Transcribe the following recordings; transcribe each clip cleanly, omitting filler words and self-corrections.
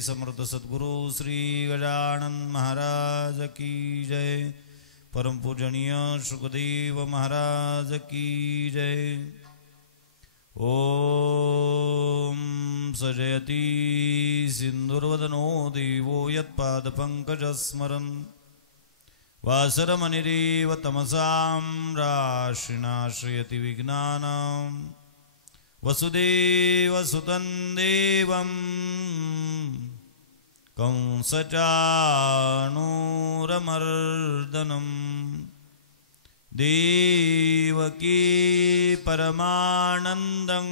समर्थ सद्गुरु श्री गजानन महाराज की जय। परम पूजनीय सुखदेव महाराज की जय। ओम सजयति सिंधुर्वदनो देवो यत्पादपङ्कजस्मरन् वासरमणिरेव तमसां राशिनाश्रयति विघ्नानां वसुदेवसुतं देवं कंसचाणूरमर्दनं देवकी परमानन्दं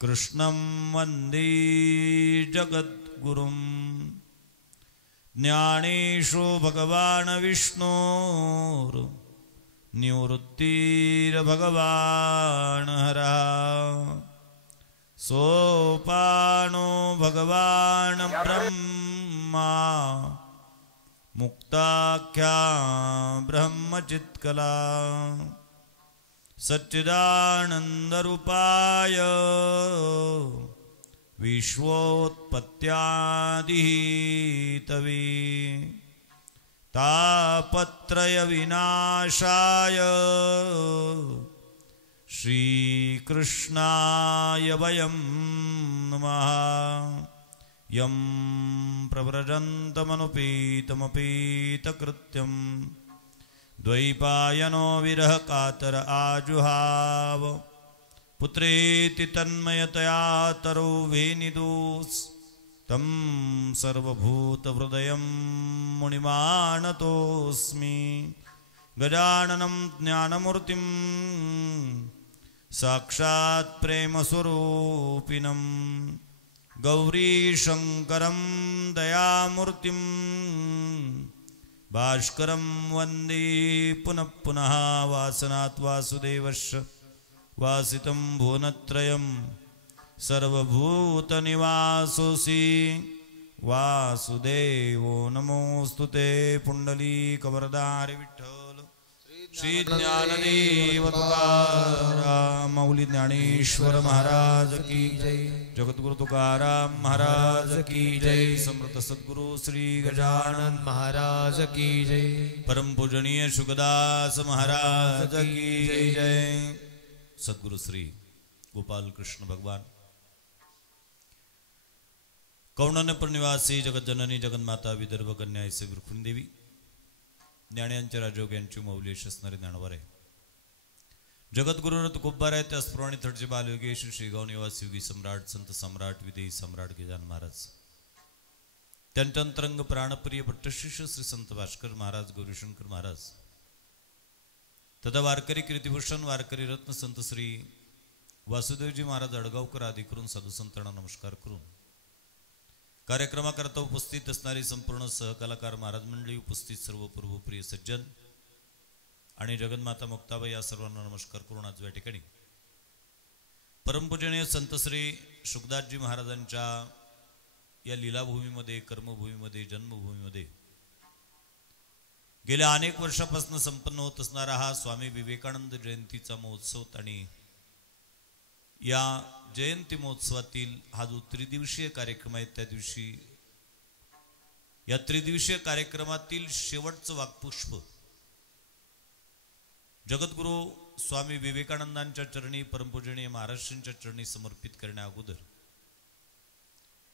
कृष्णं वन्दे जगद्गुरुम्। ज्ञानेशो भगवान् विष्णुर् निवृत्तिर्भगवान् हरः सोपानो भगवान् ब्रह्मा मुक्ताख्या ब्रह्मचित्कला सच्चिदानन्दरूपाय विश्वोत्पत्त्यादिहेतवे तापत्रय विनाशाय श्रीकृष्णाय वयं नमः। यं प्रव्रजन्तमनुपेतमपेतकृत्यं द्वैपायनो विरह कातर आजुहाव पुत्रेति तन्मयतया तरो वेनिदोस् तं सर्वभूतहृदयं मुनिमानतोऽस्मि। गजाननं ज्ञानमूर्तिं साक्षात् प्रेमस्वरूपिणं गौरीशङ्करं दयामूर्तिं भास्करं वन्दे पुनः पुनः। वासनात् वासुदेवस्य वासितं भुवनत्रयं सर्वभूतनिवासोऽसि वासुदेवो नमोऽस्तुते। पुण्डलीकवरदारि विठ्ठल श्री ज्ञानदेव तुकाराम माऊली ज्ञानेश्वर महाराज की जय। जगद्गुरु तुकाराम महाराज की जय। समर्थ सद्गुरु श्री गजानन महाराज की जय। परम पूजनीय सुखदास महाराज की जय। सद्गुरु श्री गोपाल कृष्ण भगवान कौंडण्यपूर निवासी जगज्जननी जगन्माता विदर्भ कन्या ऐसे विरखुन देवी ज्ञान्यांच्या राजयोग्यांची मौली असणारे ज्ञानवर आहे। जगद्गुरु तुकोबार आहे त्याचप्रमाणे थडचे बालयोगेश श्रीगाव निवासी योगी सम्राट संत सम्राट विदेही सम्राट गजानन महाराज त्यांच्या अंतरंग प्राणप्रिय भट्टशिष्य श्री संत भास्कर महाराज गौरीशंकर महाराज तथा वारकरी कीर्तिभूषण वारकरी रत्न संत श्री वासुदेवजी महाराज अडगावकर आदी करून साधू संतांना नमस्कार करून कार्यक्रमाकरता उपस्थित असणारी संपूर्ण सहकलाकार महाराज मंडळी उपस्थित सर्व पूर्वप्रिय सज्जन आणि जगन्माता मुक्ताबाई या सर्वांना नमस्कार करून आज या ठिकाणी परमपूजनीय संत श्री शुकदासजी महाराजांच्या या लीलाभूमीमध्ये कर्मभूमीमध्ये जन्मभूमीमध्ये गेल्या अनेक वर्षापासून संपन्न होत असणारा हा स्वामी विवेकानंद जयंतीचा महोत्सव आणि या जयंती महोत्सवातील हा जो त्रिदिवसीय कार्यक्रम आहे त्या दिवशी या त्रिदिवसीय कार्यक्रमातील शेवटचं वाक्पुष्प जगद्गुरु स्वामी विवेकानंदांच्या चरणी परमपूजनीय महाराष्ट्रांच्या चरणी समर्पित करण्या अगोदर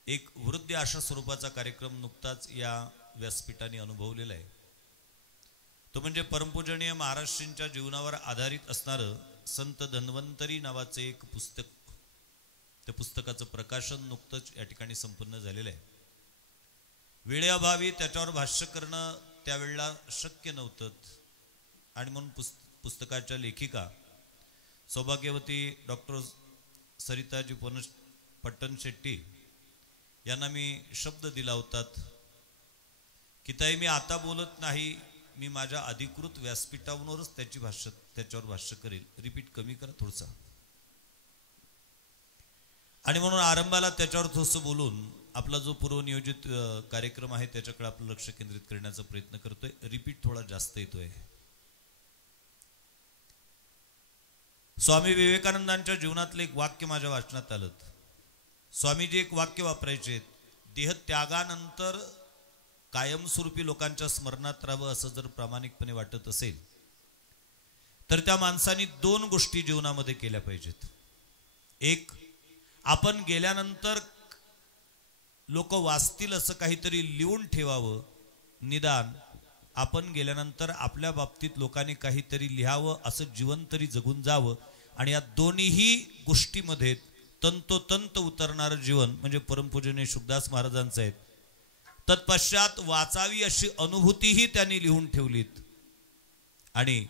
एक वृद्ध आशा स्वरूपाचा कार्यक्रम नुकताच या व्यासपीठाने अनुभवलेला आहे। तो म्हणजे परमपूजनीय महाराष्ट्रांच्या जीवनावर आधारित असणारं संत धन्वंतरी नावाचे एक पुस्तक। त्या पुस्तकाचं प्रकाशन नुकतंच या ठिकाणी संपन्न झालेलं आहे। वेळेअभावी त्याच्यावर भाष्य करणं त्यावेळेला शक्य नव्हतं आणि म्हणून पुस्तकाच्या लेखिका सौभाग्यवती डॉक्टर सरिताजी पट्टणशेट्टी यांना मी शब्द दिला होता की ताई मी आता बोलत नाही, मी माझ्या अधिकृत व्यासपीठावरूनच त्याच्यावर भाष्य करेल, रिपीट कमी करा थोडसा। आणि म्हणून आरंभाला त्याच्यावर थोडंसं बोलून आपला जो पूर्वनियोजित कार्यक्रम आहे त्याच्याकडे आपलं लक्ष केंद्रित करण्याचा प्रयत्न करतोय। रिपीट थोडा जास्त येतोय। स्वामी विवेकानंदांच्या जीवनातलं एक वाक्य माझ्या वाचनात आलं। स्वामीजी एक वाक्य वापरायचे, देहत्यागानंतर कायमस्वरूपी लोकांच्या स्मरणात राहावं असं जर प्रामाणिकपणे वाटत असेल तर त्या माणसाने दोन गोष्टी जीवनामध्ये केल्या पाहिजेत. एक, आपण गेल्यानंतर लोक वाचतील असं काहीतरी लिहून ठेवावं. निदान आपण गेल्यानंतर आपल्या बाबतीत लोकांनी काहीतरी लिहावं, असं जीवन तरी जगून जावं. आणि या दोन्ही गोष्टीमध्ये तंतोतंत उतरणारं जीवन म्हणजे परमपूजनीय शुकदास महाराजांचं आहे. तत्पश्चात वाचावी अशी अनुभूतीही त्यांनी लिहून ठेवलीत. आणि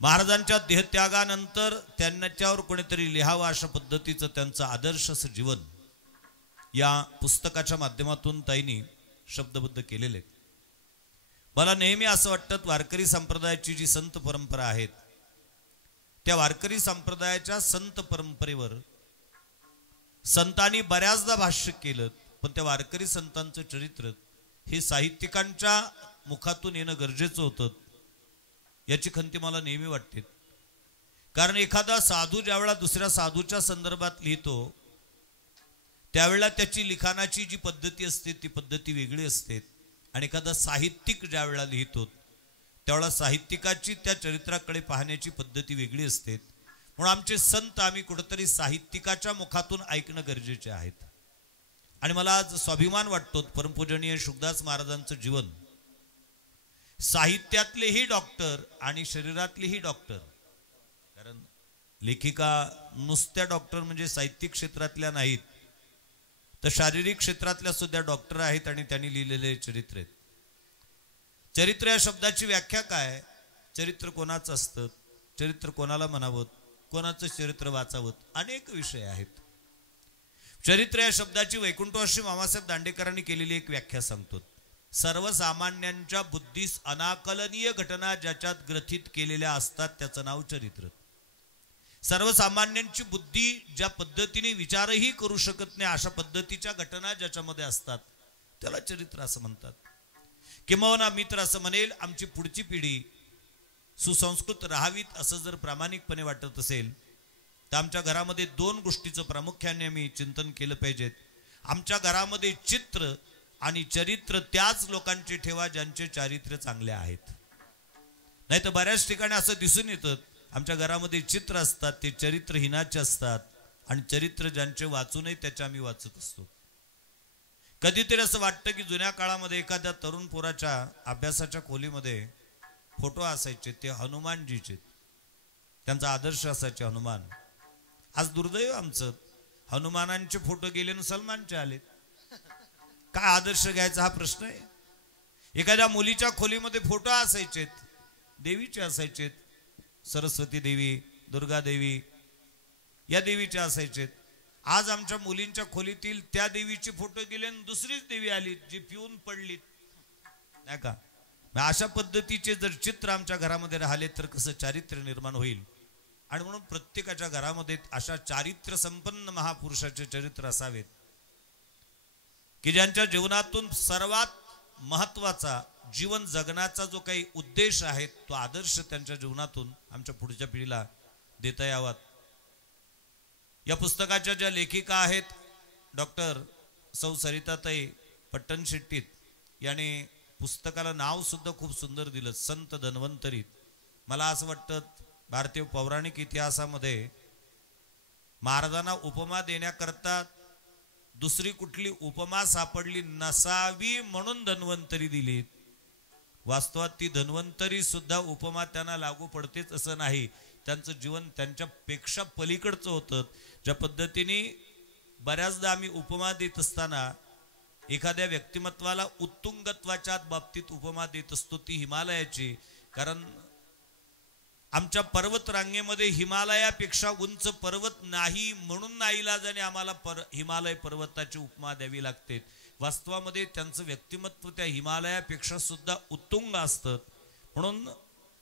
महाराजांच्या देहत्यागानंतर त्यांच्यावर कोणीतरी लिहावं अशा पद्धतीचं त्यांचं आदर्श असं जीवन या पुस्तकाच्या माध्यमातून ताईंनी शब्दबद्ध केलेले. मला नेहमी असं वाटतं, वारकरी संप्रदायाची जी संत परंपरा आहेत त्या वारकरी संप्रदायाच्या संत परंपरेवर संतांनी बऱ्याचदा भाष्य केलं, पण त्या वारकरी संतांचं चरित्र हे साहित्यिकांच्या मुखातून येणं गरजेचं होतं याची खंती मला नेहमी वाटते. कारण एखादा साधू ज्यावेळेला दुसऱ्या साधूच्या संदर्भात लिहितो त्यावेळेला त्याची लिखाणाची जी पद्धती असते ती पद्धती वेगळी असते. आणि एखादा साहित्यिक ज्यावेळेला लिहितो त्यावेळेला साहित्यिकाची त्या चरित्राकडे पाहण्याची पद्धती वेगळी असते. म्हणून आमचे संत आम्ही कुठेतरी साहित्यिकाच्या मुखातून ऐकणं गरजेचे आहेत. आणि मला आज स्वाभिमान वाटतो, परमपूजनीय शुकदास महाराजांचं जीवन साहित्यातलेही डॉक्टर आणि शरीरातलेही डॉक्टर. कारण लेखिका नुसत्या डॉक्टर म्हणजे साहित्यिक क्षेत्रातल्या नाहीत, तर शारीरिक क्षेत्रातल्या सुद्धा डॉक्टर आहेत आणि त्यांनी लिहिलेले चरित्र आहेत. चरित्र या शब्दाची व्याख्या काय? चरित्र कोणाचं असतं, चरित्र कोणाला म्हणावं, कोणाचं चरित्र वाचावं, अनेक विषय आहेत. चरित्र या शब्दाची वैकुंठवासी मामासाहेब दांडेकरांनी केलेली एक व्याख्या सांगतो. सर्वसामान्यांच्या बुद्धीस अनाकलनीय घटना ज्याच्यात ग्रथित केलेल्या असतात त्याचं नाव चरित्र. सर्वसामान्यांची बुद्धी ज्या पद्धतीने विचारही करू शकत नाही अशा पद्धतीच्या घटना ज्याच्यामध्ये असतात त्याला चरित्र असं म्हणतात. किंबहुना मित्र असं म्हणेल, आमची पुढची पिढी सुसंस्कृत राहावीत असं जर प्रामाणिकपणे वाटत असेल तर आमच्या घरामध्ये दोन गोष्टीचं प्रामुख्याने आम्ही चिंतन केलं पाहिजेत. आमच्या घरामध्ये चित्र आणि चरित्र त्याच लोकांचे ठेवा ज्यांचे चारित्र्य चांगले आहेत. नाही तर बऱ्याच ठिकाणी असं दिसून येतं, आमच्या घरामध्ये चित्र असतात ते चरित्रहीनाचे असतात आणि चरित्र ज्यांचे वाचूनही त्याचे आम्ही वाचत असतो. कधीतरी असं वाटतं की जुन्या काळामध्ये एखाद्या तरुण पोराच्या अभ्यासाच्या खोलीमध्ये फोटो असायचे, ते हनुमानजीचे, त्यांचा आदर्श असायचे हनुमान. आज दुर्दैव आमचं, हनुमानांचे फोटो गेले आणि सलमानचे आले. काय आदर्श घ्यायचा हा प्रश्न आहे. एखाद्या मुलीच्या खोलीमध्ये फोटो असायचे, देवीचे असायचे, सरस्वती देवी, दुर्गा देवी या देवीचे असायचे. आज आमच्या मुलींच्या खोलीतील त्या देवीचे फोटो गेले आणि दुसरीच देवी आली जी पिऊन पडली, नाही का? अशा पद्धतीचे जर चित्र आमच्या घरामध्ये राहिले तर कसं चारित्र्य निर्माण होईल. आणि म्हणून प्रत्येकाच्या घरामध्ये अशा चारित्र्य संपन्न महापुरुषाचे चरित्र असावेत की ज्यांच्या जीवनातून सर्वात महत्वाचा जीवन जगण्याचा जो काही उद्देश आहे तो आदर्श त्यांच्या जीवनातून आमच्या पुढच्या पिढीला देता यावा. या पुस्तकाच्या ज्या लेखिका आहेत डॉक्टर सौ सरिताताई पट्टणशेट्टीत याने पुस्तकाला नाव सुद्धा खूप सुंदर दिलं, संत धन्वंतरीत. मला असं वाटतं भारतीय पौराणिक इतिहासामध्ये महाराजांना उपमा देण्याकरता दुसरी कुठली उपमा सापडली नसावी म्हणून धन्वंतरी दिली. वास्तवात ती धन्वंतरी सुद्धा उपमा त्यांना लागू पडतेच असं नाही, त्यांचं जीवन त्यांच्यापेक्षा पलीकडचं होतं. ज्या पद्धतीने बऱ्याचदा आम्ही उपमा देत असताना एखाद्या व्यक्तिमत्वाला उत्तुंगत्वाच्या बाबतीत उपमा देत असतो ती हिमालयाची. कारण आमच्या पर्वत रांगेमध्ये हिमालयापेक्षा उंच पर्वत नाही म्हणून नाईलाजाने आम्हाला हिमालय पर्वताची उपमा द्यावी लागते. वास्तवामध्ये त्यांचं व्यक्तिमत्व त्या हिमालयापेक्षा सुद्धा उत्तुंग असतं. म्हणून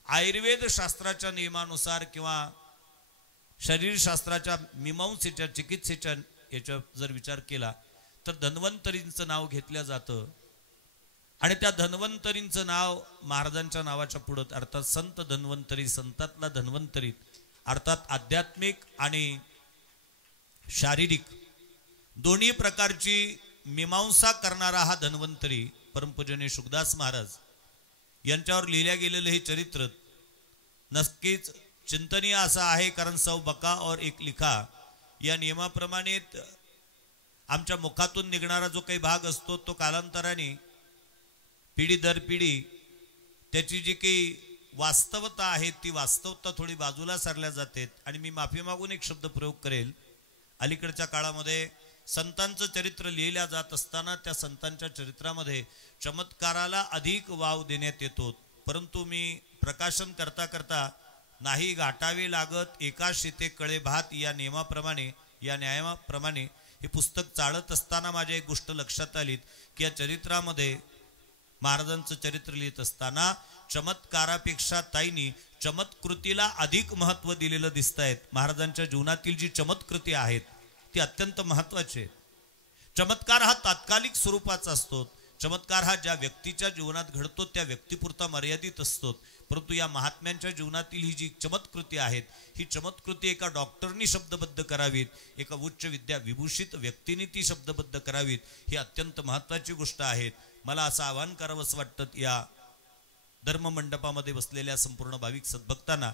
आयुर्वेद शास्त्राच्या नियमानुसार किंवा शरीरशास्त्राच्या मीमांसेच्या चिकित्सेच्या याचा जर विचार केला तर धन्वंतरींचं नाव घेतलं जातं. आणि त्या धन्वंतरींचं नाव महाराजांच्या नावाच्या पुढं अर्थात संत धन्वंतरी, संतातला धन्वंतरी अर्थात आध्यात्मिक आणि शारीरिक दोन्ही प्रकारची मीमांसा करणारा हा धन्वंतरी परमपूजनीय शुकदास महाराज यांच्यावर लिहिल्या गेलेलं हे चरित्र नक्कीच चिंतनीय असं आहे. कारण सौ बका और एक लिखा या नियमाप्रमाणे आमच्या मुखातून निघणारा जो काही भाग असतो तो कालांतराने पिढी दर पिढी त्याची जी काही वास्तवता आहे ती वास्तवता थोडी बाजूला सारल्या जाते. आणि मी माफी मागून एक शब्द प्रयोग करेल. अलीकडच्या काळामध्ये संतांचं चरित्र लिहिल्या जात असताना त्या संतांच्या चरित्रामध्ये चमत्काराला अधिक वाव देण्यात येतो. परंतु मी प्रकाशन करता करता नाही गाठावे लागत एका शिते कळे भात या नियमाप्रमाणे या न्यायाप्रमाणे हे पुस्तक चाळत असताना माझ्या एक गोष्ट लक्षात आली की या चरित्रामध्ये महाराजांचं चरित्र लिहित असताना चमत्कारापेक्षा ताईंनी चमत्कृतीला अधिक महत्व दिलेलं दिसत आहेत. महाराजांच्या जीवनातील जी चमत्कृती आहेत ती अत्यंत महत्वाची आहे. चमत्कार हा तात्कालिक स्वरूपाचा असतो. चमत्कार हा ज्या व्यक्तीच्या जीवनात घडतो त्या व्यक्तीपुरता मर्यादित असतो. परंतु या महात्म्यांच्या जीवनातील ही जी चमत्कृती आहेत ही चमत्कृती एका डॉक्टरनी शब्दबद्ध करावीत, एका उच्च विद्या विभूषित व्यक्तीने ती शब्दबद्ध करावीत ही अत्यंत महत्वाची गोष्ट आहे. मला असं आवाहन करावंसं वाटतं या धर्ममंडपामध्ये बसलेल्या संपूर्ण भाविक सद्भक्तांना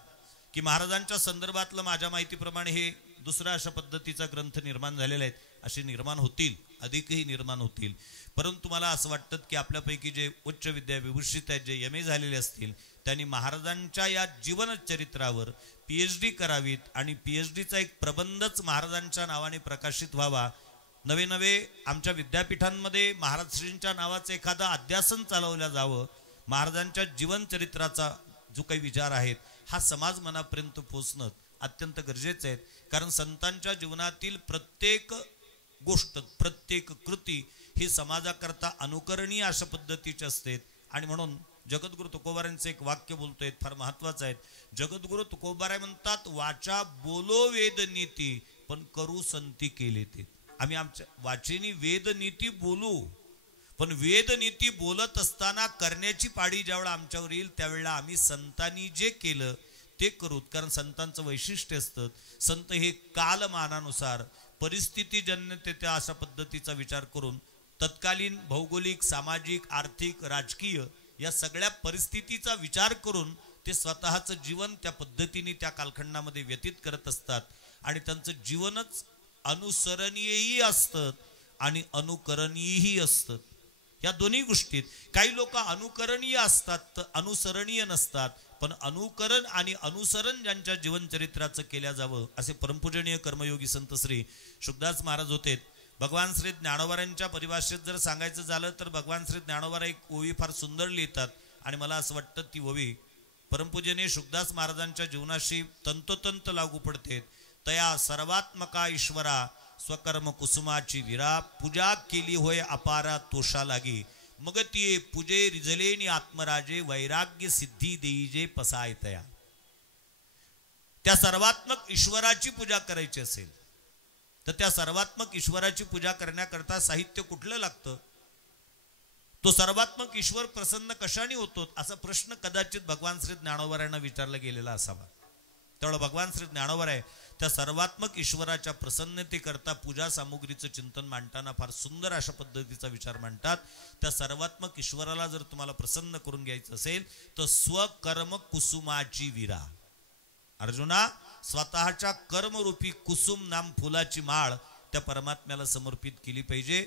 की महाराजांच्या संदर्भातलं माझ्या माहितीप्रमाणे हे दुसऱ्या अशा पद्धतीचा ग्रंथ निर्माण झालेला आहे. असे निर्माण होतील, अधिकही निर्माण होतील. परंतु मला असं वाटतं की आपल्यापैकी जे उच्च विद्या विभूषित आहेत, जे MA झालेले असतील त्यांनी महाराजांच्या या जीवन चरित्रावर PhD करावीत आणि PhDचा एक प्रबंधच महाराजांच्या नावाने प्रकाशित व्हावा. नवे नवे आमच्या विद्यापीठांमध्ये महाराजश्रींच्या नावाचं एखादं अध्यासन चालवलं जावं. महाराजांच्या जीवन चरित्राचा जो काही विचार आहेत हा समाज मनापर्यंत पोहोचणं अत्यंत गरजेचं आहे. कारण संतांच्या जीवनातील प्रत्येक गोष्ट प्रत्येक कृती ही समाजाकरता अनुकरणीय अशा पद्धतीची असते. आणि म्हणून जगद्गुरु तुकोबारांचं एक वाक्य बोलतोय फार महत्वाचं आहे. जगद्गुरु तुकोबाराय म्हणतात वाचा बोलो वेद नीती पण करू संती केले ते. आम्ही आमच्या वाचेनी वेद नीती बोलू पण वेद नीती बोलत असताना करण्याची पाडी ज्यावेळेला आमच्यावर येईल त्यावेळेला आम्ही संतांनी जे केलं ते करू. कारण संतांचं वैशिष्ट्य असतं संत हे कालमानानुसार परिस्थितीजन्य त्या अशा पद्धतीचा विचार करून तत्कालीन भौगोलिक सामाजिक आर्थिक राजकीय या सगळ्या परिस्थितीचा विचार करून ते स्वतःचं जीवन त्या पद्धतीने त्या कालखंडामध्ये व्यतीत करत असतात. आणि त्यांचं जीवनच अनुसरणीयही असतं आणि अनुकरणीयही असतं. या दोन्ही गोष्टीत काही लोक अनुकरणीय असतात तर अनुसरणीय नसतात. पण अनुकरण आणि अनुसरण ज्यांच्या जीवनचरित्राचं केल्या जावं असे परमपूजनीय कर्मयोगी संत श्री शुकदास महाराज होते. भगवान श्री ज्ञानोबारांच्या परिभाषेत जर सांगायचं झालं तर भगवान श्री ज्ञानोबारा एक ओवी फार सुंदर लिहितात. आणि मला असं वाटतं ती ओवी परमपूजनीय शुकदास महाराजांच्या जीवनाशी तंतोतंत लागू पडते. तया सर्वात्मका ईश्वरा स्वकर्म कुसुमाची विरा पूजा केली होय अपारा तोषा लागी मग ती पूजे रिजलेनी आत्मराजे वैराग्य सिद्धी देईजे पसाय तया. त्या सर्वात्मक ईश्वराची पूजा करायची असेल तर त्या सर्वात्मक ईश्वराची पूजा करण्याकरता साहित्य कुठलं लागतं. तो सर्वात्मक ईश्वर प्रसन्न कशाने होतो असा प्रश्न कदाचित भगवान श्री ज्ञानोबारायांना विचारला गेलेला असावा. त्यामुळे भगवान श्री ज्ञानोबाराय त्या सर्वात्मक ईश्वराच्या प्रसन्नतेकरता पूजा सामुग्रीचं चिंतन मांडताना फार सुंदर अशा पद्धतीचा विचार मांडतात. त्या सर्वात्मक ईश्वराला जर तुम्हाला प्रसन्न करून घ्यायचं असेल तर स्वकर्म कुसुमाची विरा. अर्जुना स्वतःच्या कर्मरूपी कुसुम नाम फुलाची माळ त्या परमात्म्याला समर्पित केली पाहिजे.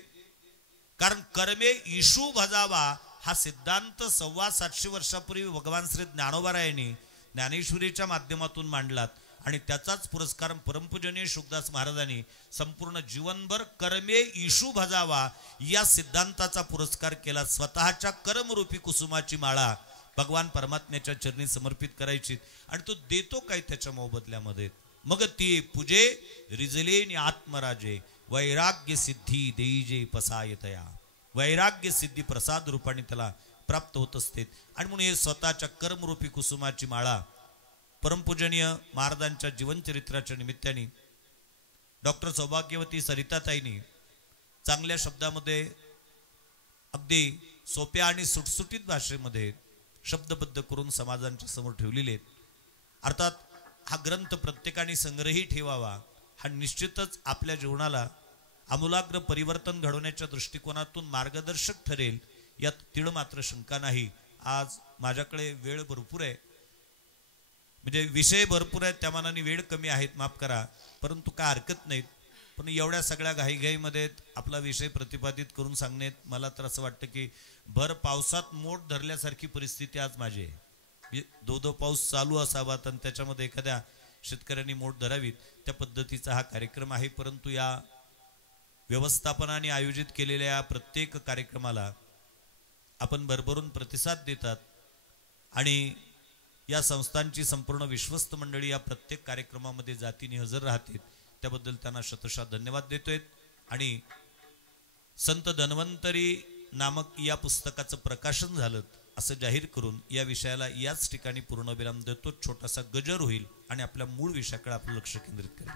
कारण कर्मे ईशू भजावा हा सिद्धांत 750 वर्षापूर्वी भगवान श्री ज्ञानोबारायांनी ज्ञानेश्वरीच्या माध्यमातून मांडलात. आणि त्याचाच पुरस्कार परमपूजनीय शुकदास महाराजांनी संपूर्ण जीवनभर कर्मे ईशू भजावा या सिद्धांताचा पुरस्कार केला. स्वतःच्या कर्मरूपी कुसुमाची माळा भगवान परमात्म्याच्या चरणी समर्पित करायची. आणि तो देतो काय त्याच्या मोबदल्यामध्ये मग ती पूजे रिजलेनी आत्मराजे वैराग्य सिद्धी देईजे पसायतया. वैराग्य सिद्धी प्रसाद रूपाने त्याला प्राप्त होत असते. आणि म्हणून हे स्वतःच्या कर्मरूपी कुसुमाची माळा परमपूजनीय महाराजांच्या जीवनचरित्राच्या निमित्ताने डॉक्टर सौभाग्यवती सरिताताईंनी चांगल्या शब्दामध्ये अगदी सोप्या आणि सुटसुटीत भाषेमध्ये शब्दबद्ध करून समाजांच्या समोर ठेवलेले आहेत. अर्थात हा ग्रंथ प्रत्येकाने संग्रही ठेवावा हा निश्चितच आपल्या जीवनाला आमूलाग्र परिवर्तन घडवण्याच्या दृष्टिकोनातून मार्गदर्शक ठरेल यात तीळ मात्र शंका नाही. आज माझ्याकडे वेळ भरपूर आहे, म्हणजे विषय भरपूर आहेत, त्या मानाने वेळ कमी आहेत, माफ करा, परंतु काय हरकत नाहीत. पण एवढ्या सगळ्या घाईघाईमध्ये आपला विषय प्रतिपादित करून सांगण्यात मला तर असं वाटतं की भर पावसात मोठ धरल्यासारखी परिस्थिती आज माझी आहे. दो पाऊस चालू असावा आणि त्याच्यामध्ये एखाद्या शेतकऱ्यांनी मोठ धरावीत, त्या पद्धतीचा हा कार्यक्रम आहे. परंतु या व्यवस्थापनाने आयोजित केलेल्या प्रत्येक कार्यक्रमाला आपण भरभरून प्रतिसाद देतात आणि या संस्थांची संपूर्ण विश्वस्त मंडळी या प्रत्येक कार्यक्रमामध्ये जातीने हजर राहतील, त्याबद्दल त्यांना शतशः धन्यवाद देतोय. आणि संत धन्वंतरी नामक या पुस्तकाचं प्रकाशन झालं असं जाहीर करून या विषयाला याच ठिकाणी पूर्णविराम देतो. छोटासा गजर होईल आणि आपल्या मूळ विषयाकडे आपलं लक्ष केंद्रित करेल.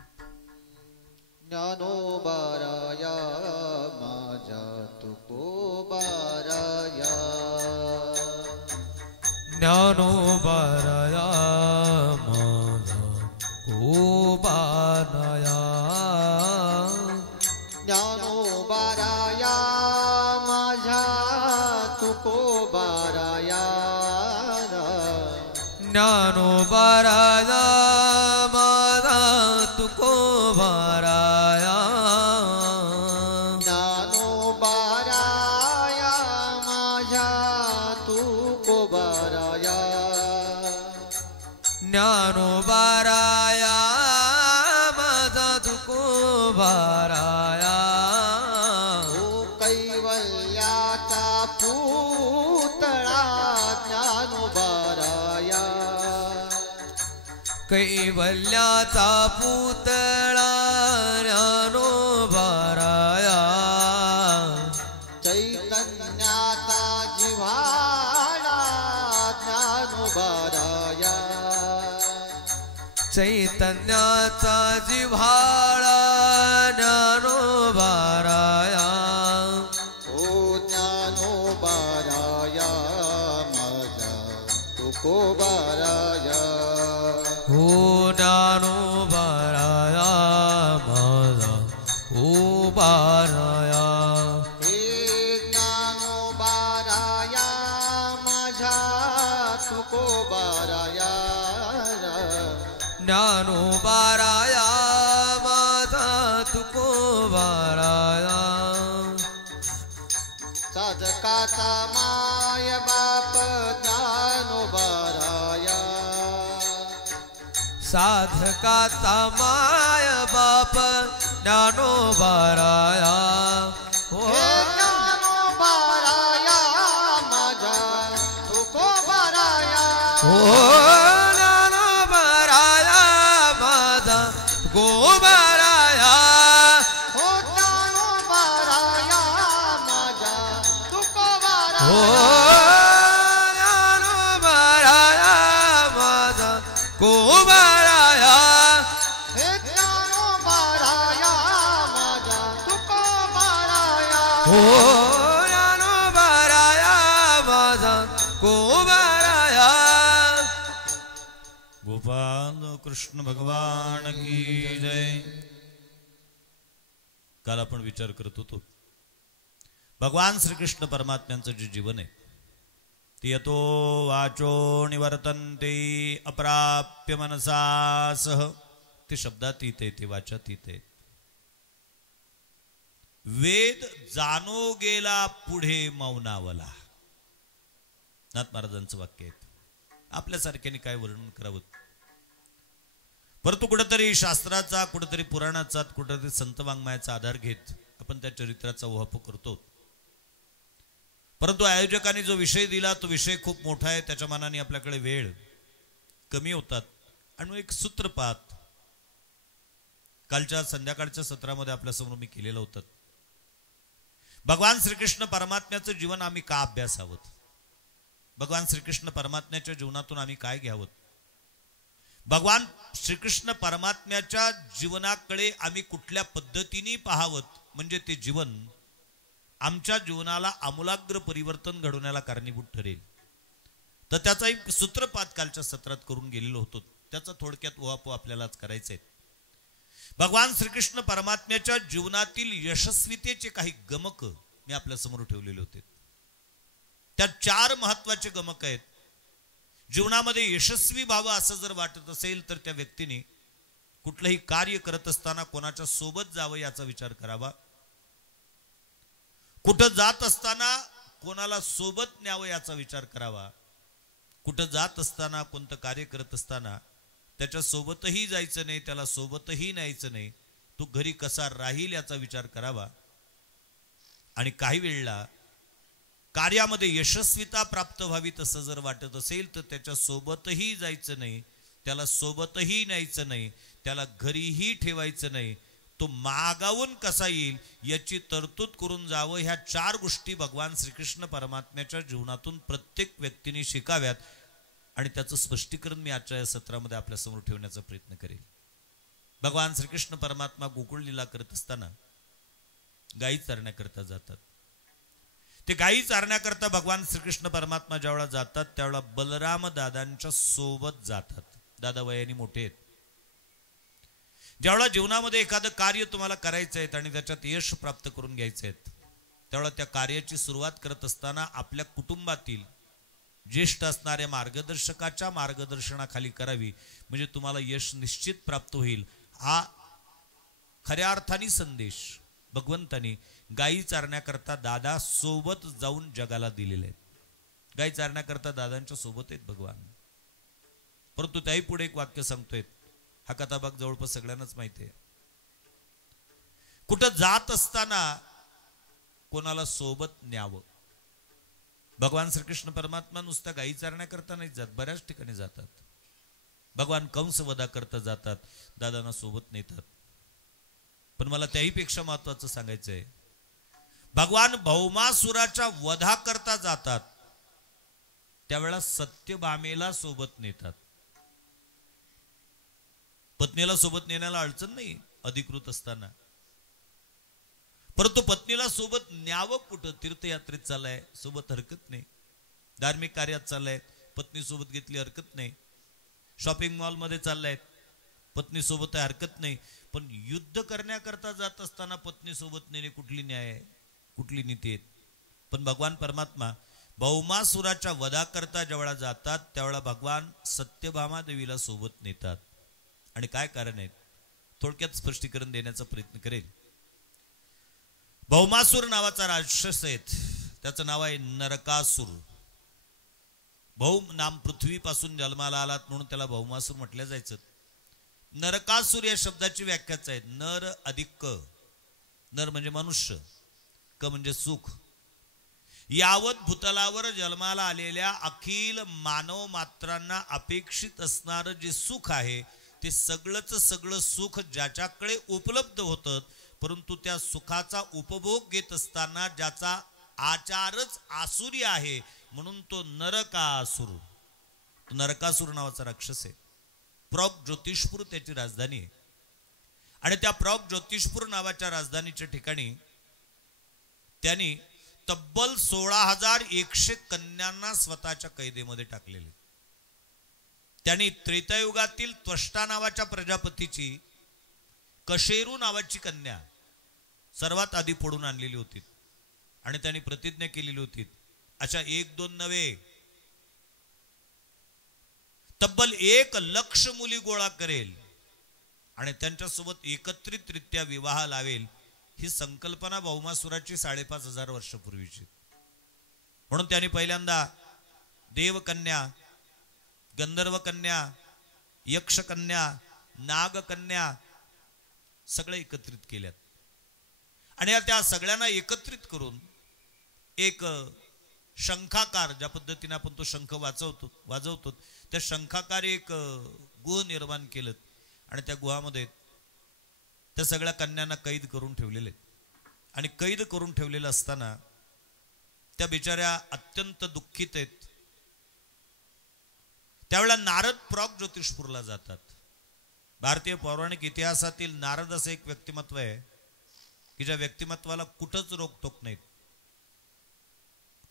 ज्ञानोबाराया माझ्या तुकोबाराया, ज्ञानोबाराया माझा कोबाराया, ज्ञानोबाराया माझ्या तुकोबाराया, ज्ञानोबाराया माझा तुकोबाराया, ज्ञानोबाराया माझ्या तुकोबाराया, ज्ञानोबाराया माझा तुकोबाराया, ओ कैवल्याचा पुतळा ज्ञानोबाराया, कैवल्याचा पुतळा ज्ञानोबाराया, चैतन्याचा जिव्हाळा ज्ञानोबाराया, चैतन्याचा जिव्हाळा ज्ञानोबाराया, ओ ज्ञानोबाराया माझ्या तुकोबाराया, हो ज्ञानोबाराया माझा कोबाराया, हे ज्ञानोबाराया माझ्या तुकोबाराया, ज्ञानोबाराया माझा तुकोबाराया, साधकाचा माय बाप ज्ञानोबाराया, साधकाचा माय बाप ज्ञानोबाराया, हो हे ज्ञानोबाराया माझ्या तुकोबाराया, हो ज्ञानोबाराया माझा गोबाराया, हो ज्ञानोबाराया माझ्या तुकोबाराया, हो ज्ञानोबाराया माझा गोबाराया, हे ज्ञानोबाराया माझ्या तुकोबाराया, हो ज्ञानोबाराया माझा गोबाराया. गोपाल कृष्ण भगवान की जय. काल आपण विचार करत होतो भगवान श्रीकृष्ण परमात्म्यांचं जे जीवन आहे ते यतो वाचो निवर्तन्ते अप्राप्य मनसा सह, ते शब्दातीत आहे, ते वाचातीत आहे. वेद जाणो गेला पुढे मौनावला, नाथ महाराजांचं वाक्य आहे. आपल्यासारख्याने काय वर्णन करावं, परंतु कुठेतरी शास्त्राचा, कुठेतरी पुराणाचा, कुठेतरी संत वाङ्मयाचा आधार घेत आपण त्या चरित्राचा उहापोह करतो. परंतु आयोजकांनी जो विषय दिला तो विषय खूप मोठा आहे, त्याच्या मानाने आपल्याकडे वेळ कमी होतात. आणि एक सूत्रपात कालच्या संध्याकाळच्या सत्रामध्ये आपल्यासमोर मी केलेलं होतं. भगवान श्रीकृष्ण परमात्म्याचं जीवन आम्ही का अभ्यासावं, भगवान श्रीकृष्ण परमात्म्याच्या जीवनातून आम्ही काय घ्यावं, भगवान श्रीकृष्ण परमात्म्याच्या जीवनाकडे आम्ही कुठल्या पद्धतीने पाहावं, म्हणजे ते जीवन आमच्या जीवनाला आमूलाग्र परिवर्तन घडवण्याला कारणीभूत ठरेल. तर त्याचा एक सूत्रपात कालच्या सत्रात करून गेलेलो होतो, त्याचा थोडक्यात उहापोह आपल्यालाच करायचा आहे. भगवान श्रीकृष्ण परमात्म्याच्या जीवनातील यशस्वीतेचे काही गमक मी आपल्या समोर ठेवलेले होते. त्या 4 महत्वाचे गमक आहेत. जीवनामध्ये यशस्वी व्हावं असं जर वाटत असेल तर त्या व्यक्तीने कुठलंही कार्य करत असताना कोणाच्या सोबत जावं याचा विचार करावा. कुठं जात असताना कोणाला सोबत न्यावं याचा विचार करावा. कुठं जात असताना कोणतं कार्य करत असताना त्याच्या सोबतही जायचं नाही, त्याला सोबतही न्यायचं नाही, तो घरी कसा राहील याचा विचार करावा. आणि काही वेळेला कार्यामध्ये यशस्वीता प्राप्त व्हावी तसं जर वाटत असेल तर त्याच्या सोबतही जायचं नाही, त्याला सोबतही न्यायचं नाही, त्याला घरीही ठेवायचं नाही, तो मागावून कसा येईल याची तरतूद करून जावं. ह्या 4 गोष्टी भगवान श्रीकृष्ण परमात्म्याच्या जीवनातून प्रत्येक व्यक्तीने शिकाव्यात आणि त्याचं स्पष्टीकरण मी आजच्या या सत्रामध्ये आपल्या समोर ठेवण्याचा प्रयत्न करेल. भगवान श्रीकृष्ण परमात्मा गोकुळ लीला करत असताना गायी चारण्याकरता जातात. ते गायी चारण्याकरता भगवान श्रीकृष्ण परमात्मा ज्यावेळेला जातात त्यावेळेला बलराम दादांच्या सोबत जातात. दादा वयाने मोठे आहेत. ज्यावेळेला जीवनामध्ये एखादं कार्य तुम्हाला करायचं आहे आणि त्याच्यात यश प्राप्त करून घ्यायचं आहे त्यावेळेला त्या कार्याची सुरुवात करत असताना आपल्या कुटुंबातील ज्येष्ठ असणाऱ्या मार्गदर्शकाच्या मार्गदर्शनाखाली करावी, म्हणजे तुम्हाला यश निश्चित प्राप्त होईल. हा खऱ्या अर्थाने संदेश भगवंतानी गायी चारण्याकरता दादा सोबत जाऊन जगाला दिलेले आहेत. गायी चारण्याकरता दादांच्या सोबत आहेत भगवान. परंतु त्याही पुढे एक वाक्य सांगतोय, हा कथाभाग जवळपास सगळ्यांनाच माहिती आहे. कुठं जात असताना कोणाला सोबत न्यावं. भगवान श्रीकृष्ण परमात्मा नुसता गायी चारण्याकरता नाही जात, बऱ्याच ठिकाणी जातात. भगवान कंस वधा करता जातात, दादांना सोबत नेतात. पण मला त्याही पेक्षा महत्वाचं सांगायचं आहे, भगवान भौमासुराच्या वधा करता जातात त्यावेळेला सत्यभामेला सोबत नेतात. पत्नीला सोबत नेण्याला अडचण नाही अधिकृत असताना, परंतु पत्नीला सोबत न्यावं. कुठं तीर्थयात्रेत चाललाय सोबत हरकत नाही, धार्मिक कार्यात चाललाय पत्नी सोबत घेतली हरकत नाही, शॉपिंग मॉल मध्ये चाललाय पत्नी सोबत हरकत नाही. पण युद्ध करण्याकरता जात असताना पत्नी सोबत नेणे कुठली न्याय आहे, कुठली नीती आहे. पण भगवान परमात्मा भौमासुराच्या वधाकरता जेवढा जातात त्यावेळा भगवान सत्यभामा देवीला सोबत नेतात. आणि काय कारण आहे थोडक्यात स्पष्टीकरण देण्याचा प्रयत्न करेल. भौमासूर नावाचा राक्षस आहे, त्याचं नाव आहे नरकासूर. भौम नाम पृथ्वीपासून जन्माला आलात म्हणून त्याला भौमासूर म्हटलं जायचं. नरकासूर या शब्दाची व्याख्याच आहे नर अधिक क. नर म्हणजे मनुष्य, क म्हणजे सुख. यावत भूतलावर जन्माला आलेल्या अखिल मानव मात्रांना अपेक्षित असणारं जे सुख आहे ते सगळंच सगळं सुख ज्याच्याकडे उपलब्ध होतं, परंतु त्या सुखाचा उपभोग घेत असताना ज्याचा आचारच आसुरी आहे म्हणून तो नरकासूर. तो नरकासूर नावाचा राक्षस आहे. प्रॉग ज्योतिषपूर त्याची राजधानी आहे. आणि त्या प्रॉग ज्योतिषपूर नावाच्या राजधानीच्या ठिकाणी त्यांनी तब्बल 16,100 कन्यांना स्वतःच्या कैदेमध्ये टाकलेले. त्यांनी त्रेतायुगातील त्वष्टा नावाच्या प्रजापतीची कशेरू नावाची कन्या सर्वात आधी फोडून आणलेली होती आणि त्यांनी प्रतिज्ञा केलेली होती अशा 1-2 नव्हे तब्बल 1,00,000 मुली गोळा करेल आणि त्यांच्यासोबत एकत्रितरित्या विवाह लावेल. ही संकल्पना भौमासुराची 5,500 वर्षापूर्वीची. म्हणून त्यांनी पहिल्यांदा देवकन्या, गंधर्वकन्या, यक्षकन्या, नागकन्या सगळे एकत्रित केल्यात. आणि त्या सगळ्यांना एकत्रित करून एक शंखाकार, ज्या पद्धतीने आपण तो शंख वाजवतो त्या शंखाकार एक गुह निर्माण केलं आणि त्या गुहामध्ये त्या सगळ्या कन्यांना कैद करून ठेवलेले. आणि कैद करून ठेवलेलं असताना त्या बिचाऱ्या अत्यंत दुःखित आहेत. त्यावेळेला नारद प्रॉग ज्योतिषपूरला जातात. भारतीय पौराणिक इतिहासातील नारद असं एक व्यक्तिमत्व आहे की ज्या व्यक्तिमत्वाला कुठंच रोकटोक नाहीत.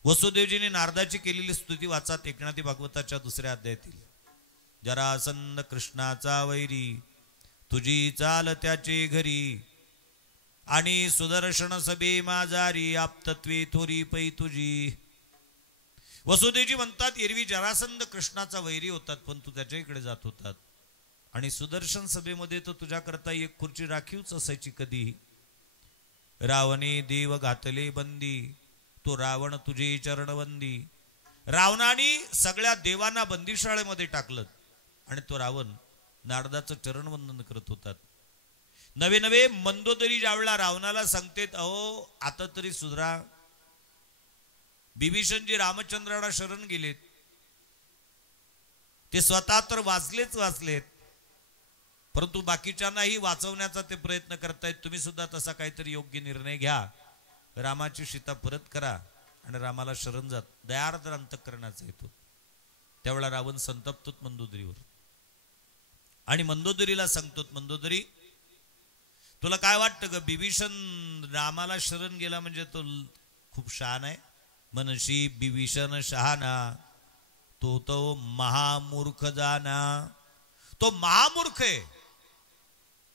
वसुदेवजीने नारदाची केलेली स्तुती वाचा एकनाथी भागवताच्या 2ऱ्या अध्यायातील. जरासंध कृष्णाचा वैरी तुझी चाल त्याचे घरी आणि सुदर्शन सभे माझारी आपतत्वे थोरी पै तुझी. वसुदेवजी म्हणतात एरवी जरासंध कृष्णाचा वैरी होतात पण तू त्याच्या इकडे जात होतात आणि सुदर्शन सभेमध्ये तर तुझ्याकरता एक खुर्ची राखीवच असायची कधी. रावणे देव घातले बंदी तो रावण तुझे चरणवंदी. रावणाने सगळ्या देवांना बंदिशाळेमध्ये टाकलं आणि तो रावण नारदाचं चरणवंदन करत होतात. नवे नवे मंदोदरी ज्यावेळेला रावणाला सांगतेत अहो आता तरी सुधरा. बिभीषणजी रामचंद्राला शरण गेलेत, ते स्वतः तर वाचलेत परंतु बाकीच्यांनाही वाचवण्याचा ते प्रयत्न करतायत. तुम्ही सुद्धा तसा काहीतरी योग्य निर्णय घ्या, रामाची सीता परत करा आणि रामाला शरण जात. दयार्द्र अंतःकरणाचा येतो. त्यावेळेला रावण संतप्त मंदोदरीवर आणि मंदोदरीला सांगतो मंदोदरी तुला काय वाटतं ग बिभीषण रामाला शरण गेला म्हणजे तो खूप शहाणा आहे. मनशी बिभीषण शहाणा तो महामूर्ख जाना. तो महामूर्ख आहे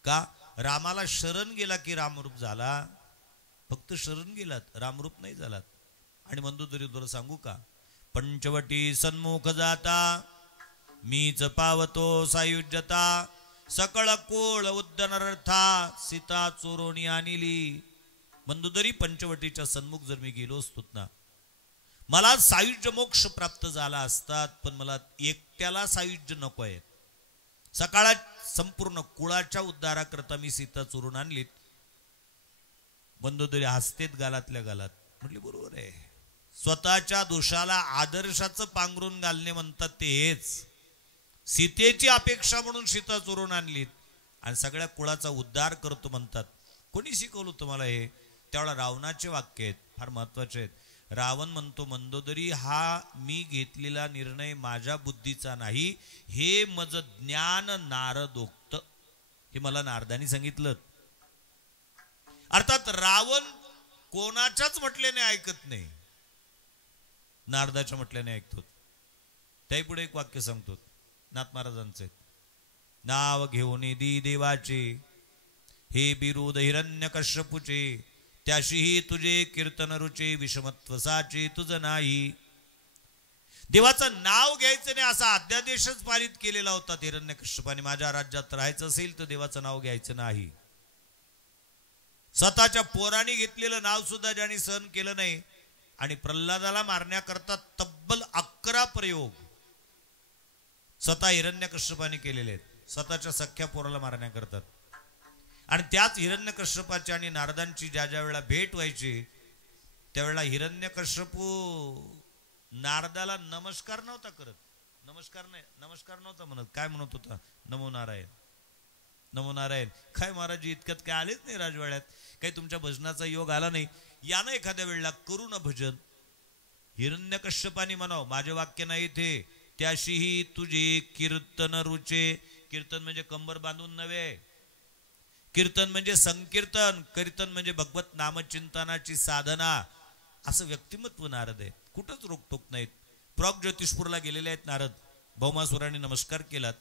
का रामाला शरण गेला की रामरूप झाला. फक्त शरण गेलात रामरूप नाही झालात. आणि मंदोदरी तुला सांगू का पंचवटी सन्मुख जाता मीच पावतो सायुज्यता. सकळ कोळ उद्दनरथा सीता चोरोनी आणली. मंदोदरी पंचवटीच्या सन्मुख जर मी गेलो असतो ना मला सायुज्य मोक्ष प्राप्त झाला असतात पण मला एकट्याला सायुज्य नको आहे. सकाळात संपूर्ण कुळाच्या उद्धाराकरता मी सीता चोरून आणलीत. मंदोदरी हसतेत गालातल्या गालात. म्हटली बरोबर आहे. स्वतःच्या दोषाला आदर्शाचं पांघरून घालणे म्हणतात ते हेच. सीतेची अपेक्षा म्हणून सीता चोरून आणलीत आणि सगळ्या कुळाचा उद्धार करतो म्हणतात. कोणी शिकवलं तुम्हाला हे? त्यावेळेला रावणाचे वाक्य आहेत फार महत्वाचे आहेत. रावण म्हणतो मंदोदरी हा मी घेतलेला निर्णय माझ्या बुद्धीचा नाही, हे मज ज्ञान नारदोक्त. हे मला नारदानी सांगितलं. अर्थात रावण कोणाच्याच म्हटल्याने ऐकत नाही, नारदाच्या म्हटल्याने ऐकतो. त्याही पुढे एक वाक्य सांगतो नाथ महाराजांचे. नाव घेऊन दी देवाचे हे बिरुद हिरण्यकश्यपूचे. त्याशीही तुझे कीर्तन रुचे विषमत्वसाचे तुझ नाही. देवाचं नाव घ्यायचं नाही असा अध्यादेशच पारित केलेला होता हिरण्यकश्यपाने. माझ्या राज्यात राहायचं असेल तर देवाचं नाव घ्यायचं नाही. स्वतःच्या पोराने घेतलेलं नाव सुद्धा ज्यांनी सहन केलं नाही आणि प्रल्हादाला मारण्याकरता तब्बल 11 प्रयोग स्वतः हिरण्यकश्यपाने केलेले आहेत स्वतःच्या सख्या पोराला मारण्याकरता. आणि त्याच हिरण्यकश्यपाची आणि नारदांची ज्या ज्या वेळेला भेट व्हायची त्यावेळेला हिरण्यकश्यपू नारदाला नमस्कार नव्हता करत. नमस्कार नव्हता म्हणत. काय म्हणत होता? नमो नारायण, नमो नारायण. काय महाराज इतक्यात काय आलेच नाही राजवाड्यात, काही तुमच्या भजनाचा योग आला नाही, यानं एखाद्या वेळेला करू ना भजन. हिरण्यकश्यपाने म्हणाव माझे वाक्य नाही ते. त्याशीही तुझे कीर्तन रुचे. कीर्तन म्हणजे कंबर बांधून नव्हे, कीर्तन म्हणजे संकीर्तन, कीर्तन म्हणजे भगवत नामचिंतनाची साधना. असं व्यक्तिमत्व नारद आहे, कुठंच रोकटोक नाहीत. प्रॉग ज्योतिषपूरला गेलेले आहेत नारद. भौमासुराने नमस्कार केलात.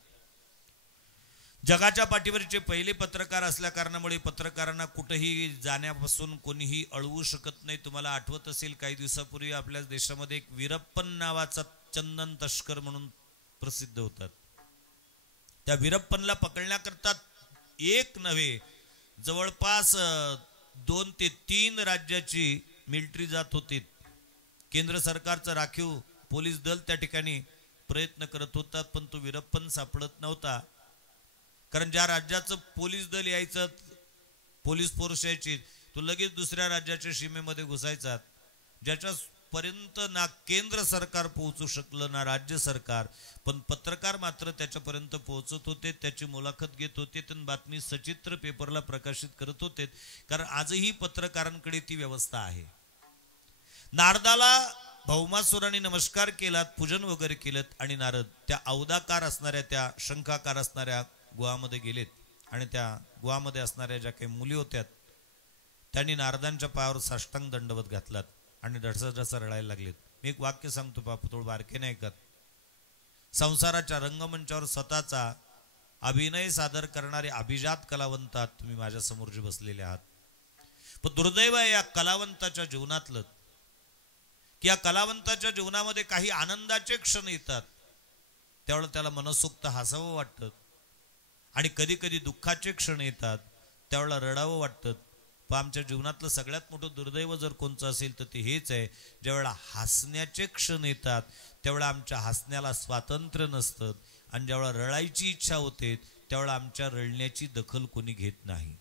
जगाच्या पाठीवरचे पहिले पत्रकार असल्या कारणामुळे पत्रकारांना कुठेही जाण्यापासून कोणीही अडवू शकत नाही. तुम्हाला आठवत असेल काही दिवसापूर्वी आपल्या देशामध्ये एक वीरप्पन नावाचा चंदन तस्कर म्हणून प्रसिद्ध होतात. त्या वीरप्पनला पकडण्याकरता एक नव्हे जवळपास 2 ते 3 राज्याची मिलिटरी जात होती. केंद्र सरकारचं राखीव पोलीस दल त्या ठिकाणी प्रयत्न करत होतात पण तो वीरप्पन सापडत नव्हता. कारण ज्या राज्याचं पोलीस दल यायचं, पोलीस फोर्स यायची, तो लगेच दुसऱ्या राज्याच्या सीमेमध्ये घुसायचा. ज्याच्यापर्यंत ना केंद्र सरकार पोहोचू शकलं ना राज्य सरकार, पण पत्रकार मात्र त्याच्यापर्यंत पोहोचत होते, त्याची मुलाखत घेत होते आणि बातमी सचित्र पेपरला प्रकाशित करत होते. कारण आजही पत्रकारांकडे ती व्यवस्था आहे. नारदाला भौमासुराने नमस्कार केलात, पूजन वगैरे केलं आणि नारद त्या औदाकार असणाऱ्या, त्या शंखाकार असणाऱ्या गुहामध्ये गेलेत आणि त्या गुहामध्ये असणाऱ्या ज्या काही मुली होत्या त्यांनी नारदांच्या पायावर साष्टांग दंडवत घातलात आणि ढसा रडायला लागलेत. मी एक वाक्य सांगतो बापू, थोडं बारके नाही ऐकत. संसाराच्या रंगमंचावर स्वतःचा अभिनय सादर करणारे अभिजात कलावंत आहात तुम्ही माझ्या समोर जे बसलेले आहात. पण दुर्दैव आहे या कलावंताच्या जीवनातलं की या कलावंताच्या जीवनामध्ये काही आनंदाचे क्षण येतात त्यावेळेला त्याला मनसोक्त हसावं वाटतं आणि कधी कधी दुःखाचे क्षण येतात त्यावेळेला रडावं वाटतं. पण आमच्या जीवनातलं सगळ्यात मोठं दुर्दैव जर कोणचं असेल तर ते हेच आहे, ज्यावेळेला हसण्याचे क्षण येतात त्यावेळेला आमच्या हसण्याला स्वातंत्र्य नसतं आणि ज्यावेळेला रडायची इच्छा होते त्यावेळेला आमच्या रडण्याची दखल कोणी घेत नाही.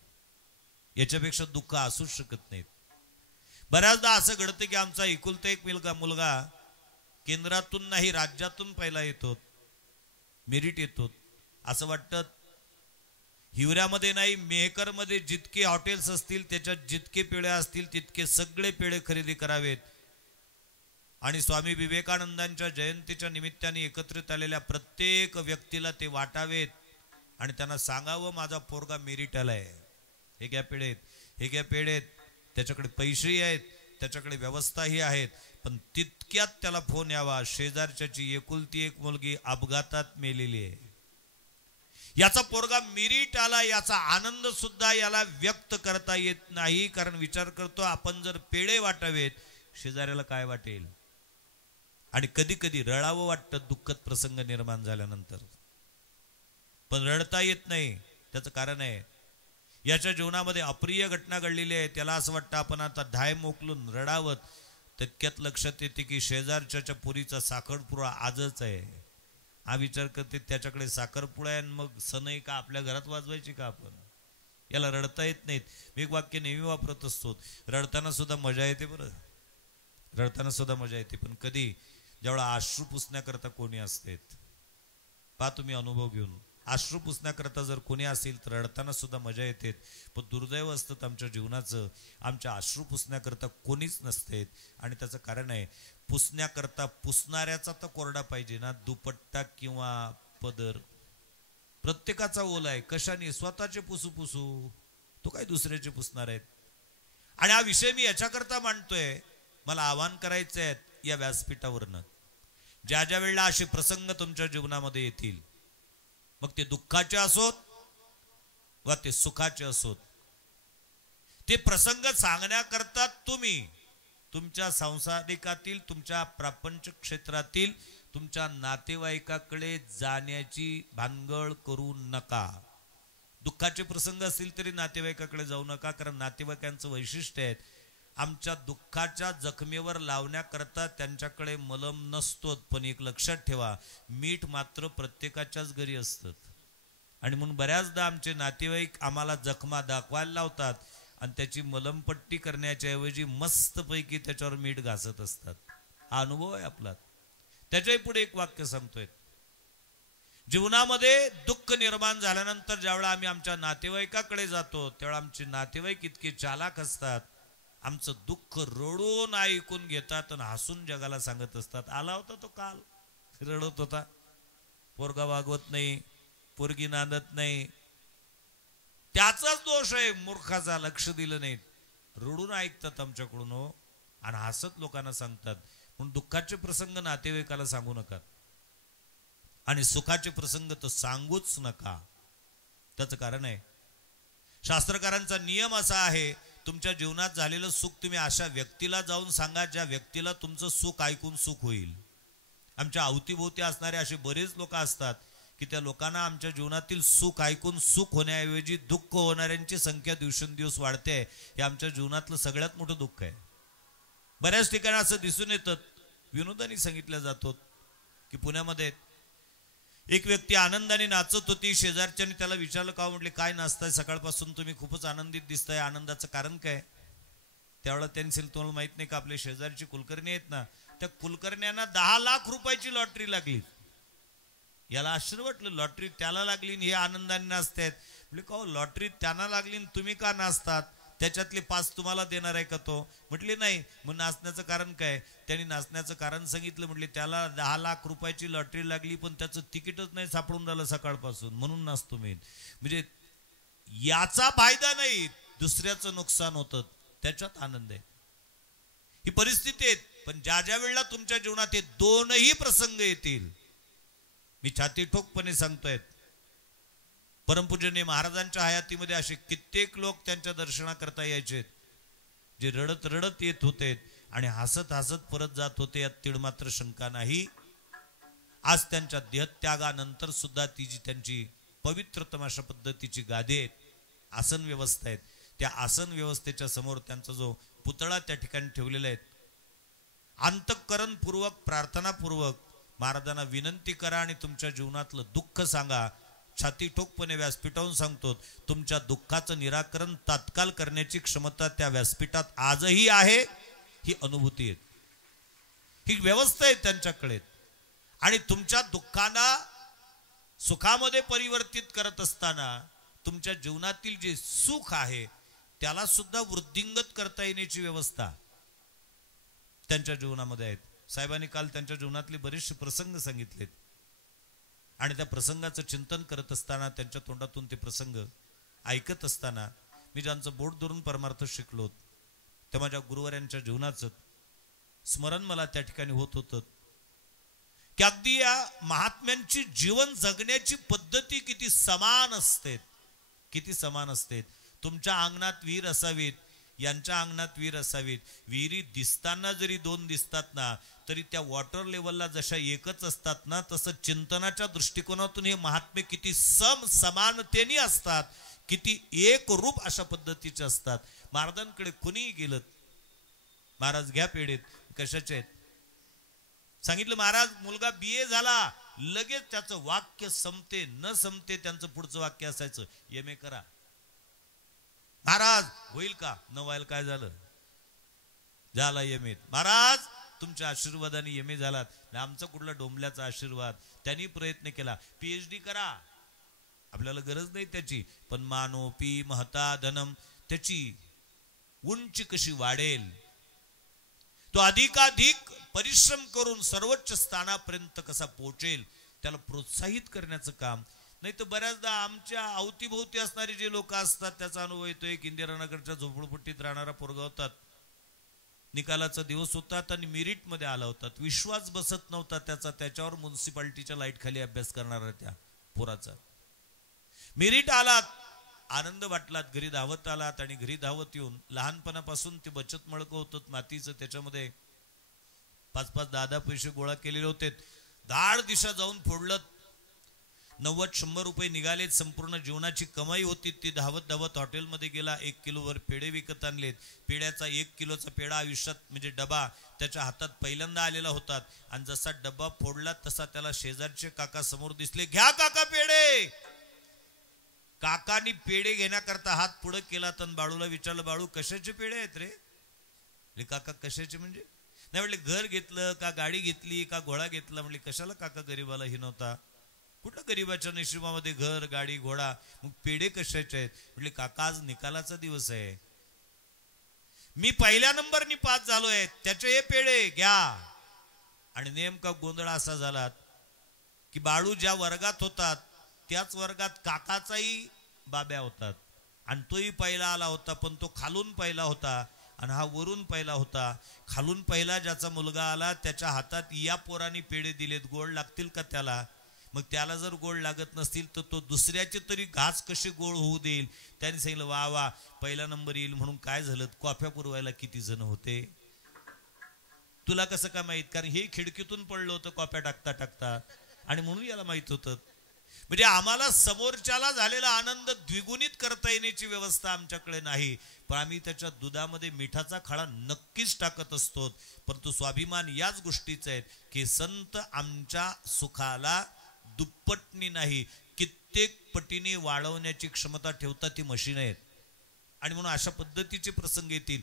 याच्यापेक्षा दुःख असूच शकत नाहीत. बऱ्याचदा असं घडतं की आमचा एकुलता एक मुलगा केंद्रातून नाही राज्यातून पहिला येतो, मेरिट येतो. असं वाटतं हिवऱ्यामध्ये नाही मेहकरमध्ये जितके हॉटेल्स असतील त्याच्यात जितके पेढे असतील तितके सगळे पेढे खरेदी करावेत आणि स्वामी विवेकानंदांच्या जयंतीच्या निमित्ताने एकत्रित आलेल्या प्रत्येक व्यक्तीला ते वाटावेत आणि त्यांना सांगावं माझा पोरगा मेरिट आलाय, हे घ्या पेढेत, हे घ्या पेढेत. त्याच्याकडे पैसेही आहेत, त्याच्याकडे व्यवस्थाही आहेत, पण तितक्यात त्याला फोन यावा शेजारच्याची एकुलती एक मुलगी अपघातात मेलेली आहे. याचा पोरगा मेरिट आला याचा आनंद सुद्धा याला व्यक्त करता येत नाही. कारण विचार करतो आपण जर पेढे वाटावेत शेजाऱ्याला काय वाटेल आणि कधी कधी रडावं वाटतं दुःखद प्रसंग निर्माण झाल्यानंतर, पण रडता येत नाही. त्याचं कारण आहे याच्या जीवनामध्ये अप्रिय घटना घडलेली आहे. त्याला असं वाटतं आपण आता धाय मोकलून रडावत. तितक्यात लक्षात येते की शेजारच्या पुरीचा साखरपुडा आजच आहे. हा विचार करते त्याच्याकडे साखरपुडा आहे मग सनई का आपल्या घरात वाजवायची का आपण. याला रडता येत नाहीत. मी एक वाक्य नेहमी वापरत असतो, रडताना सुद्धा मजा येते. बरं रडताना सुद्धा मजा येते, पण कधी ज्यावेळेला अश्रू पुसण्याकरता कोणी असते पहा तुम्ही अनुभव घेऊन, अश्रू पुसण्याकरता जर कोणी असेल तर रडताना सुद्धा मजा येते. पण दुर्दैव असतं आमच्या जीवनाचं, आमच्या अश्रू पुसण्याकरता कोणीच नसते. आणि त्याचं कारण आहे पुसण्याकरता पुसणाऱ्याचा तर कोरडा पाहिजे ना, दुपट्टा किंवा पदर. प्रत्येकाचा ओला आहे, कशाने स्वतःचे पुसू पुसू, तो काय दुसऱ्याचे पुसणार आहेत. आणि हा विषय मी याच्याकरता मांडतोय, मला आवाहन करायचं आहे या व्यासपीठावरनं, ज्या ज्या वेळेला असे प्रसंग तुमच्या जीवनामध्ये येतील, मग ते दुःखाचे असोत वा ते सुखाचे असोत, ते प्रसंग सांगण्याकरता तुम्ही तुमच्या संसारिकातील तुमच्या प्रापंच क्षेत्रातील तुमच्या नातेवाईकाकडे जाण्याची भानगड करू नका. दुःखाचे प्रसंग असतील तरी नातेवाईकाकडे जाऊ नका, कारण नातेवाईकांचं वैशिष्ट्य आहे आमच्या दुःखाच्या जखमेवर लावण्याकरता त्यांच्याकडे मलम नसतो. पण एक लक्षात ठेवा, मीठ मात्र प्रत्येकाच्याच घरी असतं. आणि म्हणून बऱ्याचदा आमचे नातेवाईक आम्हाला जखमा दाखवायला लावतात आणि त्याची मलमपट्टी करण्याच्या ऐवजी मस्तपैकी त्याच्यावर मीठ घासत असतात. हा अनुभव आहे आपला. त्याच्याही पुढे एक वाक्य सांगतोय, जीवनामध्ये दुःख निर्माण झाल्यानंतर ज्यावेळेला आम्ही आमच्या नातेवाईकाकडे जातो त्यावेळेला आमचे नातेवाईक इतके चालाक असतात, आमचं दुःख रडून ऐकून घेतात आणि हसून जगाला सांगत असतात, आला होता तो काल, रडत होता, पोरगा वागवत नाही, पोरगी नांदत नाही, त्याचाच दोष आहे मूर्खाचा, लक्ष दिलं नाही. रडून ऐकतात आमच्याकडून हो आणि हसत लोकांना सांगतात. म्हणून दुःखाचे प्रसंग नातेवाईकाला सांगू नका आणि सुखाचे प्रसंग तर सांगूच नका. त्याचं कारण आहे शास्त्रकारांचा नियम असा आहे, तुमच्या जीवनात झालेलं सुख तुम्ही अशा व्यक्तीला जाऊन सांगा ज्या व्यक्तीला तुमचं सुख ऐकून सुख होईल. आमच्या अवतीभोवती असणारे असे बरेच लोक असतात की त्या लोकांना आमच्या जीवनातील सुख ऐकून सुख होण्याऐवजी दुःख होणाऱ्यांची संख्या दिवसेंदिवस वाढते. हे आमच्या जीवनातलं सगळ्यात मोठं दुःख आहे. बऱ्याच ठिकाणी असं दिसून येतं, विनोदाने सांगितलं जातो की पुण्यामध्ये एक व्यक्ती आनंदाने नाचत होती. शेजारच्याने त्याला विचारलं, का म्हटले काय नाचताय सकाळपासून, तुम्ही खूपच आनंदित दिसताय, आनंदाचं कारण काय. त्यावेळेला त्यांनी तुम्हाला माहित नाही का आपले शेजारची कुलकर्णी आहेत ना, त्या कुलकर्ण्यांना 10 लाख रुपयाची लॉटरी लागली. याला आश्चर्य वाटलं, लॉटरी त्याला लागली हे आनंदाने नाचतायत. म्हणजे का लॉटरी त्यांना लागली तुम्ही का नाचतात, त्याच्यातले 5 तुम्हाला देणार आहे का तो. म्हटले नाही. मग नाचण्याचं कारण काय. त्यांनी नाचण्याचं कारण सांगितलं. म्हटले त्याला 10 लाख रुपयाची लॉटरी लागली पण त्याचं तिकीटच नाही सापडून राहिलं सकाळपासून, म्हणून नाचतो मी. म्हणजे याचा फायदा नाही, दुसऱ्याचं नुकसान होतं, त्याच्यात आनंद आहे. ही परिस्थिती आहे. पण ज्या ज्या वेळेला तुमच्या जीवनात हे दोनही प्रसंग येतील, मी छाती ठोकपणे सांगतोय, परमपूजनीय महाराजांच्या हयातीमध्ये असे कित्येक लोक त्यांच्या दर्शनाकरता यायचे, जे रडत रडत येत होते आणि हसत हसत परत जात होते, यात तीळ मात्र शंका नाही. आज त्यांच्या देहत्यागानंतर सुद्धा ती जी त्यांची पवित्रतम अशा पद्धतीची गादी आहेत, आसन व्यवस्था आहेत, त्या आसन व्यवस्थेच्या समोर त्यांचा जो पुतळा त्या ठिकाणी ठेवलेला आहे, अंतःकरणपूर्वक प्रार्थनापूर्वक महाराजांना विनंती करा आणि तुमच्या जीवनातलं दुःख सांगा. छाती ठोकपणे व्यासपीठावरून सांगतो, तुमच्या दुःखाचं निराकरण तात्काळ करण्याची क्षमता त्या व्यासपीठात आजही आहे. ही अनुभूती आहे, ही व्यवस्था आहे त्यांच्याकडे. आणि तुमच्या दुःखांना सुखामध्ये परिवर्तित करत असताना तुमच्या जीवनातील जे सुख आहे त्याला सुद्धा वृद्धिंगत करता येण्याची व्यवस्था त्यांच्या जीवनामध्ये आहेत. साहेबांनी काल त्यांच्या जीवनातले बरेचसे प्रसंग सांगितलेत आणि त्या प्रसंगाचं चिंतन करत असताना, त्यांच्या तोंडातून ते प्रसंग ऐकत असताना मी ज्यांचं बोट धरून परमार्थ शिकलो त्या माझ्या गुरुवाऱ्यांच्या जीवनाचं स्मरण मला त्या ठिकाणी होत होतं की अगदी या महात्म्यांची जीवन जगण्याची पद्धती किती समान असते, किती समान असते. तुमच्या अंगणात विहीर असावीत, यांच्या अंगणात विहीर असावीत. विहिरी दिसताना जरी दोन दिसतात ना, तरी त्या वॉटर लेवलला जशा एकच असतात ना, तसं चिंतनाच्या दृष्टिकोनातून हे महात्मे किती समानतेने असतात, किती एक रूप अशा पद्धतीचे असतात. महाराजांकडे कुणीही गेलं, महाराज घ्या पेढेत, कशाचे आहेत सांगितलं, महाराज मुलगा BA झाला, लगेच त्याचं वाक्य संपते न संपते त्यांचं पुढचं वाक्य असायचं, MA करा. महाराज होईल का, न व्हायला काय झालं, झाला MA. महाराज तुमच्या आशीर्वादाने MA झालात, आमचा कुठला डोंबल्याचा आशीर्वाद, त्यांनी प्रयत्न केला, PhD करा, आपल्याला गरज नाही त्याची, पण मानोपी महता धनम, त्याची उंची कशी वाढेल, तो अधिकाधिक परिश्रम करून सर्वोच्च स्थानापर्यंत कसा पोहोचेल, त्याला प्रोत्साहित करण्याचं काम. नाही तर बऱ्याचदा आमच्या अवतीभोवती असणारे जे लोक असतात त्याचा अनुभव येतोय की इंदिरानगरच्या झोपडपट्टीत राहणारा पोरगा होतात, निकालाचा दिवस होतात आणि मेरिट मध्ये आला होतात, विश्वास बसत नव्हता त्याचा, त्याच्यावर म्युन्सिपाल्टीच्या लाईट खाली अभ्यास करणारा त्या पोराचा. मेरिट आलात, आनंद वाटलात, घरी धावत आलात आणि घरी धावत येऊन लहानपणापासून ते बचत मळकं होतं मातीचं, त्याच्यामध्ये 5-5, 10-10 पैसे गोळा केलेले होते, धाड दिशा जाऊन फोडलं, 90-100 रुपये निघालेत, संपूर्ण जीवनाची कमाई होती. ती धावत धावत हॉटेलमध्ये गेला, 1 किलोवर पेढे विकत आणलेत. पेढ्याचा 1 किलोचा पेढा आयुष्यात म्हणजे डबा त्याच्या हातात पहिल्यांदा आलेला होता आणि जसा डब्बा फोडला तसा त्याला शेजारचे काका समोर दिसले, घ्या काका पेढे. काकानी पेढे घेण्याकरता हात पुढे केला तर बाळूला विचारलं, बाळू कशाचे पेढे आहेत रे? काका कशाचे म्हणजे? नाही म्हटले घर घेतलं का गाडी घेतली का घोडा घेतला. म्हटले कशाला काका गरीबाला ही नव्हता, कुठं गरीबाच्या नशिबामध्ये घर गाडी घोडा, मग पेढे कशाचे आहेत? म्हटले काका आज निकालाचा दिवस आहे, मी पहिल्या नंबरनी पास झालोय, त्याचे हे पेढे घ्या. आणि नेमका गोंधळ असा झाला की बाळू ज्या वर्गात होतात त्याच वर्गात काकाचाही बाब्या होतात आणि तोही पहिला आला होता, पण तो खालून पहिला होता आणि हा वरून पहिला होता. खालून पहिला ज्याचा मुलगा आला त्याच्या हातात या पोरांनी पेढे दिलेत, गोड लागतील का त्याला? मग त्याला जर गोड लागत नसतील तर तो दुसऱ्याचे तरी घास कसे गोड होऊ देईल. त्यांनी सांगितलं वा वा पहिला नंबर येईल म्हणून. काय झालं, कॉफ्या पुरवायला किती जण होते तुला कसं काय माहित? कारण हे खिडकीतून पडलं होतं कॉफ्या टाकता टाकता आणि म्हणून याला माहित होतं. म्हणजे आम्हाला समोरच्याला झालेला आनंद द्विगुणित करता येण्याची व्यवस्था आमच्याकडे नाही, पण आम्ही त्याच्या दुधामध्ये मिठाचा खडा नक्कीच टाकत असतो. परंतु स्वाभिमान याच गोष्टीचा आहे की संत आमच्या सुखाला दुप्पटनी नाही कित्येक पटीने वाढवण्याची क्षमता ठेवतात, ती मशीन आहेत. आणि म्हणून अशा पद्धतीचे प्रसंग येतील,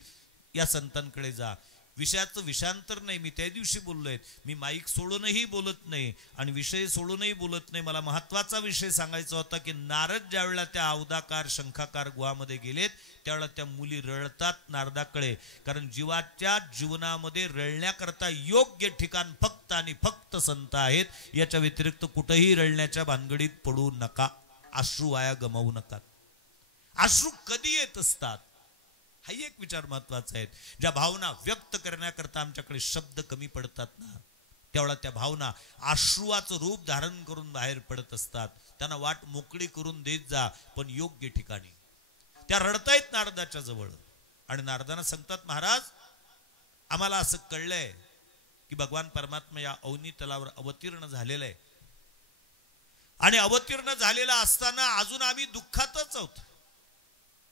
या संतांकडे जा. विषयाचं विषांतर नाही, मी त्या दिवशी बोललोय, मी माईक सोडूनही बोलत नाही आणि विषय सोडूनही बोलत नाही. मला महत्वाचा विषय सांगायचा होता की नारद ज्यावेळेला त्या औदाकार शंखाकार गुहामध्ये गेलेत त्यावेळेला त्या मुली रडतात नारदाकडे, कारण जीवाच्या जीवनामध्ये रडण्याकरता योग्य ठिकाण फक्त आणि फक्त संत आहेत. याच्या व्यतिरिक्त कुठेही रडण्याच्या भानगडीत पडू नका, अश्रू वाया गमावू नका. अश्रू कधी येत असतात हा एक विचार महत्वाचा आहे. ज्या भावना व्यक्त करण्याकरता आमच्याकडे शब्द कमी पडतात ना, त्यावेळा त्या भावना अश्रुवाचं रूप धारण करून बाहेर पडत असतात. त्यांना वाट मोकळी करून देत जा, पण योग्य ठिकाणी. त्या रडतायत नारदाच्या जवळ आणि नारदांना सांगतात, महाराज आम्हाला असं कळलंय की भगवान परमात्मा या अवनी तलावर अवतीर्ण झालेला आहे आणि अवतीर्ण झालेला असताना अजून आम्ही दुःखातच आहोत.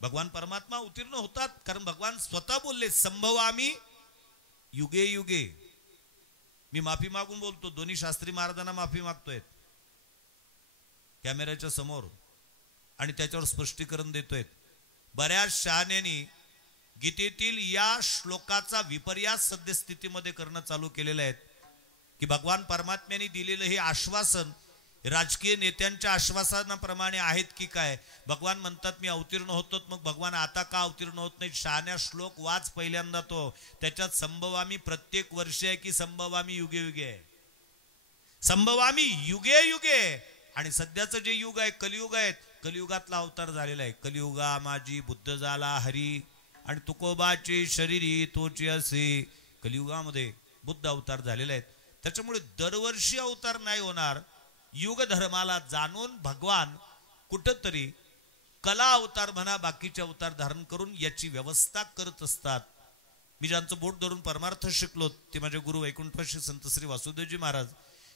भगवान परमात्मा उत्तीर्ण होतात कारण भगवान स्वतः बोलले, संभवामी युगे युगे. मी माफी मागून बोलतो, दोन्ही शास्त्री महाराजांना माफी मागतोय कॅमेऱ्याच्या समोर आणि त्याच्यावर स्पष्टीकरण देतोय. बऱ्याच शहाण्यांनी गीतेतील या श्लोकाचा विपर्यास सद्यस्थितीमध्ये करणं चालू केलेलं आहे की भगवान परमात्म्याने दिलेलं हे आश्वासन राजकीय नेत्यांच्या आश्वासनाप्रमाणे आहेत की काय. भगवान म्हणतात मी अवतीर्ण होतो, मग भगवान आता का अवतीर्ण होत नाही. शहाण्या श्लोक वाच पहिल्यांदा तो, त्याच्यात संभवामी प्रत्येक वर्षी आहे की संभवामी युगे युगे आहे. संभवामी युगे युगे. आणि सध्याचं जे युग आहे कलियुग आहे, कलियुगातला अवतार झालेला आहे. कलियुगा माझी बुद्ध झाला हरी आणि तुकोबाची शरीरी तोची असे. कलियुगामध्ये बुद्ध अवतार झालेले आहेत. त्याच्यामुळे दरवर्षी अवतार नाही होणार. युग धर्माला जाणून भगवान कुठंतरी कला अवतार म्हणा बाकीचे अवतार धारण करून याची व्यवस्था करत असतात. मी ज्यांचं बोट धरून परमार्थ शिकलो ते माझे गुरु वैकुंठवासी संत श्री वासुदेवजी महाराज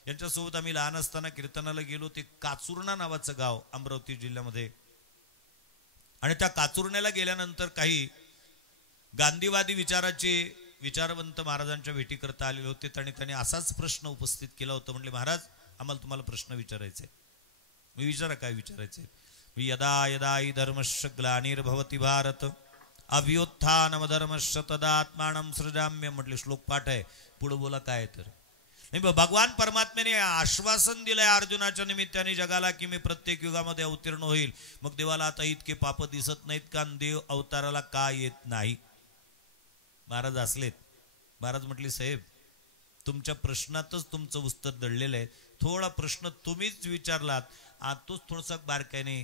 यांच्यासोबत आम्ही लहान असताना कीर्तनाला गेलो. ते काचुर्णा नावाचं गाव अमरावती जिल्ह्यामध्ये. आणि त्या काचुर्ण्याला गेल्यानंतर काही गांधीवादी विचाराचे विचारवंत महाराजांच्या भेटी करता आलेले होते. त्यांनी असाच प्रश्न उपस्थित केला होता. म्हणले, महाराज आम्हाला तुम्हाला प्रश्न विचारायचे. मी विचारा काय विचारायचे. यदा यदा हि धर्मस्य ग्लानिर्भवति भारत अभ्युत्थानमधर्मस्य तदात्मानं सृजाम्य. म्हटले श्लोक पाठ आहे, पुढे बोला काय तर. नाही, भगवान परमात्म्याने आश्वासन दिलंय अर्जुनाच्या निमित्ताने जगाला की मी प्रत्येक युगामध्ये अवतीर्ण होईल. मग देवाला आता इतके पाप दिसत नाहीत का? देव अवताराला का येत नाही? महाराज असलेत. महाराज म्हटले, साहेब तुमच्या प्रश्नातच तुमचं उत्तर दडलेलं आहे. थोडा प्रश्न तुम्हीच विचारलात, तोच थोडासा बारकाईने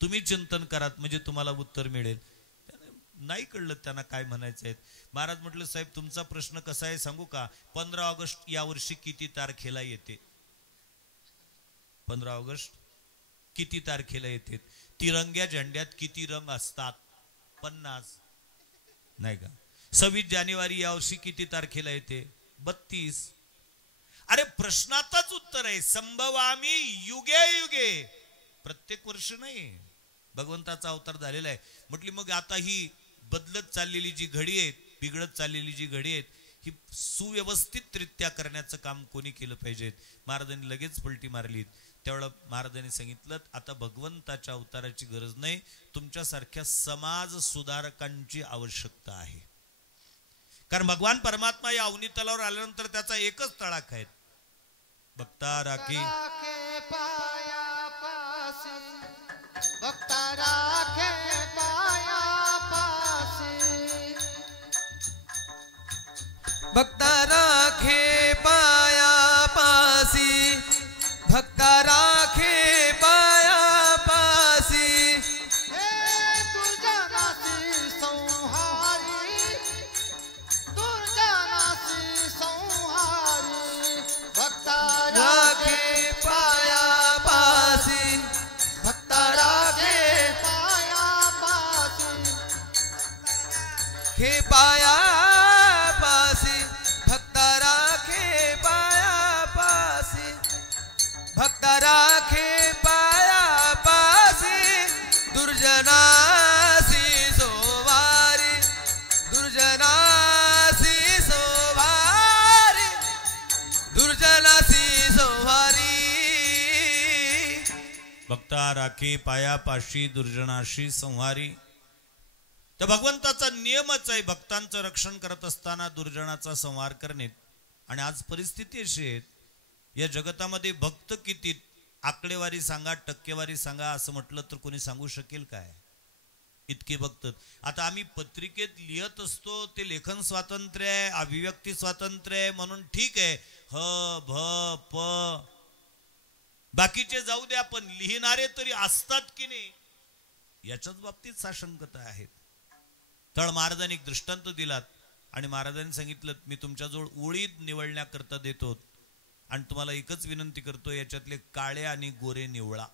तुम्ही चिंतन करात म्हणजे तुम्हाला उत्तर मिळेल. नाही कळलं त्यांना काय म्हणायचं आहे. महाराज म्हटलं, साहेब तुमचा प्रश्न कसा आहे सांगू का? 15 ऑगस्ट यावर्षी किती तारखेला येते? 15 ऑगस्ट किती तारखेला येते? तिरंग्या झेंड्यात किती रंग असतात? 50 नाही का? 26 जानेवारी यावर्षी किती तारखेला येते? 32. अरे प्रश्नातच उत्तर आहे. संभवामी युगे युगे. प्रत्येक वर्ष नाही, भगवंताचा अवतार झालेला आहे. म्हटली मग आता ही बदलत चाललेली जी घडी आहे, बिघडत चाललेली जी घडी आहे, ही सुव्यवस्थितरित्या करण्याचं काम कोणी केलं पाहिजे? महाराजांनी लगेच पलटी मारली. त्यावेळेला महाराजांनी सांगितलं, आता भगवंताच्या अवताराची गरज नाही, तुमच्यासारख्या समाज सुधारकांची आवश्यकता आहे. कारण भगवान परमात्मा या अवनी तलावर आल्यानंतर त्याचा एकच तळाख आहे, भक्ता राखी पाया पासी, भक्ता राखे पाया पासी, भक्ता राखे पाया पासी, भक्ता राखे पाया पासी. हे दुर्जनासी संहारी, दुर्जनासी संहारी, भक्ता राखे पाया पासी, भक्ता राखे पाया पासी, खे पाया पासी, भक्ता राखे पाया पासी, भक्ता राखे पाया पासी. दुर्जनासी सोवारी, दुर्जनासी सोवारी, दुर्जनासी सोवारी. भक्ता राखे पायापाशी दुर्जनाशी संहारी. तर भगवंताचा नियमच आहे भक्तांचं रक्षण करत असताना दुर्जनाचा संहार करणे. आणि आज परिस्थिती अशी आहे, या जगतामध्ये भक्त किती? आकडेवारी सांगा, टक्केवारी सांगा. असं म्हटलं तर कोणी सांगू शकेल काय? इतके भक्त. आता आम्ही पत्रिकेत लिहत असतो ते लेखन स्वातंत्र्य आहे, अभिव्यक्ती स्वातंत्र्य आहे म्हणून ठीक आहे. ह भ प बाकीचे जाऊ द्या, पण लिहिणारे तरी असतात की नाही याच्याच बाबतीत साशंकता आहेत. तळ महाराजांनी एक दृष्टांत दिलात. आणि महाराजांनी सांगितलं मी तुमच्याजवळ ओळीत निवडण्याकरता देतो आणि तुम्हाला एकच विनंती करतो, याच्यातले काळे आणि गोरे निवळा.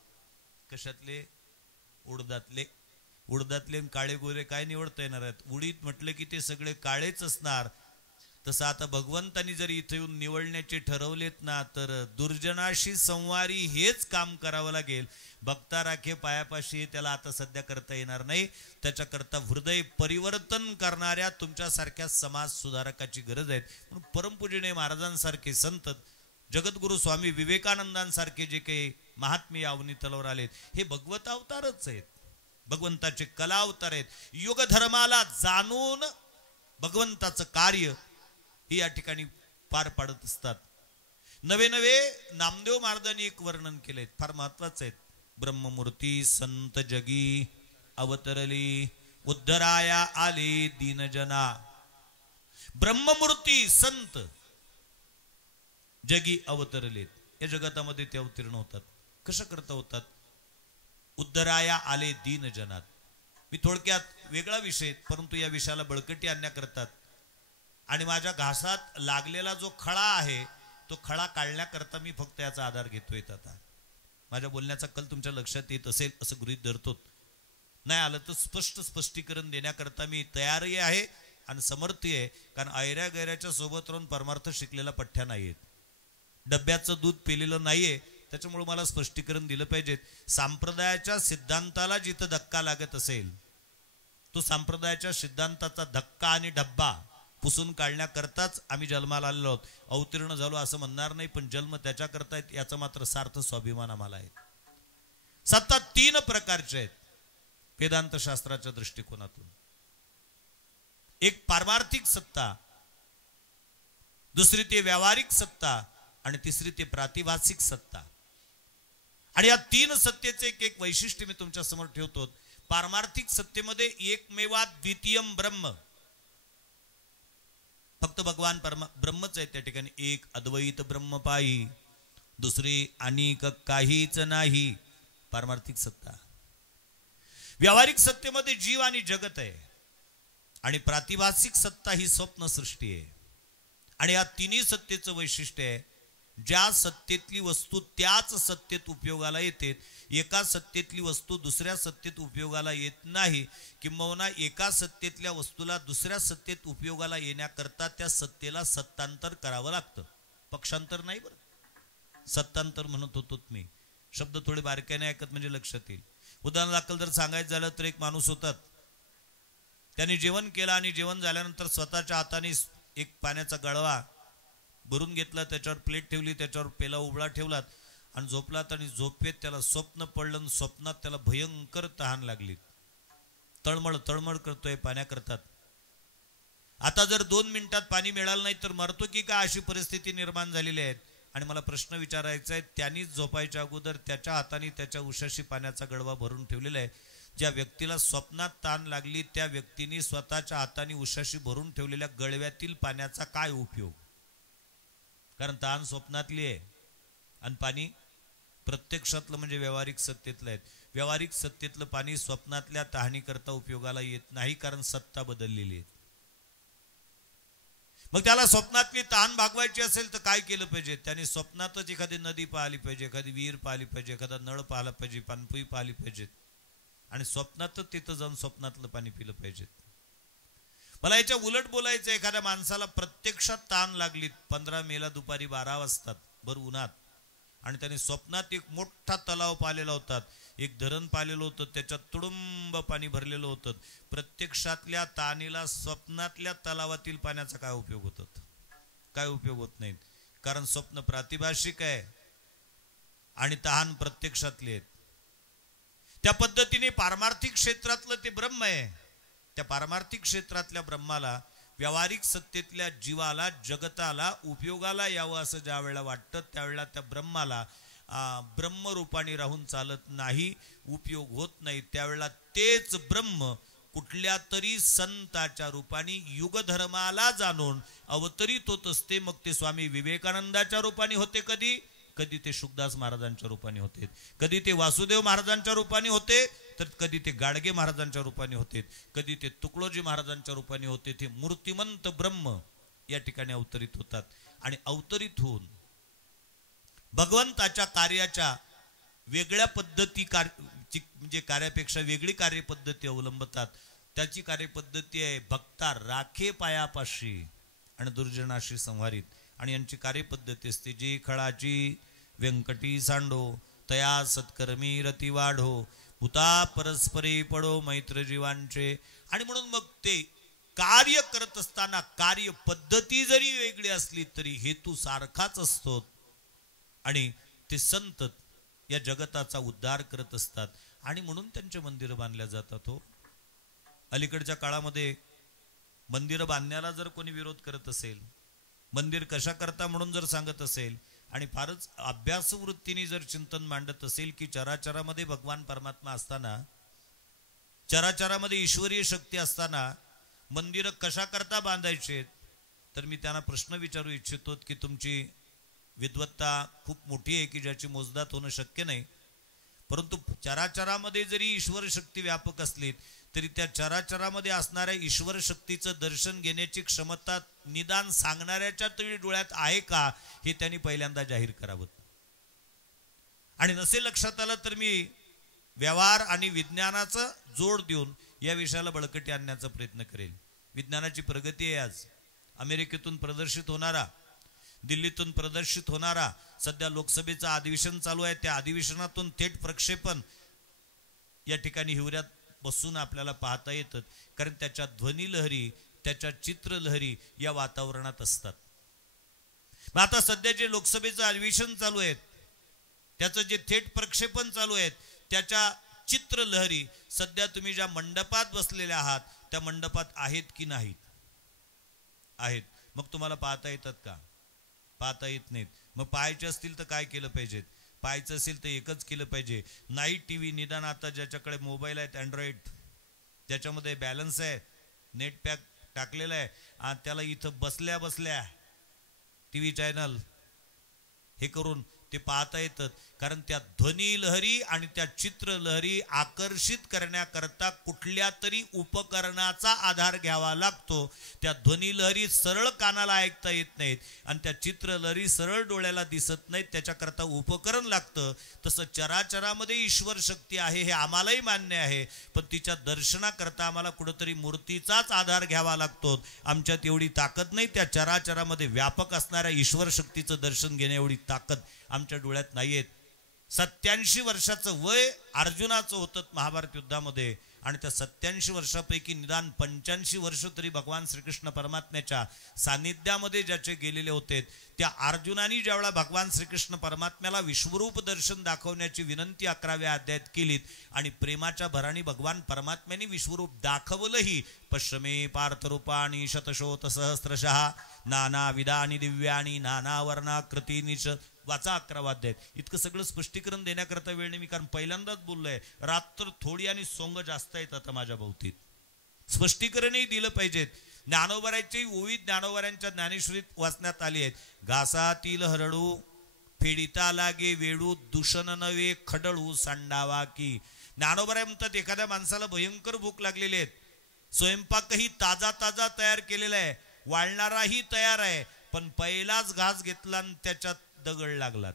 कशातले? उडदातले. उडदातले काळे गोरे काय निवडता येणार आहेत? उडीद म्हटलं की ते सगळे काळेच असणार. तसं आता भगवंतांनी जरी इथे येऊन निवडण्याचे ठरवलेत ना, तर दुर्जनाशी संवारी हेच काम करावं लागेल. भक्ता राखे पायापाशी त्याला आता सध्या करता येणार नाही. त्याच्याकरता हृदय परिवर्तन करणाऱ्या तुमच्यासारख्या समाज सुधारकाची गरज आहे. म्हणून परमपूजनीय महाराजांसारखे संत, जगद्गुरु स्वामी विवेकानंदांसारखे जे काही महात्मे अवनीतलावर आलेत, हे भगवत अवतारच आहेत, भगवंताचे कला अवतार आहेत. युग धर्माला जाणून भगवंताचं कार्य ही या ठिकाणी पार पाडत असतात. नवे नवे नामदेव महाराजांनी एक वर्णन केले, फार महत्वाचे आहेत. ब्रह्ममूर्ती संत जगी अवतरली, उद्धराया आले दीनजना. ब्रह्ममूर्ती संत जगी अवतरलेत, या जगतामध्ये ते अवतीर्ण होतात. कसं करता होतात? उद्धराया आले दीन जनात. मी थोडक्यात वेगळा विषय, परंतु या विषयाला बळकटी आणण्याकरतात आणि माझ्या घासात लागलेला जो खळा आहे तो खळा काढण्याकरता मी फक्त याचा आधार घेतोय. आता माझ्या बोलण्याचा कल तुमच्या लक्षात येत असेल असं गृहीत धरतो. नाही आलं तर स्पष्टीकरण देण्याकरता मी तयारही आहे आणि समर्थही आहे. कारण ऐऱ्या गैऱ्याच्या सोबत राहून परमार्थ शिकलेला पठ्ठ्या नाहीयेत, डब्याचं दूध पिलेलं नाहीये, त्याच्यामुळे मला स्पष्टीकरण दिलं पाहिजे. सांप्रदायाच्या सिद्धांताला जिथं धक्का लागत असेल, तो सांप्रदायाच्या सिद्धांताचा धक्का आणि डब्बा पुसून काढण्याकरताच आम्ही जन्माला आलेलो आहोत. अवतीर्ण झालो असं म्हणणार नाही, पण जन्म त्याच्याकरता याचा मात्र सार्थ स्वाभिमान आम्हाला आहे. सत्ता 3 प्रकारच्या आहेत वेदांत शास्त्राच्या दृष्टिकोनातून. एक पारमार्थिक सत्ता, दुसरी ते व्यावहारिक सत्ता आणि तिसरी ते प्रातिभासिक सत्ता. आणि या 3 सत्तेचे एक वैशिष्ट्य मी तुमच्या समोर ठेवतो. पारमार्थिक सत्तेमध्ये एकमेवा द्वितीयम ब्रह्म, फक्त भगवान ब्रह्मच आहे त्या ठिकाणी. एक अद्वैत ब्रह्म पाही, दुसरी अनेक काहीच नाही, पारमार्थिक सत्ता. व्यावहारिक सत्तेमध्ये जीव आणि जगत आहे आणि प्रातिभासिक सत्ता ही स्वप्न सृष्टी आहे. आणि या 3 सत्तेचं वैशिष्ट्य आहे, ज्या सत्तेतली वस्तू त्याच सत्तेत उपयोगाला येते, एका सत्तेतली वस्तू दुसऱ्या सत्तेत उपयोगाला येत नाही. किंबहुना एका सत्तेतल्या वस्तूला दुसऱ्या सत्तेत उपयोगाला येण्याकरता त्या सत्तेला सत्तांतर करावं लागतं. पक्षांतर नाही बरं, सत्तांतर म्हणत होतो मी. शब्द थोडे बारकाईने ऐकत म्हणजे लक्षात येईल. उदाहरणादाखल जर सांगायचं झालं तर एक माणूस होता, त्याने जेवण केलं आणि जेवण झाल्यानंतर स्वतःच्या हाताने एक पाण्याचा गळवा भरून घेतला, त्याच्यावर प्लेट ठेवली, त्याच्यावर पेला उबळा ठेवला आणि झोपलात. आणि झोपेत त्याला स्वप्न पडलं आणि स्वप्नात त्याला भयंकर तहान लागली, तळमळ तळमळ करतोय पाण्याकरतात. आता जर 2 मिनिटात पाणी मिळालं नाही तर मरतो की काय, अशी परिस्थिती निर्माण झालेली आहे. आणि मला प्रश्न विचारायचा आहे, त्यांनीच झोपायच्या अगोदर त्याच्या हाताने त्याच्या उशाशी पाण्याचा गळवा भरून ठेवलेला आहे. ज्या व्यक्तीला स्वप्नात तहान लागली त्या व्यक्तीने स्वतःच्या हाताने उशाशी भरून ठेवलेल्या गळव्यातील पाण्याचा काय उपयोग? कारण तहान स्वप्नातली आहे आणि पाणी प्रत्यक्षातलं म्हणजे व्यावहारिक सत्तेतलं आहे. व्यावहारिक सत्तेतलं पाणी स्वप्नातल्या तहानीकरता उपयोगाला येत नाही, कारण सत्ता बदललेली आहे. मग त्याला स्वप्नातली तहान भागवायची असेल तर काय केलं पाहिजे? त्याने स्वप्नातच एखादी नदी पाहिली पाहिजे, एखादी विहीर पाहिली पाहिजे, एखादा नळ पाहिला पाहिजे, पाणपोई पाहिली पाहिजेत आणि स्वप्नातच तिथं जाऊन स्वप्नातलं पाणी पिलं पाहिजे. मला याच्या उलट बोलायचं, एखाद्या माणसाला प्रत्यक्षात तहान लागली 15 मेला दुपारी 12 वाजता भर उन्हात, आणि त्याने स्वप्नात एक मोठा तलाव पाहिलेला होता, एक धरण पाहिलेलं होतं, त्याच्यात तुडुंब पाणी भरलेलं होतं. प्रत्यक्षातल्या तहानीला स्वप्नातल्या तलावातील पाण्याचा काय उपयोग होतात? काय उपयोग होत नाही, कारण स्वप्न प्रातिभाषिक आहे आणि तहान प्रत्यक्षातली आहे. त्या पद्धतीने पारमार्थिक क्षेत्रातलं ते ब्रह्म आहे. त्या पारमार्थिक क्षेत्रातल्या ब्रह्माला व्यावहारिक सत्तेतल्या जीवाला, जगताला उपयोगाला यावं असं ज्या वेळेला वाटतं त्यावेळेला त्या ब्रह्माला ब्रह्मरूपाने राहून चालत नाही, उपयोग होत नाही. त्यावेळेला तेच ब्रह्म कुठल्या तरी संताच्या रूपाने युगधर्माला जाणून अवतरित होत असते. मग ते स्वामी विवेकानंदाच्या रूपाने होते, कधी ते शुकदास महाराजांच्या रूपाने होते, कधी ते वासुदेव महाराजांच्या रूपाने होते, तर कधी ते गाडगे महाराजांच्या रूपाने होते, कधी ते तुकडोजी महाराजांच्या रूपाने होते. ते मूर्तिमंत ब्रह्म या ठिकाणी अवतरित होतात आणि अवतरित होऊन भगवंताच्या कार्याच्या वेगळ्या पद्धती म्हणजे कार्यापेक्षा वेगळी कार्यपद्धती अवलंबतात. त्याची कार्यपद्धती आहे भक्ता राखे पायापाशी आणि दुर्जनाशी संहारित. आणि यांची कार्यपद्धती असते जी खळाची व्यंकटी सांडो तया सत्कर्मी रती वाढो भूता परस्परी पडो मैत्र जीवांचे. आणि म्हणून मग ते कार्य करत असताना कार्य पद्धती जरी वेगळी असली तरी हेतू सारखाच असतो आणि ते संत या जगताचा उद्धार करत असतात. आणि म्हणून त्यांचे मंदिर बांधल्या जातात. हो, अलीकडच्या काळामध्ये मंदिर बांधण्याला जर कोणी विरोध करत असेल, मंदिर कशा करता म्हणून जर सांगत असेल आणि फारच अभ्यास वृत्तीने जर चिंतन मांडत असेल की चराचरामध्ये भगवान परमात्मा असताना, चराचरामध्ये ईश्वरीय शक्ती असताना मंदिर कशा करता बांधायचे, तर मी त्यांना प्रश्न विचारू इच्छितो की तुमची विद्वत्ता खूप मोठी आहे की ज्याची मोजदात होणं शक्य नाही. परंतु चराचरामध्ये जरी ईश्वर शक्ती व्यापक असली तरी त्या चराचरामध्ये असणाऱ्या ईश्वर शक्तीचं दर्शन घेण्याची क्षमता निदान सांगणाऱ्याच्या तरी डोळ्यात आहे का हे त्यांनी पहिल्यांदा जाहीर करावं. आणि नसे लक्षात आलं तर मी व्यवहार आणि विज्ञानाचं जोड देऊन या विषयाला बळकटी आणण्याचा प्रयत्न करेल. विज्ञानाची प्रगती आहे. आज अमेरिकेतून प्रदर्शित होणारा, दिल्लीतून प्रदर्शित होणारा सध्या लोकसभेचं अधिवेशन चालू आहे, त्या अधिवेशनातून थेट प्रक्षेपण या ठिकाणी हिवऱ्यात बसून आपल्याला पाहता येतं. कारण त्याच्या ध्वनी लहरी, त्याच्या चित्रलहरी या वातावरणात असतात. मग आता सध्या जे लोकसभेचं अधिवेशन चालू आहे त्याचं जे थेट प्रक्षेपण चालू आहे त्याच्या चित्रलहरी सध्या तुम्ही ज्या मंडपात बसलेले आहात त्या मंडपात आहेत की नाहीत? आहेत. मग तुम्हाला पाहता येतात का? पाहता येत नाहीत. मग पाहायचे असतील तर काय केलं पाहिजे? पाहायचं असेल तर एकच केलं पाहिजे, नाईट टीव्ही. निदान आता ज्याच्याकडे मोबाईल आहेत अँड्रॉइड, ज्याच्यामध्ये बॅलन्स आहे, नेट पॅक टाकलेला आहे, आणि त्याला इथं बसल्या बसल्या टीव्ही चॅनल हे करून ते पाहता येतात. कारण त्या ध्वनी लहरी आणि त्या चित्र लहरी आकर्षित करण्याकरता कुठल्या तरी उपकरणाचा आधार घ्यावा लागतो. त्या ध्वनी लहरी सरळ कानाला ऐकता येत नाहीत आणि त्या चित्र लहरी सरळ डोळ्याला दिसत नाहीत, त्याच्याकरता उपकरण लागतं. तसं चराचरामध्ये ईश्वर शक्ती आहे हे आम्हालाही मान्य आहे, पण तिच्या दर्शनाकरता आम्हाला कुठंतरी मूर्तीचाच आधार घ्यावा लागतो. आमच्यात एवढी ताकद नाही, त्या चराचरामध्ये व्यापक असणाऱ्या ईश्वर शक्तीचं दर्शन घेण्या एवढी ताकद आमच्या डोळ्यात नाहीयेत. 87 वर्षाचं वय अर्जुनाचं होतं महाभारत युद्धामध्ये, आणि त्या 87 वर्षापैकी निदान 85 वर्ष तरी भगवान श्रीकृष्ण परमात्म्याच्या सानिध्यामध्ये ज्याचे गेलेले होते. त्या अर्जुनाने ज्यावेळा भगवान श्रीकृष्ण परमात्म्याला विश्वरूप दर्शन दाखवण्याची विनंती 11व्या अध्यायात केलीत आणि प्रेमाच्या भराने भगवान परमात्म्याने विश्वरूप दाखवलंही. पश्चिमे पार्थरूपाणी शतशोत सहस्रशः नाना विधानी दिव्यानी नाना वर्णाकृतीनीच. वाचा 11वा अध्याय. इतकं सगळं स्पष्टीकरण देण्याकरता वेळ नाही, कारण पहिल्यांदाच बोललोय. रात्र थोडी आणि सोंग जास्त आहेत आता माझ्या भोवतीत. स्पष्टीकरणही दिलं पाहिजेत. ज्ञानोबराची ओवी ज्ञानोबरांच्या ज्ञानेश्वरीत वाचण्यात आली आहेत. घासातील हरडू फेडिता लागे वेडू दूषण नवे खडळू सांडावा की. ज्ञानोबराय म्हणतात एखाद्या माणसाला भयंकर भूक लागलेली आहे, स्वयंपाकही ताजा ताजा तयार केलेला आहे, वाळणाराही तयार आहे, पण पहिलाच घास घेतला आणि त्याच्यात दगड लागलात.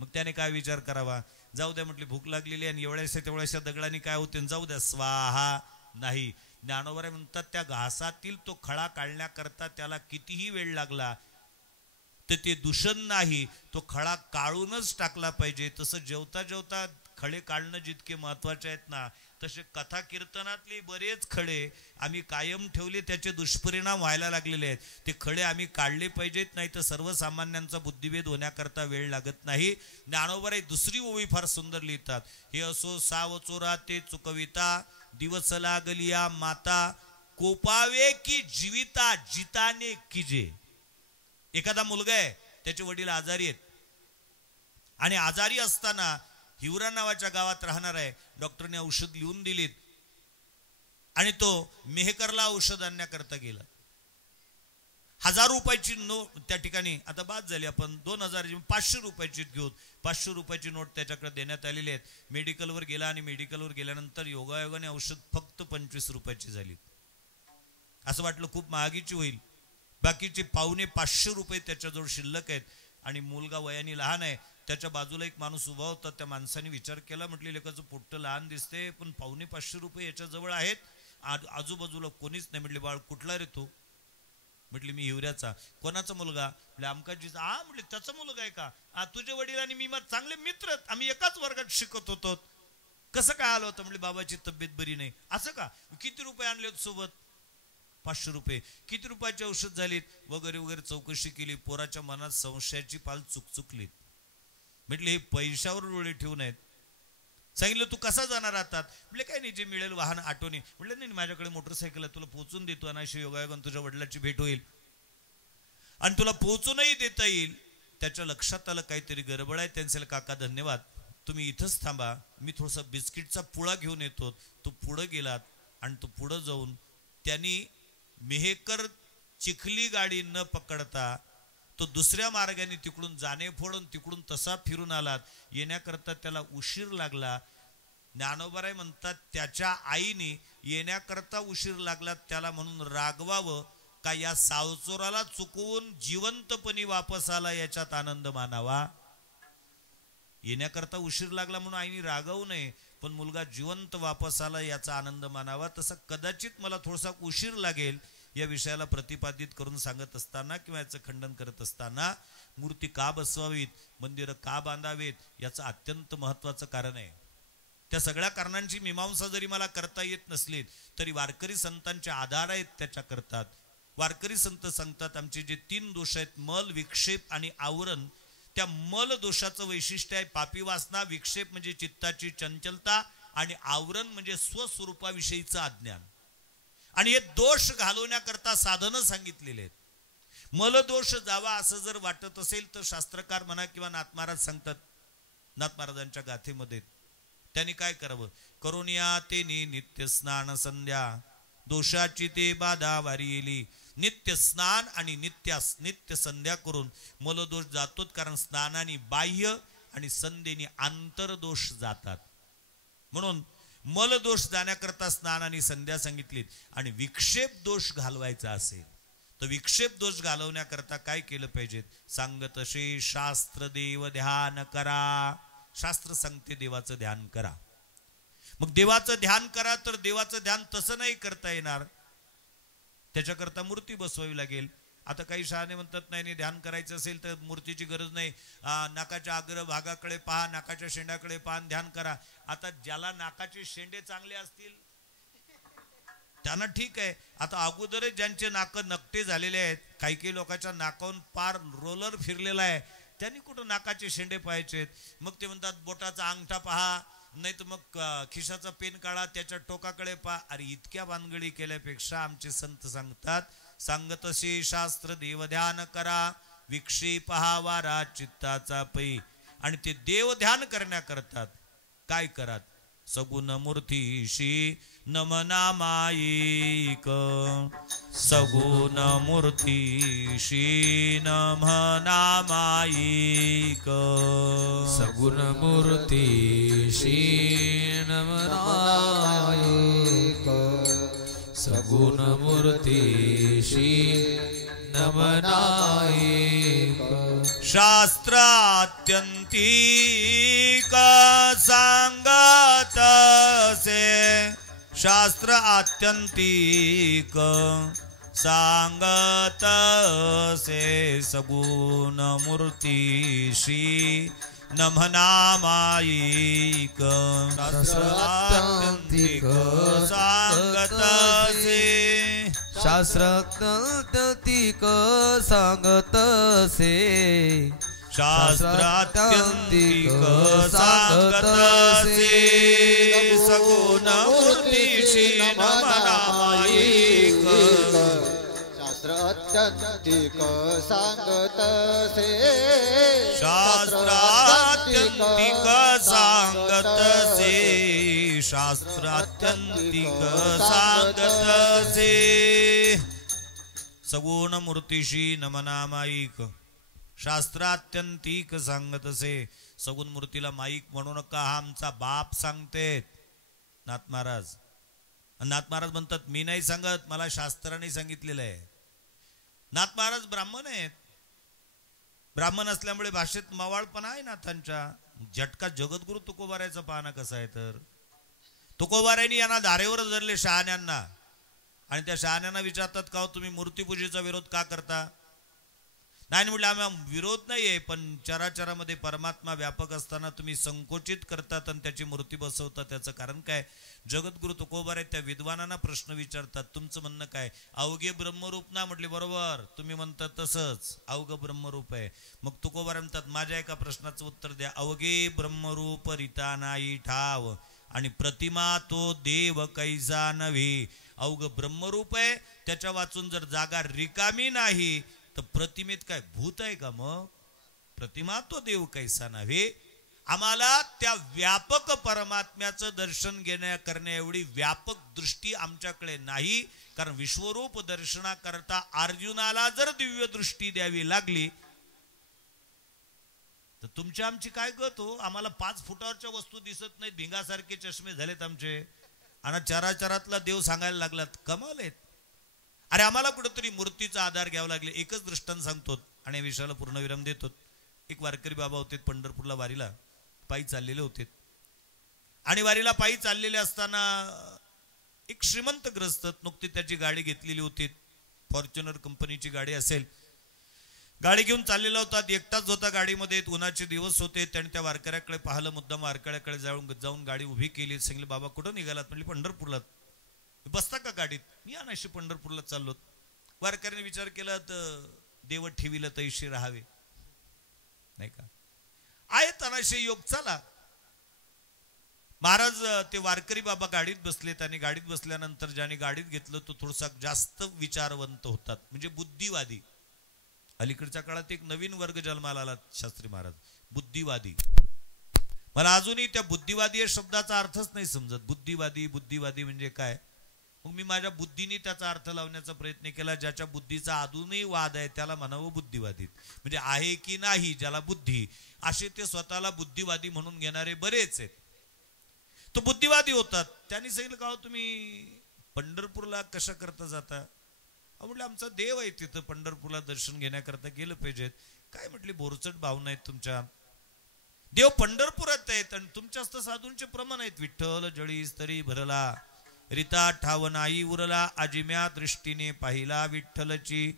मग त्याने काय विचार करावा? जाऊ द्या म्हटली, भूक लागलेली आणि एवढ्याशा तेवढ्याशा दगडाने काय होते, जाऊ द्या, स्वाहा. नाही, ज्ञानोबराय म्हणतात त्या घासातील तो खळा काढण्याकरता त्याला कितीही वेळ लागला तर ते दूषण नाही, तो खळा काढूनच टाकला पाहिजे. तसं जेवता जेवता खडे काढणं जितके महत्वाचे आहेत ना, तसे कथा कीर्तनातले बरेच खडे आम्ही कायम ठेवले, त्याचे दुष्परिणाम व्हायला लागलेले आहेत. ते खडे आम्ही काढले पाहिजेत, नाही तर सर्वसामान्यांचा बुद्धिभेद होण्याकरता वेळ लागत नाही. ज्ञानोबराय दुसरी ओवी फार सुंदर लिहितात. हे असो साव चोरा ते चुकविता दिवस लागलिया माता कोपावे की जीविता जिताने कीजे. एखादा मुलगा आहे, त्याचे वडील आजारी आहेत आणि आजारी असताना हिवरा नावाच्या गावात राहणार आहे. डॉक्टरने औषध लिहून दिलीत आणि तो मेहकरला औषध आणण्याकरता गेला. 1000 रुपयाची नोट त्या ठिकाणी आता बाद झाली, आपण 2000 500 रुपयाची घेऊन 500 रुपयाची नोट त्याच्याकडे देण्यात आलेली आहेत. मेडिकलवर गेला आणि मेडिकलवर गेल्यानंतर योगायोगाने औषध फक्त 25 रुपयाची झाली. असं वाटलं खूप महागीची होईल. बाकीचे 550 रुपये त्याच्याजवळ शिल्लक आहेत आणि मुलगा वयाने लहान आहे. त्याच्या बाजूला एक माणूस उभा होता. त्या माणसाने विचार केला, म्हटले लेकाचं पोट्ट लहान दिसते पण 550 रुपये याच्याजवळ आहेत, आजूबाजूला कोणीच नाही. म्हटले बाळ कुठला रे तू? म्हटले मी हिवऱ्याचा. कोणाचा मुलगा? म्हटले आमकाजीचा. हा म्हटले त्याचा मुलगा आहे का? तुझे वडील आणि मी मग चांगले मित्र, आम्ही एकाच वर्गात शिकत होतो. कसं काय आलं होतं? म्हणजे बाबाची तब्येत बरी नाही. असं का? किती रुपये आणले सोबत? 500 रुपये. किती रुपयाची औषध झालीत? वगैरे वगैरे चौकशी केली. पोराच्या मनात संशयाची पाल चुकचुकलीत. म्हटले हे पैशावर डोळे ठेवून आहेत. सांगितलं तू कसा जाणार आता? म्हटले काय नाही, जे मिळेल वाहन ऑटोने. म्हटले नाही माझ्याकडे मोटरसायकल आहे, तुला पोहोचून देतो आणि अशी योगायोगाने तुझ्या वडिलाची भेट होईल आणि तुला पोहोचूनही देता येईल. त्याच्या लक्षात आलं काहीतरी गडबड आहे. त्यांचे काका धन्यवाद, तुम्ही इथंच थांबा, मी थोडासा बिस्किटचा पुळा घेऊन येतो. तो पुढं गेलात आणि तो पुढं जाऊन त्यांनी मेहकर चिखली गाडी न पकडता तो दुसऱ्या मार्गाने तिकडून जाणे फोडून तिकडून तसा फिरून आलात. येण्याकरता त्याला उशीर लागला. ज्ञानोबाराय म्हणतात त्याच्या आईने येण्याकरता उशीर लागला त्याला म्हणून रागवावं का या सावचोराला चुकवून जिवंतपणी वापस आला याच्यात आनंद मानावा. येण्याकरता उशीर लागला म्हणून आईने रागवू नये, पण मुलगा जिवंत वापस आला याचा आनंद मानावा. तसा कदाचित मला थोडासा उशीर लागेल या विषयाला प्रतिपादित करून सांगत असताना किंवा याचं खंडन करत असताना मूर्ती का बसवावीत, मंदिरं का बांधावेत याचं अत्यंत महत्वाचं कारण आहे. त्या सगळ्या कारणांची मीमांसा जरी मला करता येत नसली तरी वारकरी संतांचे आधार आहेत त्याच्या करतात. वारकरी संत सांगतात आमचे जे 3 दोष आहेत, मल, विक्षेप आणि आवरण. त्या मल दोषाचं वैशिष्ट्य आहे पापी वासना. विक्षेप म्हणजे चित्ताची चंचलता आणि आवरण म्हणजे स्वस्वरूपाविषयीचं अज्ञान. आणि हे दोष घालवण्याकरता साधनं सांगितलेले आहेत. मलदोष जावा असं जर वाटत असेल तर शास्त्रकार म्हणा किंवा नाथ महाराज सांगतात, नाथ महाराजांच्या गाथेमध्ये त्यांनी काय करावं? करुनिया ते नित्य स्नान संध्या दोषाची ते बाधा वारी येली. नित्य स्नान आणि नित्य संध्या करून मलदोष जातोच, कारण स्नानाने बाह्य आणि संध्येने आंतरदोष जातात. म्हणून मलदोष जाण्याकरता स्नान आणि संध्या सांगितलीत. आणि विक्षेप दोष घालवायचा असेल तर विक्षेप दोष घालवण्याकरता काय केलं पाहिजे? सांगत असे शास्त्र देव ध्यान करा. शास्त्र सांगते देवाचं ध्यान करा. मग देवाचं ध्यान करा तर देवाचं ध्यान तसं नाही करता येणार, त्याच्याकरता मूर्ती बसवावी लागेल. आता काही शहाणे म्हणतात नाही ध्यान करायचं असेल तर मूर्तीची गरज नाही, नाकाच्या अग्रभागाकडे पहा, नाकाच्या शेंड्याकडे पहा, ध्यान करा. आता ज्याला नाकाचे शेंडे चांगले असतील त्यांना ठीक आहे. आता अगोदरच ज्यांचे नाक नकटे झालेले आहेत, काही लोकांच्या नाकावरून पार रोलर फिरलेला आहे, त्यांनी कुठं नाकाचे शेंडे पाहायचे? मग ते म्हणतात बोटाचा अंगठा पहा, नाही तर मग खिशाचा पेन काढा, त्याच्या टोकाकडे पहा. अरे इतक्या भानगडी केल्यापेक्षा आमचे संत सांगतात सांगत असे शास्त्र देव ध्यान करा. विक्षेप हा वारा चित्ताचा पै. आणि ते देव ध्यान करण्याकरतात काय करात? सगुण मूर्तीशी नमनामायिक. सगुण मूर्तीशी नमनामायिक. सगुण मूर्तीशी नमनामायिक. सगुण मूर्तीशी नमनायिक. शास्त्रात्यंतिक सांगत से. शास्त्र आत्यंतिक सांगत से. सगुण मूर्तीशी नमनामायिक. शास्त्र आत्यंतिक सांगत से. शास्त्रात्यंतिक सांगत से. शास्त्रात्यंतिक सांगत से. सगुण मूर्तीशी नमनामायिक. शास्त्रात्यंतिक सांगत से. शास्त्रात्यंतिक सांगत से. शास्त्रात्यंतिक सांगत से. सगुण मूर्तीशी नमनामाईक शास्त्रात्यंतिक सांगतसे. सगुण मूर्तीला माईक म्हणू नका, हा आमचा बाप सांगतेत नाथ महाराज. नाथ महाराज म्हणतात मी नाही सांगत, मला शास्त्राने सांगितलेलं आहे. नाथ महाराज ब्राह्मण आहेत. ब्राह्मण असल्यामुळे भाषेत मवाळपणा आहे नाथांच्या. झटका जगद्गुरु तुकोबारायचा पाहणं कसं आहे तर तुकोबारायनी यांना धारेवर धरले शहाण्यांना, आणि त्या शहाण्यांना विचारतात का हो तुम्ही मूर्तीपूजेचा विरोध का करता. नाही म्हटलं आम्ही विरोध नाहीये, पण चराचरामध्ये परमात्मा व्यापक असताना तुम्ही संकोचित करतात आणि त्याची मूर्ती बसवतात, त्याचं कारण काय. जगद्गुरु तुकोबाराय त्या विद्वानांना प्रश्न विचारतात, तुमचं म्हणणं काय. अवघे ब्रह्मरूप ना म्हटले बरोबर, तुम्ही म्हणतात तसंच अवघ ब्रह्मरूप आहे. मग तुकोबाराय म्हणतात माझ्या एका प्रश्नाचं उत्तर द्या. अवघे ब्रह्मरूप रिता नाही ठाव आणि प्रतिमा तो देव कैसा नव्हे. अवघ ब्रह्मरूप आहे, त्याच्या वाचून जर जागा रिकामी नाही तर प्रतिमेत काय भूत आहे का. मग प्रतिमा तो देव कैसा नव्हे. आम्हाला त्या व्यापक परमात्म्याचं दर्शन करण्या एवढी व्यापक दृष्टी आमच्याकडे नाही. कारण विश्वरूप दर्शनाकरता अर्जुनाला जर दिव्य दृष्टी द्यावी लागली तर तुमची आमची काय गत हो. आम्हाला 5 फुटावरच्या वस्तू दिसत नाहीत, भिंगासारखे चष्मे झालेत आमचे, आणि चराचरातला देव सांगायला लागलात. कमाल आहेत. अरे आम्हाला कुठंतरी मूर्तीचा आधार घ्यावा लागले. एकच दृष्टांत सांगतो आणि विषयाला पूर्णविराम देतो. एक वारकरी बाबा होते, पंढरपूरला वारीला पायी चाललेले होते, आणि वारीला पायी चाललेले असताना एक श्रीमंत ग्रस्त नुकती त्याची गाडी घेतलेली होती, फॉर्च्युनर कंपनीची गाडी असेल. गाडी घेऊन चाललेला होता, एकटाच होता गाडीमध्ये, उन्हाचे दिवस होते. त्याने त्या वारकऱ्याकडे पाहिलं, मुद्दाम वारकऱ्याकडे जाऊन गाडी उभी केली. सांगितलं बाबा कुठं निघालात. म्हणले पंढरपूरला. बसता का गाडीत. मी अनाशी पंढरपूरला चाललो. वारकऱ्याने विचार केला तर देव ठेवीला तैशी राहावे, नाही का. आहेत अनाशे योग, चला. महाराज ते वारकरी बाबा गाडीत बसलेत, आणि गाडीत बसल्यानंतर ज्याने गाडीत घेतलं तो थोडासा जास्त विचारवंत होतात, म्हणजे बुद्धिवादी. अलीकडच्या काळात एक नवीन वर्ग जन्माला आला शास्त्री महाराज, बुद्धिवादी. मला अजूनही त्या बुद्धिवादी या शब्दाचा अर्थच नाही समजत. बुद्धिवादी बुद्धिवादी म्हणजे काय. मग मी माझ्या बुद्धीने त्याचा अर्थ लावण्याचा प्रयत्न केला. ज्याच्या बुद्धीचा अजूनही वाद आहे त्याला म्हणावं बुद्धिवादी, म्हणजे आहे की नाही ज्याला बुद्धी, असे ते स्वतःला बुद्धिवादी म्हणून घेणारे बरेच आहेत. तो बुद्धिवादी होतात. त्यांनी सांगितलं का तुम्ही पंढरपूरला कशा करता जाता. म्हटलं आमचा देव आहे तिथं, पंढरपूरला दर्शन घेण्याकरता गेलं पाहिजेत. काय म्हटले बोरचट भावना आहेत तुमच्या. देव पंढरपुरात आहेत आणि तुमच्या हस्त साधूंचे प्रमाण आहेत. विठ्ठल जळीस तरी भरला, रिता ठाव नाही उरला, आजिम्या दृष्टीने पाहिला विठ्ठलची.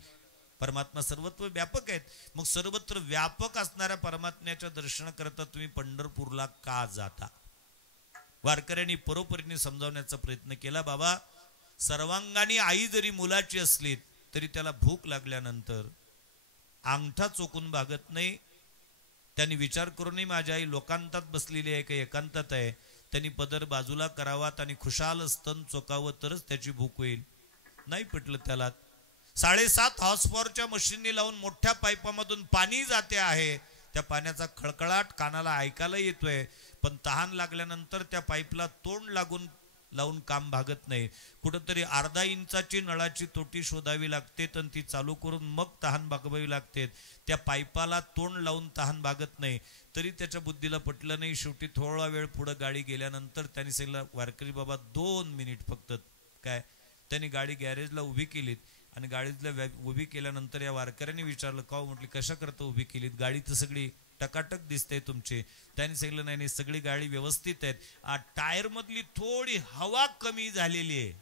परमात्मा सर्वत्र व्यापक आहेत. मग सर्वत्र व्यापक असणाऱ्या परमात्म्याच्या दर्शनाकरता तुम्ही पंढरपूरला का जाता. वारकऱ्यांनी परोपरीने समजावण्याचा प्रयत्न केला. बाबा सर्वांगाने आई जरी मुलाची असली तरी त्याला भूक लागल्यानंतर अंगठा चोकून भागत नाही. त्यांनी विचार करूनही माझी आई लोकांतात बसलेली आहे का एकांतात आहे, त्यांनी पदर बाजूला करावात आणि खुशाल स्तन चोकावं तरच त्याची भूक होईल. नाही पटलं त्याला. 7.5 हॉर्सपॉवरच्या मशीनने लावून मोठ्या पाईपामधून पाणी जाते आहे. त्या पाण्याचा खळखळाट कानाला ऐकायला येतोय, पण तहान लागल्यानंतर त्या पाईपला तोंड लावून काम भागत नाही. कुठंतरी अर्धा इंचाची नळाची तोटी शोधावी लागते आणि ती चालू करून मग तहान भागवावी लागते. त्या पाईपाला तोंड लावून तहान भागत नाही. तरी त्याच्या बुद्धीला पटलं नाही. शेवटी थोडा वेळ पुढे गाडी गेल्यानंतर त्यांनी सांगितलं वारकरी बाबा 2 मिनिट फक्त. काय त्यांनी गाडी गॅरेजला उभी केलीत आणि गाडीतल्या उभी केल्यानंतर या वारकऱ्यांनी विचारलं का म्हटली कशा करता उभी केलीत, गाडी तर सगळी टकाटक दिसते तुमचे. त्यांनी सांगितलं नाही नाही सगळी गाडी व्यवस्थित आहेत, टायर मधली थोडी हवा कमी झालेली आहे,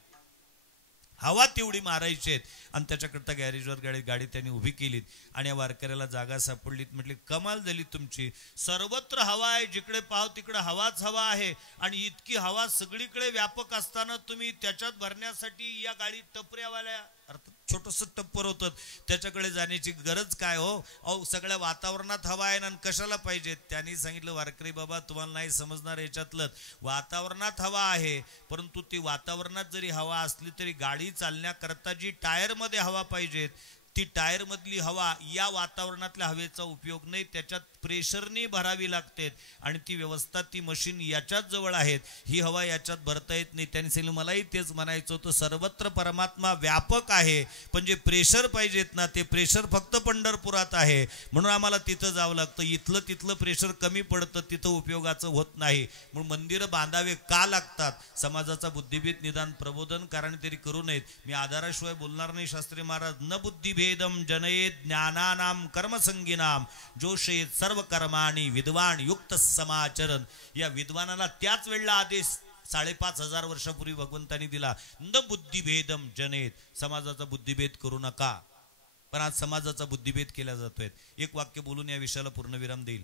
हवा तेवढी मारायची आहेत, आणि त्याच्याकरता गॅरेजवर गाडी त्यांनी उभी केलीत. आणि या वारकऱ्याला जागा सापडलीत. म्हटली कमाल झाली तुमची, सर्वत्र हवा आहे, जिकडे पाहाव तिकडे हवाच हवा आहे, आणि इतकी हवा सगळीकडे व्यापक असताना तुम्ही त्याच्यात भरण्यासाठी या गाडी टपऱ्यावाल्या अर्थात छोटस टप्पर होतं त्याच्याकडे जाण्याची गरज काय हो. अहो सगळ्या वातावरणात हवा आहे ना, कशाला पाहिजे. त्यांनी सांगितलं वारकरी बाबा तुम्हाला नाही समजणार याच्यातलं, वातावरणात हवा आहे, परंतु ती वातावरणात जरी हवा असली तरी गाडी चालण्याकरता जी टायर मध्ये हवा पाहिजे ती टायर मधली हवा या वातावरणातल्या हवेचा उपयोग नाही. त्याच्यात प्रेशरनी भरावी लागते आणि ती व्यवस्था ती मशीन याच्याच जवळ आहेत, ही हवा याच्यात भरता येत नाही. त्यांनी सांगितलं मलाही तेच म्हणायचं होतं, सर्वत्र परमात्मा व्यापक आहे, पण जे प्रेशर पाहिजेत ना ते प्रेशर फक्त पंढरपुरात आहे, म्हणून आम्हाला तिथं जावं लागतं. इथलं तिथलं प्रेशर कमी पडतं, तिथं उपयोगाचं होत नाही. म्हणून मंदिरं बांधावे का लागतात? समाजाचा बुद्धिभेद निदान प्रबोधन कारण तरी करू नयेत. मी आधाराशिवाय बोलणार नाही. शास्त्री महाराज न बुद्धिभेदम जनयेत ज्ञानानाम कर्मसंगीनाम जोशयेत सर्व कर्माणी विद्वान युक्त समाचरण. या विद्वानाला त्याच वेळेला आदेश 5,500 वर्षापूर्वी भगवंतांनी दिला, न बुद्धिभेदम जनयेत, समाजाचा बुद्धिभेद करू नका. पण आज समाजाचा बुद्धिभेद केला जातोय. एक वाक्य बोलून या विषयाला पूर्णविराम देईल.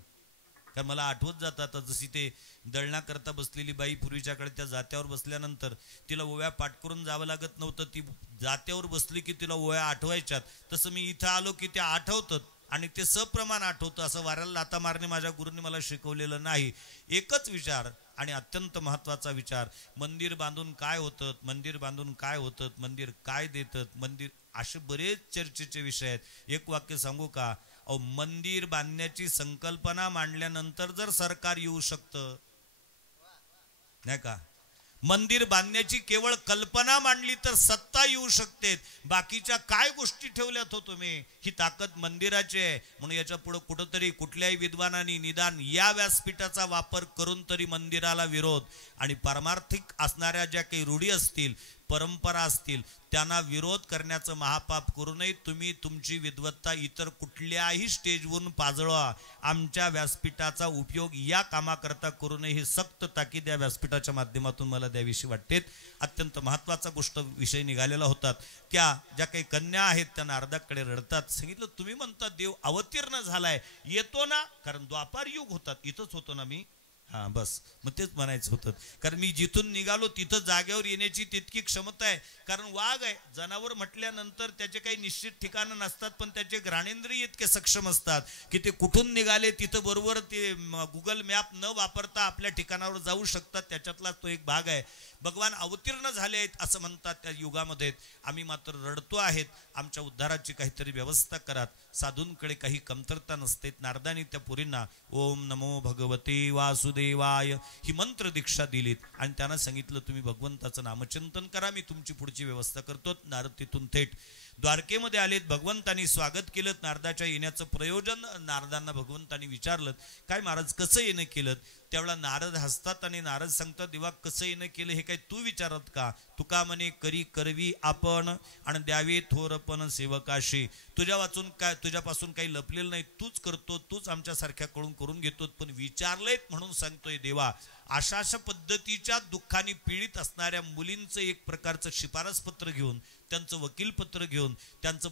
कारण मला आठवत जातात जशी ते दळणाकरता बसलेली बाई पूर्वीच्या काळात त्या जात्यावर बसल्यानंतर तिला ओव्या पाठ करून जावं लागत नव्हतं. ती जात्यावर बसली की तिला ओव्या आठवायच्यात. तसं मी इथं आलो की त्या आठवतात आणि ते सप्रमाण आठवतं. असं वाऱ्याला लाता मारणे माझ्या गुरूंनी मला शिकवलेलं नाही. एकच विचार आणि अत्यंत महत्वाचा विचार, मंदिर बांधून काय होतं, मंदिर बांधून काय होतं, मंदिर काय देतं, मंदिर, असे बरेच चर्चेचे विषय आहेत. एक वाक्य सांगू का? अहो, मंदिर बांधण्याची संकल्पना मांडल्यानंतर जर सरकार येऊ शकतं नाही का? मंदिर बांधण्याची केवळ कल्पना मांडली तर सत्ता येऊ शकते. बाकीच्या काय गोष्टी ठेवल्यात हो तुम्ही? ही ताकद मंदिराची आहे. म्हणून याच्या पुढे कुठंतरी कुठल्याही विद्वानांनी निदान या व्यासपीठाचा वापर करून तरी मंदिराला विरोध आणि पारमार्थिक असणाऱ्या ज्या काही रूढी असतील, परंपरा असतील, त्यांना विरोध करण्याचं महापाप करू नये. तुम्ही तुमची विद्वत्ता इतर कुठल्याही स्टेजवरून पाजळवा. आमच्या व्यासपीठाचा उपयोग या कामाकरता करू नये, ही सक्त ताकीद या व्यासपीठाच्या माध्यमातून मला द्यावीशी वाटते. अत्यंत महत्वाचा गोष्ट विषय निघालेला होता. त्या ज्या काही कन्या आहेत त्या नारदाकडे रडतात. सांगितलं तुम्ही म्हणता देव अवतीर्ण झालाय, येतो ना? कारण द्वापार युग होतात, इथंच होतो ना मी. हा बस, मग तेच म्हणायचं होतं. कारण मी जिथून निघालो तिथं जागेवर येण्याची तितकी क्षमता आहे. कारण वाघ आहे, जनावर म्हटल्यानंतर त्याचे काही निश्चित ठिकाणं नसतात, पण त्याचे घ्राणेंद्रिय इतके सक्षम असतात की ते कुठून निघाले तिथं बरोबर ते गुगल मॅप न वापरता आपल्या ठिकाणावर जाऊ शकतात. त्याच्यातला तो एक भाग आहे. भगवान अवतीर्ण झाले आहेत असं म्हणतात त्या युगामध्ये. आम्ही मात्र रडतो आहेत. आमच्या उद्धाराची काहीतरी व्यवस्था करात. साधूंकडे काही कमतरता नसते. नारदानी त्या पुरींना ओम नमो भगवते वासुदेवाय ही मंत्र दीक्षा दिलीत आणि त्यांना सांगितलं तुम्ही भगवंताचं नामचिंतन करा, मी तुमची पुढची व्यवस्था करतो. नारद तिथून थेट द्वारकेमध्ये आलेत. भगवंतांनी स्वागत केलं. नारदाच्या येण्याचं प्रयोजन नारदांना भगवंतांनी विचारलं, काय महाराज कसं येणं केलं? त्यावेळेला नारद हसतात आणि नारद सांगतात, देवा कसं येणं केलं हे काय तू विचारत का? तुका म्हणे करी करवी आपण आणि द्यावे थोरपण सेवकाशी. तुझ्या वाचून काय, तुझ्यापासून काही लपलेलं नाही, तूच करतो, तूच आमच्या सारख्याकडून करून घेतो. पण विचारलेत म्हणून सांगतोय देवा. अशा पद्धतीच्या दुःखाने पीडित असणाऱ्या मुलींचं एक प्रकारचं शिफारसपत्र घेऊन, त्यांचं वकीलपत्र घेऊन, त्यांचं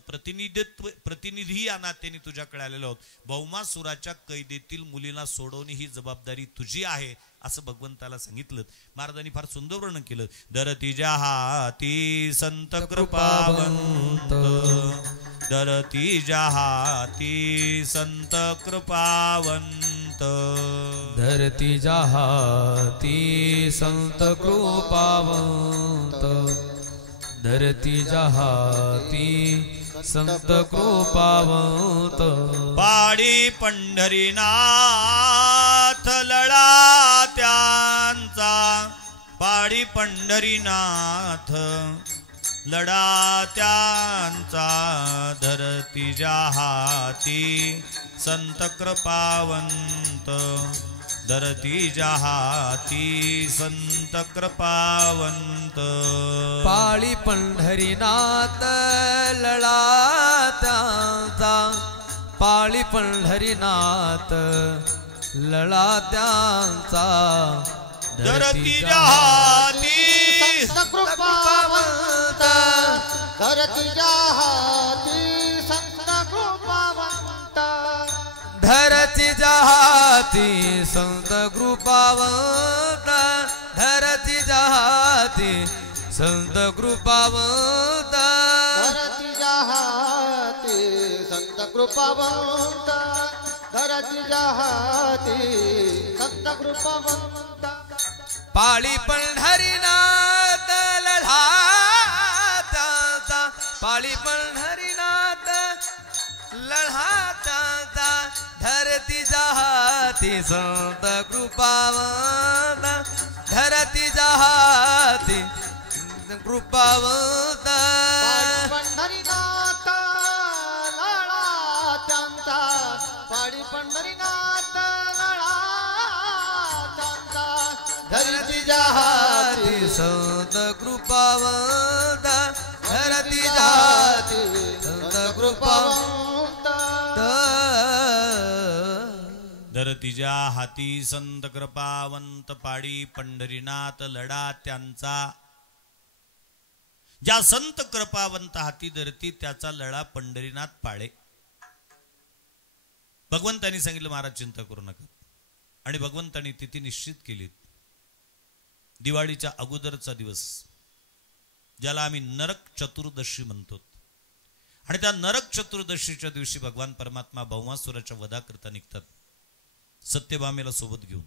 प्रतिनिधी या नात्याने तुझ्याकडे आलेलो आहोत. भौमासुराच्या कैदेतील मुलीला सोडवणे ही जबाबदारी तुझी आहे असं भगवंताला सांगितलं. महाराजांनी फार सुंदर वर्णन केलं. धरतीच्या हाती संत कृपावंत, धरतीच्या हाती संत कृपावंत, धरतीच्या हाती संत कृपावंत, धरतीच्या हाती संत कृपावंत. पाडी पंढरीनाथ लळा त्यांचा, पाडी पंढरीनाथ लढा त्यांचा, धरतीच्या हाती संत कृपावंत, धरतीच्या हाती संत कृपावंत. पाळी पंढरीनाथ लळा त्यांचा, पाळी पंढरीनाथ लळा त्यांचा, धरतीच्या हाती संत कृपावंत, धरतीच्या हाती संत कृपावंत, धरतीच्या हाती संत कृपावंत, धरतीच्या हाती संत कृपावंत, धरतीच्या हाती संत कृपावंत, धरतीच्या हाती संत कृपावंत. पाळी पंढरीनाथ लढा त्यांचा, पाळी पंढरीनाथ लढा त्यांचा, धरतीच्या हाती संत कृपावंत धरती जहाती कृपावंत पंढरीनाथ लळा त्यांचा पाडी पंढरीनाथ लळा त्यांचा धरती हाती संत कृपावंत धरती जहाती संत कृपावंत धरतीच्या हाती संत कृपावंत पाडी पंढरीनाथ लढा त्यांचा. ज्या संत कृपावंत हाती धरती त्याचा लढा पंढरीनाथ पाळे. भगवंतांनी सांगितलं महाराज चिंता करू नका. आणि भगवंतांनी तिथी निश्चित केली. दिवाळीच्या अगोदरचा दिवस ज्याला आम्ही नरक चतुर्दशी म्हणतो. आणि त्या नरक चतुर्दशीच्या दिवशी भगवान परमात्मा भौमासुराच्या वधाकरता निघतात सत्यभामेला सोबत घेऊन.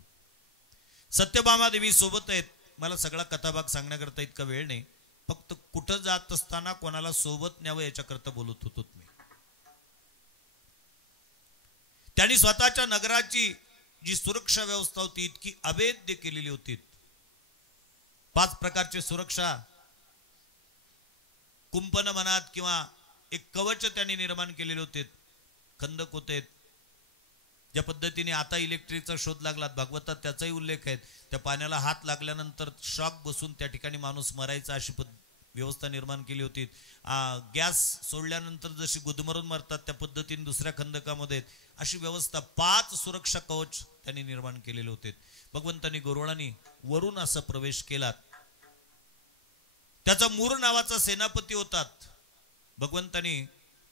सत्यभामा देवी सोबत आहेत. मला सगळा कथाभाग सांगण्याकरता इतका वेळ नाही. फक्त कुठं जात असताना कोणाला सोबत न्यावं याच्याकरता बोलत होतो मी. त्यांनी स्वतःच्या नगराची जी सुरक्षा व्यवस्था होती इतकी अभेद्य केलेली होती. 5 प्रकारचे सुरक्षा कुंपण मनात किंवा एक कवच त्यांनी निर्माण केलेले होते. खंदक होते. ज्या पद्धतीने आता इलेक्ट्रिकचा शोध लागला भागवतात त्याचाही उल्लेख आहे. त्या पाण्याला हात लागल्यानंतर शॉक बसून त्या ठिकाणी माणूस मरायचा अशी व्यवस्था निर्माण केली होती. गॅस सोडल्यानंतर जशी गुदमरून मरतात त्या पद्धतीने दुसऱ्या खंदकामध्ये अशी व्यवस्था 5 सुरक्षा कवच त्यांनी निर्माण केलेले होते. भगवंतांनी गरुडांनी वरून असा प्रवेश केला. त्याचा मूर नावाचा सेनापती होतात. भगवंतांनी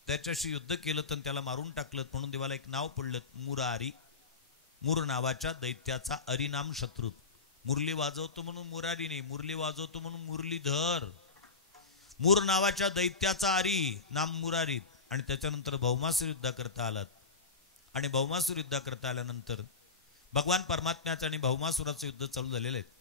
त्याच्याशी युद्ध केलं तर त्याला मारून टाकलं. म्हणून देवाला एक नाव पडलं मुरारी. मूर नावाच्या दैत्याचा अरिनाम शत्रू. मुरली वाजवतो म्हणून मुरारी नाही, मुरली वाजवतो म्हणून मुरलीधर. मूर नावाच्या दैत्याचा अरी नाम मुरारी. आणि त्याच्यानंतर भौमासूर युद्ध करता आलात. आणि भौमासूर युद्ध करता आल्यानंतर भगवान परमात्म्याचं आणि भौमासुराचं युद्ध चालू झालेलं आहे.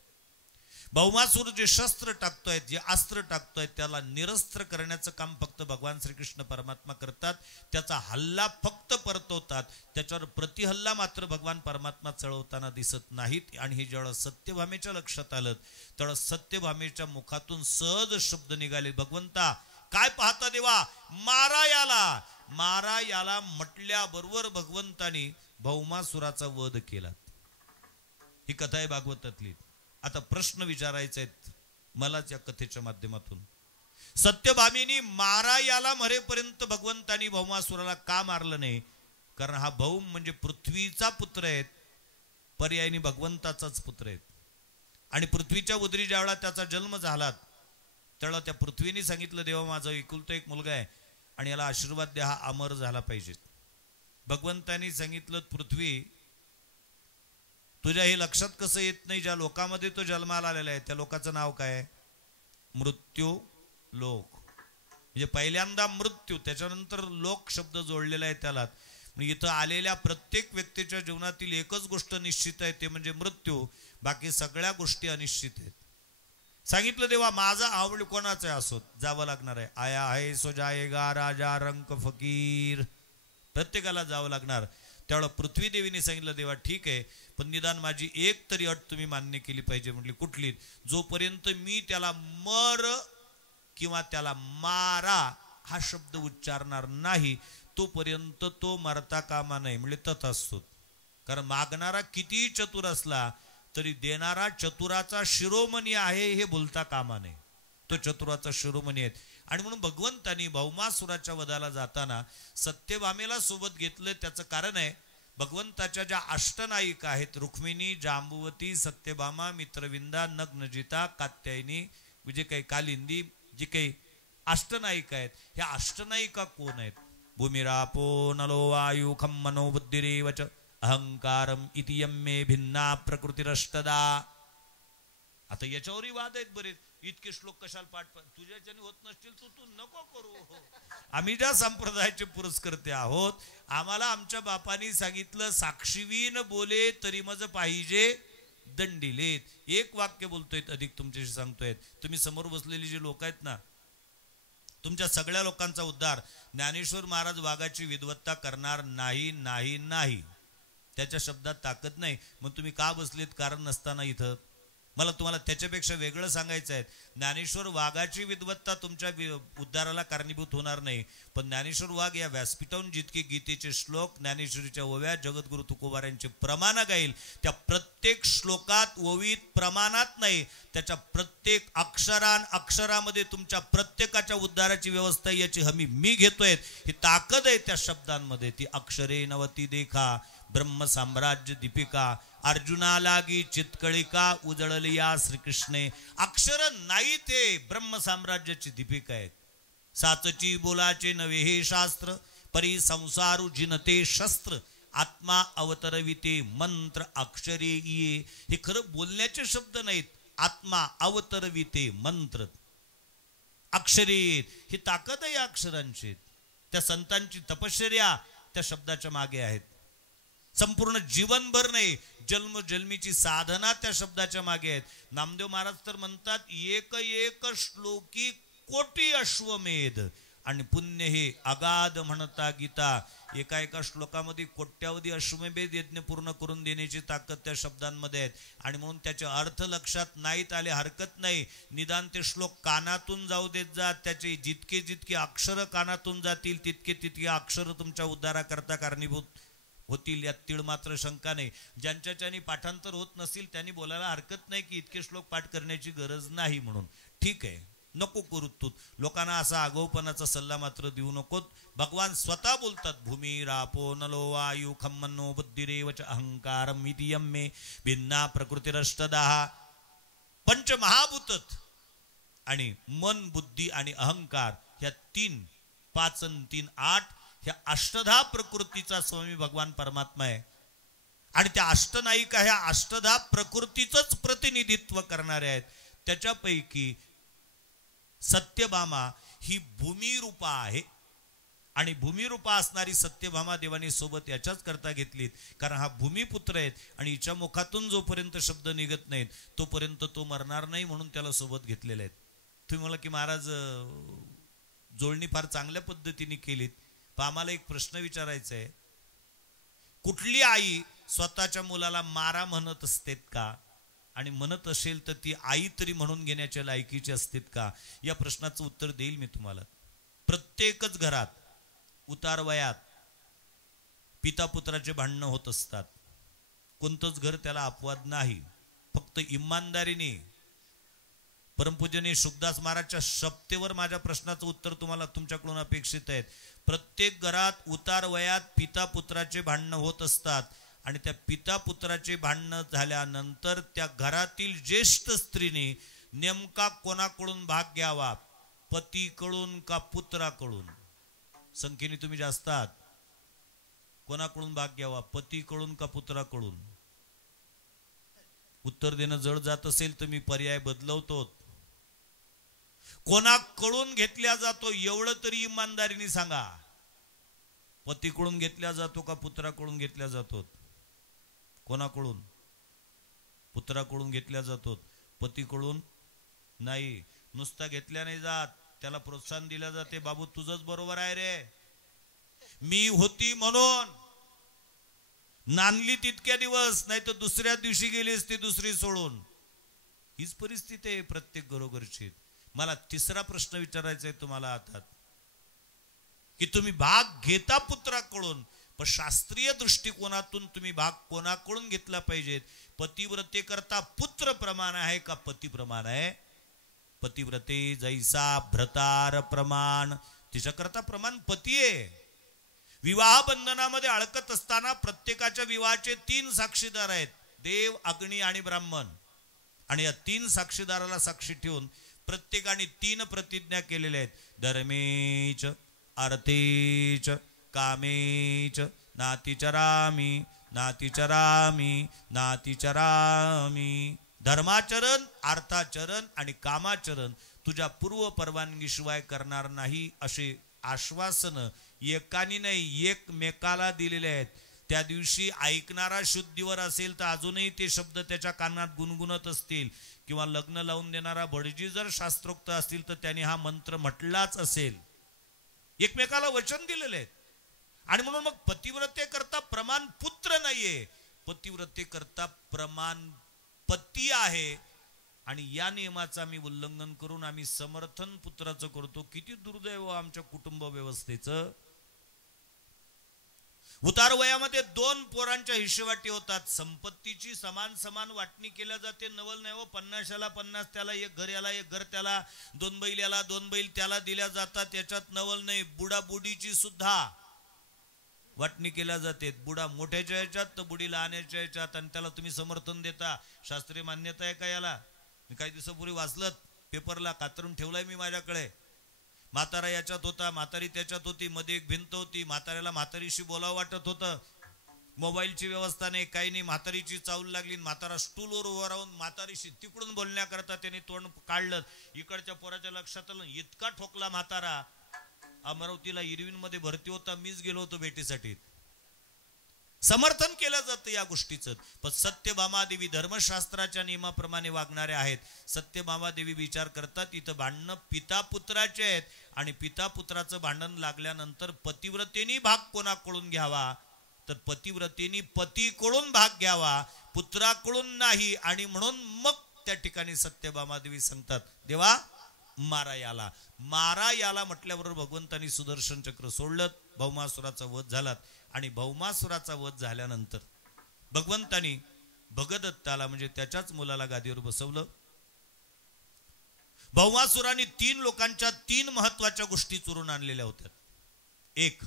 भौमासूर जे शस्त्र टाकतोय जे अस्त्र टाकतोय त्याला निरस्त्र करण्याचं काम फक्त भगवान श्रीकृष्ण परमात्मा करतात. त्याचा हल्ला फक्त परतवतात. त्याच्यावर प्रतिहल्ला मात्र भगवान परमात्मा चढवताना दिसत नाहीत. आणि हे जेव्हा सत्यभामेच्या लक्षात आलं तेव्हा सत्यभामेच्या मुखातून सहज शब्द निघाले, भगवंता काय पाहता देवा, मारा याला. मारा याला म्हटल्याबरोबर भगवंतानी भौमासुराचा वध केला. ही कथा आहे भागवतातली. आता प्रश्न विचारायचे आहेत मलाच या कथेच्या माध्यमातून. सत्यभामेनी मारा याला मरेपर्यंत भगवंतानी भौमासुराला का मारलं नाही? कारण हा भौम म्हणजे पृथ्वीचा पुत्र आहे, पर्यायी भगवंताचाच पुत्र आहे. आणि पृथ्वीच्या उदरी ज्यावेळा त्याचा जन्म झाला त्यावेळा त्या पृथ्वीने सांगितलं देवा माझा एकुलता एक मुलगा आहे आणि याला आशीर्वाद द्या, हा अमर झाला पाहिजे. भगवंतानी सांगितलं पृथ्वी तुझ्या हे लक्षात कसं येत नाही, ज्या लोकामध्ये तो जन्माला आलेला आहे त्या लोकांचं नाव काय? मृत्यू लोक. म्हणजे पहिल्यांदा मृत्यू त्याच्यानंतर लोक शब्द जोडलेला आहे त्याला. म्हणजे इथं आलेल्या प्रत्येक व्यक्तीच्या जीवनातील एकच गोष्ट निश्चित आहे ते म्हणजे मृत्यू. बाकी सगळ्या गोष्टी अनिश्चित आहेत. सांगितलं देवा माझा आवड कोणाचं आहे असो जावं लागणार आहे. आया आहे सो जाएगा राजा रंक फकीर. प्रत्येकाला जावं लागणार. त्यावेळेला पृथ्वी देवीने सांगितलं देवा ठीक आहे पण निदान माझी एक तरी अट तुम्ही मान्य केली पाहिजे. म्हटली कुठली? जोपर्यंत मी त्याला मर किंवा त्याला मारा हा शब्द उच्चारणार नाही तोपर्यंत तो मरता कामा नाही. म्हणजे तथास्तु. कारण मागणारा किती चतुर असला तरी देणारा चतुराचा शिरोमणी आहे हे बोलता कामा नये. तो चतुराचा शिरोमणी आहे. आणि म्हणून भगवंतानी भौमासुराच्या वधाला जाताना सत्यभामेला सोबत घेतलं. त्याचं कारण आहे भगवंताच्या ज्या अष्टनायिका आहेत रुक्मिणी, जांबुवती, सत्यभामा, मित्रविंदा, नग्नजिता, कात्यायनी, जे काही कालिंदी, जी काही अष्टनायिका आहेत ह्या अष्टनायिका कोण आहेत? भूमिरापो नलो वायू खम मनो बुद्धिरेवच अहंकारम इति यम्मे भिन्ना प्रकृतिरष्टदा. आता याच्यावरही वाद आहेत बरेच. इतके श्लोक कशाला पाठ तुझ्याच्याने होत नसतील तू नको करू. आम्ही ज्या संप्रदायाचे पुरस्कर्ते आहोत आम्हाला आमच्या बापांनी सांगितलं साक्षीवीन बोले तरी मज पाहिजे दंडिलेत. एक वाक्य बोलतोय अधिक तुमच्याशी सांगतोय. तुम्ही समोर बसलेली जी लोक आहेत ना तुमच्या सगळ्या लोकांचा उद्धार ज्ञानेश्वर महाराज वाघाची विद्वत्ता करणार नाही नाही नाही. त्याच्या शब्दात ताकद नाही, मग तुम्ही का बसलेत कारण नसताना इथं? मला तुम्हाला त्याच्यापेक्षा वेगळं सांगायचं आहे. ज्ञानेश्वर वाघाची विद्वत्ता तुमच्या उद्धाराला कारणीभूत होणार नाही, पण ज्ञानेश्वर वाघ या व्यासपीठावरून जितके गीतेचे श्लोक, ज्ञानेश्वरीच्या ओव्या, जगद्गुरु तुकोबारांचे प्रमाण गाईल, त्या प्रत्येक श्लोकात ओवीत प्रमाणात नाही, त्याच्या प्रत्येक अक्षरामध्ये तुमच्या प्रत्येकाच्या उद्धाराची व्यवस्था, याची हमी मी घेतोय. ही ताकद आहे त्या शब्दांमध्ये. ती अक्षरे नवती देखा ब्रह्म साम्राज्य दीपिका, अर्जुना लागी चितकळिका उजळली या श्रीकृष्णे. अक्षर नाही ते ब्रह्म साम्राज्याची दीपिका आहेत. साचची बोलाचे नवे हे शास्त्र, परी संसारू जिनते शस्त्र. आत्मा अवतरविते मंत्र अक्षरे ये. हे खरं बोलण्याचे शब्द नाहीत. आत्मा अवतरविते मंत्र अक्षरे. ही ताकद आहे या अक्षरांची. त्या संतांची तपश्चर्या त्या शब्दाच्या मागे आहेत. संपूर्ण जीवनभर नाही, जन्मजन्मीची साधना त्या शब्दाच्या मागे आहेत. नामदेव महाराज तर म्हणतात, एक एक श्लोकी कोटी अश्वमेध आणि पुण्य हे अगाध म्हणता गीता. एका एका श्लोकामध्ये कोट्यावधी अश्वमेध यज्ञ पूर्ण करून देण्याची ताकद त्या शब्दांमध्ये आहेत. आणि म्हणून त्याचे अर्थ लक्षात नाहीत आले हरकत नाही, निदान ते श्लोक कानातून जाऊ देत जा. त्याचे जितके जितके अक्षर कानातून जातील तितके तितके अक्षर तुमच्या उद्धाराकरता कारणीभूत होतील, यात तीळ मात्र शंका नाही. ज्यांच्याच्यानी पाठांतर होत नसेल त्यांनी बोलायला हरकत नाही की इतके श्लोक पाठ करण्याची गरज नाही म्हणून. ठीक आहे, नको करू तू. लोकांना असा आगाऊपणाचा सल्ला मात्र देऊ नकोत. भगवान स्वतः बोलतात, भूमी रापो नलो वायू खम्मनो बुद्धिरेवच अहंकारम इति यम्मे भिन्ना प्रकृतिरष्टदाः. पंचमहाभूत आणि मन, बुद्धी आणि अहंकार, ह्या 3, 5 आणि 3, 8 ह्या अष्टधा प्रकृतीचा स्वामी भगवान परमात्मा आहे. आणि त्या अष्टनायिका ह्या अष्टधा प्रकृतीचंच प्रतिनिधित्व करणारे आहेत. त्याच्यापैकी सत्यभामा ही भूमिरूपा आहे. आणि भूमिरूपा असणारी सत्यभामा देवाने सोबत याच्याच करता घेतलीत, कारण हा भूमिपुत्र आहेत आणि हिच्या मुखातून जोपर्यंत शब्द निघत नाहीत तोपर्यंत तो मरणार नाही, म्हणून त्याला सोबत घेतलेले आहेत. तुम्ही मला की महाराज जोडणी फार चांगल्या पद्धतीने केलीत, पण आम्हाला एक प्रश्न विचारायचा आहे. कुठली आई स्वतःच्या मुलाला मारा म्हणत असतेत का? आणि म्हणत असेल तर ती आई तरी म्हणून घेण्याच्या लायकीची असतेत का? या प्रश्नाचं उत्तर देईल मी तुम्हाला. प्रत्येकच घरात उतार वयात पिता पुत्राचे भांडणं होत असतात. कोणतंच घर त्याला अपवाद नाही. फक्त इमानदारीने परमपूजनीय शुभदास महाराजच्या शब्देवर माझ्या प्रश्नाचं उत्तर तुम्हाला तुमच्याकडून अपेक्षित आहे. प्रत्येक घरात उतार वयात पिता पुत्राचे भांडणं होत असतात. आणि त्या पिता पुत्राचे भांडणं झाल्यानंतर त्या घरातील ज्येष्ठ स्त्रीने नेमका कोणाकडून भाग घ्यावा, पतीकडून का पुत्राकडून? संख्येने तुम्ही जास्त आहात. कोणाकडून भाग घ्यावा, पतीकडून का पुत्राकडून? उत्तर देणं जड जात असेल तर मी पर्याय बदलवतो. कोणाकडून घेतल्या जातो एवढं तरी इमानदारीने सांगा. पतीकडून घेतल्या जातो का पुत्राकडून घेतल्या जातो? कोणाकडून? पुत्राकडून घेतल्या जातो, पतीकडून नाही. नुसता घेतल्या नाही जात, त्याला प्रोत्साहन दिल्या जाते. बाबू तुझंच बरोबर आहे रे, मी होती म्हणून नांदली तितक्या दिवस, नाही तर दुसऱ्या दिवशी गेलीस ती दुसरी सोडून. हीच परिस्थिती आहे प्रत्येक घरोघरची. मला तिसरा प्रश्न विचारायचा आहे तुम्हाला आता, की तुम्ही भाग घेता पुत्राकडून, पण शास्त्रीय दृष्टिकोनातून तुम्ही भाग कोणाकडून घेतला पाहिजेत? पतिव्रते करता पुत्र प्रमाण आहे का पती प्रमाण आहे? पतिव्रते जैसा भ्रतार प्रमाण, तिच्याकरता प्रमाण पती आहे. विवाह बंधनामध्ये अडकत असताना प्रत्येकाच्या विवाहाचे 3 साक्षीदार आहेत, देव, अग्नी आणि ब्राह्मण. आणि या 3 साक्षीदाराला साक्षी ठेवून प्रत्येकाने 3 प्रतिज्ञा केलेल्या आहेत. धर्मेच अर्थेच कामेच नातिचरामी नातिचरामी नातिचरामी. धर्माचरण, अर्थाचरण आणि कामाचरण तुझ्या पूर्व परवानगीशिवाय करणार नाही, असे आश्वासन एकानी नाही एकमेकाला दिलेले आहेत. त्या दिवशी ऐकणारा शुद्धीवर असेल तर अजूनही ते शब्द त्याच्या कानात गुणगुणत असतील, किंवा लग्न लावून देणारा भटजी जर शास्त्रोक्त असतील तर त्याने हा मंत्र म्हटलाच असेल. एकमेकाला वचन दिलेले आहेत. आणि म्हणून मग पतिव्रते करता प्रमाण पुत्र नाहीये, पतिव्रते करता प्रमाण पती आहे. आणि या नियमाचं आम्ही उल्लंघन करून आम्ही समर्थन पुत्राचं करतो. किती दुर्दैव आमच्या कुटुंब व्यवस्थेचं. उतार वयामध्ये 2 पोरांच्या हिशेवाटी होतात. संपत्तीची समान समान वाटणी केल्या जाते. नवल नाही हो, 50ला 50 त्याला, एक घर याला, एक घर त्याला, 2 बैल याला, 2 बैल त्याला दिल्या जातात. याच्यात नवल नाही. बुडा बुडीची सुद्धा वाटणी केल्या जाते. बुडा मोठ्याच्या याच्यात तर बुडी लहान्याच्या याच्यात. आणि त्याला तुम्ही समर्थन देता. शास्त्रीय मान्यता आहे का याला? मी काही दिवसापूर्वी वाचलं पेपरला, कातरून ठेवलाय मी माझ्याकडे. म्हातारा याच्यात होता, म्हातारी त्याच्यात होती, मध्ये एक भिंत होती. म्हाताऱ्याला म्हातारीशी बोलावं वाटत होतं. मोबाईलची व्यवस्था नाही, काही नाही. म्हातारीची चावल लागली. म्हातारा स्टूलवर उभा राहून म्हातारीशी तिकडून बोलण्याकरता त्याने तोंड काढलं. इकडच्या पोराच्या लक्षात आलं, इतका ठोकला म्हातारा. अमरावतीला इरविन मध्ये भरती होता, मीच गेलो होतो भेटीसाठी. समर्थन केलं जातं या गोष्टीचं. पण सत्यभामादेवी धर्मशास्त्राच्या नियमाप्रमाणे वागणारे आहेत. सत्यभामादेवी विचार करतात इथं भांडणं पिता पुत्राचे आहेत. आणि पिता पुत्राचं भांडण लागल्यानंतर पतिव्रतेनी भाग कोणाकडून घ्यावा, तर पतिव्रतेनी पतीकडून भाग घ्यावा, पुत्राकडून नाही. आणि म्हणून मग त्या ठिकाणी सत्यभामादेवी सांगतात, देवा मारा याला. मारा याला म्हटल्याबरोबर भगवंतांनी सुदर्शन चक्र सोडलं. भौमासुराचा वध झाला. आणि भौमासुराचा वध झाल्यानंतर भगवंतांनी भगदत्ताला म्हणजे त्याच्याच मुलाला गादीवर बसवलं. भौमासुराने 3 लोकांच्या 3 महत्वाच्या गोष्टी चोरून आणलेल्या होत्या. 1,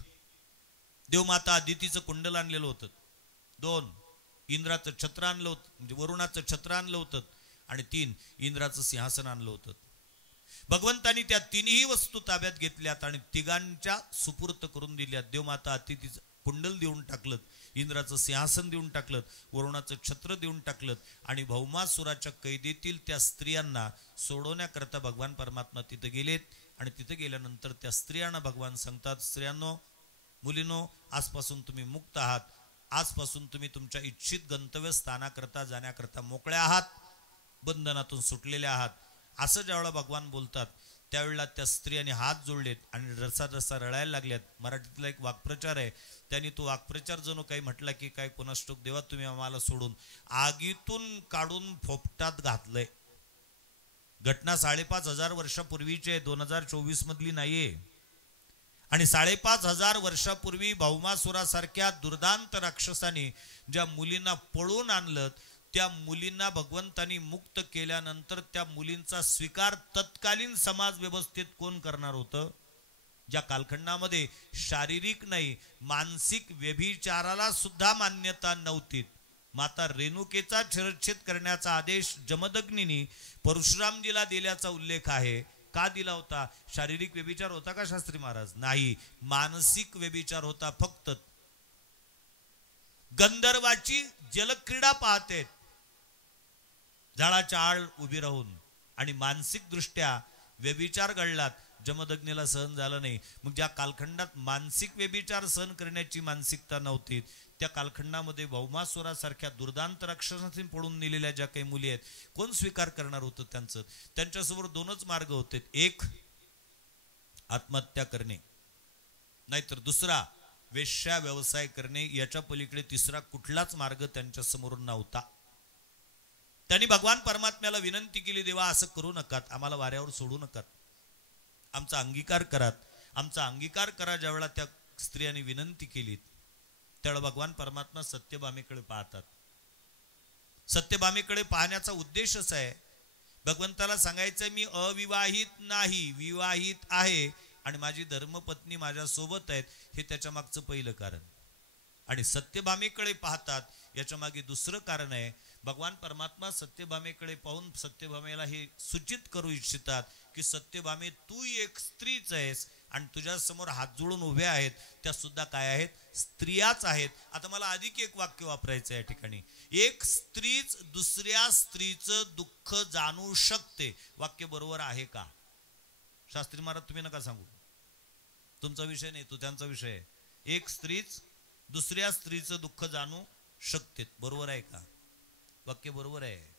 देवमाता अदितीचं कुंडल आणलेलं होतं. 2, इंद्राचं छत्र आणलं होतं, म्हणजे वरुणाचं छत्र आणलं होतं. आणि 3, इंद्राचं सिंहासन आणलं होतं. भगवंतांनी त्या 3ही वस्तू ताब्यात घेतल्यात आणि तिघांच्या सुपूर्त करून दिल्यात. देवमाता अदितीचं कुंडल देऊन टाकलं, इंद्राचं सिंहासन देऊन टाकलं, वरुणाचं छत्र देऊन टाकलं. आणि भौमासुराच्या कैदेतील त्या स्त्रियांना सोडवण्याकरता भगवान परमात्मा तिथे गेलेत. आणि तिथे गेल्यानंतर त्या स्त्रियांना भगवान सांगतात, स्त्रियांनो, मुलींनो, आजपासून तुम्ही मुक्त आहात. आजपासून तुम्ही तुमच्या इच्छित गंतव्य स्थानाकरता जाण्याकरता मोकळ्या आहात, बंधनातून सुटलेल्या आहात. असं ज्यावेळेला भगवान बोलतात त्यावेळेला त्या स्त्रियांनी हात जोडलेत आणि रसा रसा रडायला लागल्यात. मराठीतला एक वाक्प्रचार आहे, त्यांनी तो वाक्प्रचार जणू काही म्हटला की काय कोणाष्टोक देवा तुम्ही आम्हाला सोडून आगीतून काढून फोपटात घातलंय. घटना 5,500 वर्षापूर्वीची आहे, 2024 मधली नाहीये. आणि 5,500 वर्षापूर्वी भौमासुरासारख्या दुर्दांत राक्षसाने ज्या मुलींना पळून आणलं, त्या मुलींना भगवंतांनी मुक्त केल्यानंतर त्या मुलींचा स्वीकार तत्कालीन समाज व्यवस्थेत कोण करणार होतं? ज्या कालखंडामध्ये शारीरिक नाही मानसिक व्यभिचाराला सुद्धा मान्यता नव्हती. माता रेणुकेचा शिरच्छेद करण्याचा आदेश जमदग्नीने परशुरामजीला दिल्याचा उल्लेख आहे. का दिला होता? शारीरिक व्यभिचार होता का शास्त्री महाराज? नाही, मानसिक व्यभिचार होता. फक्त गंधर्वाची जलक्रीडा पाहते झाडाच्या आड उभी राहून आणि मानसिक दृष्ट्या व्यभिचार घडलात. जमदग्नीला सहन झालं नाही. मग ज्या कालखंडात मानसिक व्यभिचार सहन करण्याची मानसिकता नव्हती, त्या कालखंडामध्ये भौमासुरासारख्या दुर्दांत राक्षसांनी पडून नेलेल्या ज्या काही मुली आहेत, कोण स्वीकार करणार होतं त्यांचं? त्यांच्यासमोर 2च मार्ग होते. एक, आत्महत्या करणे, नाहीतर दुसरा वेश्या व्यवसाय करणे. याच्या पलीकडे तिसरा कुठलाच मार्ग त्यांच्या समोर नव्हता. त्यांनी भगवान परमात्म्याला विनंती केली, देवा असं करू नका, आम्हाला वाऱ्यावर सोडू नका, आमचा अंगीकार करा, आमचा अंगीकार करा. ज्यावेळेला त्या स्त्रियांनी विनंती केली त्यावेळेला भगवान परमात्मा सत्यभामेकडे पाहतात. सत्यभामेकडे पाहण्याचा उद्देशच आहे भगवंताला सांगायचं मी अविवाहित नाही, विवाहित आहे आणि माझी धर्मपत्नी माझ्या सोबत आहेत. हे त्याच्या मागचं पहिलं कारण. आणि सत्यभामेकडे पाहतात याच्या मागे दुसरं कारण आहे. भगवान परमात्मा सत्यभामेकडे पाहून सत्यभामेला हे सूचित करू इच्छितात की सत्यभामे तू एक स्त्रीच आहेस आणि तुझ्या समोर हात जोडून उभ्या आहेत त्या सुद्धा काय आहेत? स्त्रियाच आहेत. आता मला अधिक एक वाक्य वापरायचं आहे या ठिकाणी. एक स्त्रीच दुसऱ्या स्त्रीचं दुःख जाणू शकते. वाक्य बरोबर आहे का? शास्त्री महाराज तुम्ही नका सांगू, तुमचा विषय नाही तो त्यांचा विषय आहे. एक स्त्रीच दुसऱ्या स्त्रीचं दुःख जाणू शकते, बरोबर आहे का? वाक्य बरोबर आहे.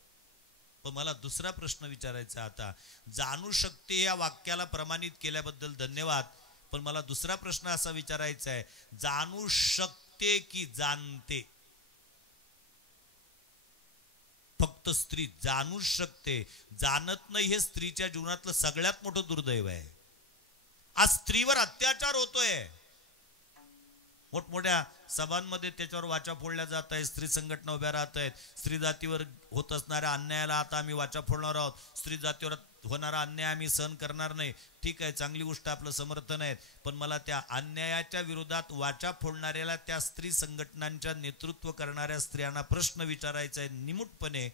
पण मला दुसरा प्रश्न विचारायचा आता. जाणू शकते या वाक्याला प्रमाणित केल्याबद्दल धन्यवाद. पण मला दुसरा प्रश्न असा विचारायचा आहे, जाणू शकते की जाणते? फक्त स्त्री जाणू शकते, जाणत नाही हे स्त्रीच्या जीवनातलं सगळ्यात मोठं दुर्दैव आहे. आज स्त्रीवर अत्याचार होतोय. मोठमोठ्या सभांमध्ये त्याच्यावर वाचा फोडल्या जात आहे. स्त्री संघटना उभ्या राहत आहेत. स्त्री जातीवर होत असणाऱ्या अन्यायाला आता आम्ही वाचा फोडणार आहोत. स्त्री जातीवर होणारा अन्याय आम्ही सहन करणार नाही. ठीक आहे, चांगली गोष्ट, आपलं समर्थन आहे. पण मला त्या अन्यायाच्या विरोधात वाचा फोडणाऱ्याला, त्या स्त्री संघटनांच्या नेतृत्व करणाऱ्या स्त्रियांना प्रश्न विचारायचा आहे निमूटपणे,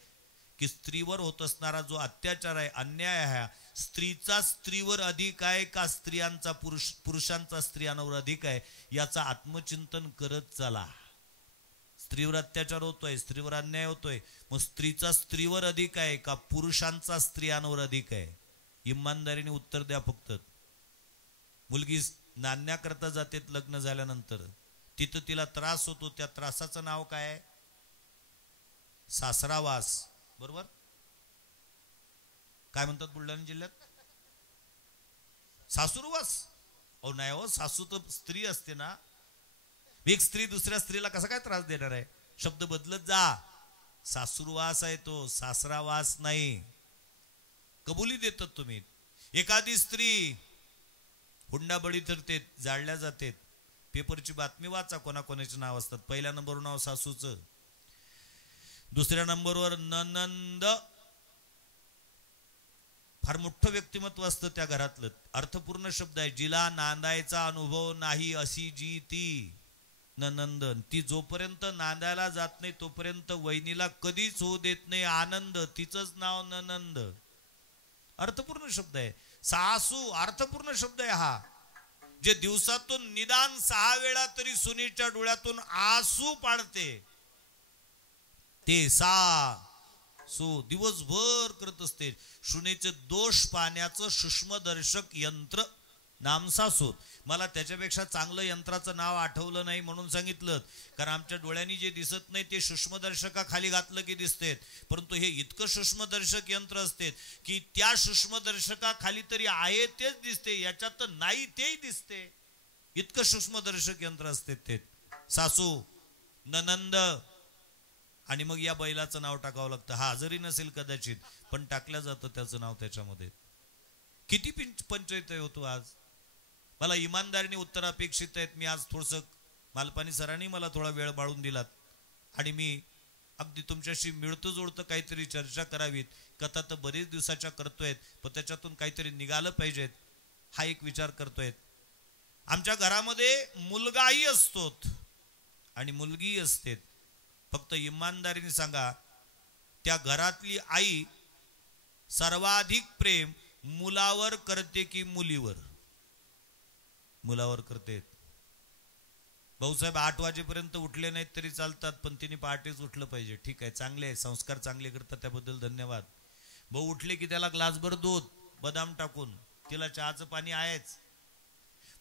की स्त्रीवर होत असणारा जो अत्याचार आहे, अन्याय आहे, स्त्रीचा स्त्रीवर अधिक आहे का स्त्रियांचा पुरुषांचा स्त्रियांवर अधिक आहे, याचा आत्मचिंतन करत चला. स्त्रीवर अत्याचार होतोय, स्त्रीवर अन्याय होतोय, मग स्त्रीचा स्त्रीवर अधिक आहे का पुरुषांचा स्त्रियांवर अधिक आहे? इमानदारीने उत्तर द्या. फक्त मुलगी नांदण्याकरता जाते लग्न झाल्यानंतर, तिथं तिला त्रास होतो, त्या त्रासाचं नाव काय आहे? सासरावास. बरोबर? काय म्हणतात बुलढाणा जिल्ह्यात? सासूरवास. ओ नाही हो, सासू तर स्त्री असते ना. एक स्त्री दुसऱ्या स्त्रीला कसा काय त्रास देणार आहे? शब्द बदलत जा. सासूरवास आहे तो, सासरावास नाही. कबुली देतात तुम्ही. एखादी स्त्री हुंडाबळी ठरते, जाळल्या जाते. पेपरची बातमी वाचा, कोणाकोणाचे नाव असतात. पहिल्या नंबरवर नाव सासूचं, दुसऱ्या नंबरवर ननंद. फार मोठं व्यक्तिमत्व असतं त्या घरातलं. अर्थपूर्ण शब्द आहे. जिला नांदायचा अनुभव नाही अशी जी ती ननंद. ती जोपर्यंत नांदायला जात नाही तोपर्यंत वहिनीला कधीच होऊ देत नाही आनंद. तिचंच नाव ननंद. अर्थपूर्ण शब्द आहे. सासू अर्थपूर्ण शब्द आहे हा. जे दिवसातून निदान 6 वेळा तरी सुनीच्या डोळ्यातून आसू पाडते, ते सासू दिवसभर करत असते. सुनेचे दोष पाहण्याचं सूक्ष्मदर्शक यंत्र नाम सासू. मला त्याच्यापेक्षा चांगलं यंत्राचं नाव आठवलं नाही म्हणून सांगितलं, कारण आमच्या डोळ्यांनी जे दिसत नाही ते सूक्ष्मदर्शकाखाली घातलं की दिसते. परंतु हे इतकं सूक्ष्मदर्शक यंत्र असते की त्या सूक्ष्मदर्शकाखाली तरी आहे तेच दिसते, याच्यात तर नाही तेही दिसते. इतकं सूक्ष्मदर्शक यंत्र असते ते. सासू, ननंद, आणि मग या बैलाचं नाव टाकावं लागतं. हा आजारी नसेल कदाचित, पण टाकलं जातं त्याचं नाव त्याच्यामध्ये. किती पंचायत होतो आज. मला इमानदारीने उत्तर अपेक्षित आहेत. मी आज थोडंसं मालपानी सरांनी मला थोडा वेळ बाळून दिलात आणि मी अगदी तुमच्याशी मिळतं जुळतं काहीतरी चर्चा करावीत. कथा तर बरेच दिवसाच्या करतोय, पण त्याच्यातून काहीतरी निघालं पाहिजेत हा एक विचार करतोय. आमच्या घरामध्ये मुलगाही असतो आणि मुलगी असते. फक्त इमानदारीने सांगा, त्या घरातली आई सर्वाधिक प्रेम मुलावर करते की मुलीवर? मुलावर करते. भाऊसाहेब 8 वाजेपर्यंत उठले नाहीत तरी चालतात, पण तिने पहाटेच उठलं पाहिजे. ठीक आहे, चांगले आहे, संस्कार चांगले करतात, त्याबद्दल धन्यवाद. भाऊ उठले की त्याला ग्लासभर दूध बदाम टाकून, तिला चहाचं पाणी आहेच.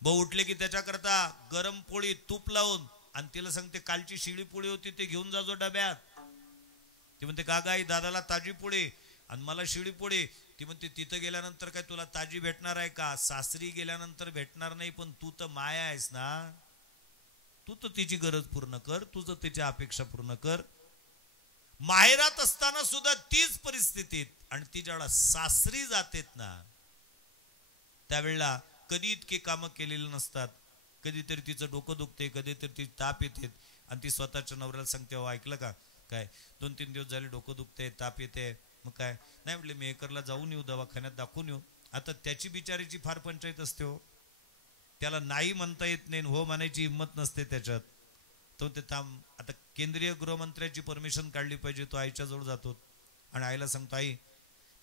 भाऊ उठले की त्याच्याकरता गरम पोळी तूप लावून, आणि तिला सांगते कालची शिळी पोळी होती ते घेऊन जाजो डब्यात. ती म्हणते का गाई, दादाला ताजी पोळी आणि मला शिळी पोळी. ती म्हणते तिथं गेल्यानंतर काय तुला ताजी भेटणार आहे का? सासरी गेल्यानंतर भेटणार नाही, पण तू तर माया आहेस ना, तू तर तिची गरज पूर्ण कर, तुझं तिच्या अपेक्षा पूर्ण कर. माहेरात असताना सुद्धा तीच परिस्थितीत, आणि ती ज्यावेळेला सासरी जातेत ना त्यावेळेला कधी इतके कामं केलेले नसतात. कधीतरी तिचं डोकं दुखते, कधीतरी ती ताप येते, आणि ती स्वतःच्या नवऱ्याला सांगते, हो ऐकलं का, काय 2-3 दिवस झाले डोकं दुखते, ताप येते. मग काय नाही म्हटले, मेकरला जाऊन येऊ, दवाखान्यात दाखवून येऊ. आता त्याची बिचारीची फार पंचायत असते हो. त्याला नाही म्हणता येत नाही, हो म्हणायची हिंमत नसते त्याच्यात. तो ते थांब, आता केंद्रीय गृहमंत्र्याची परमिशन काढली पाहिजे. तो आईच्या जवळ जातो आणि आईला सांगतो, आई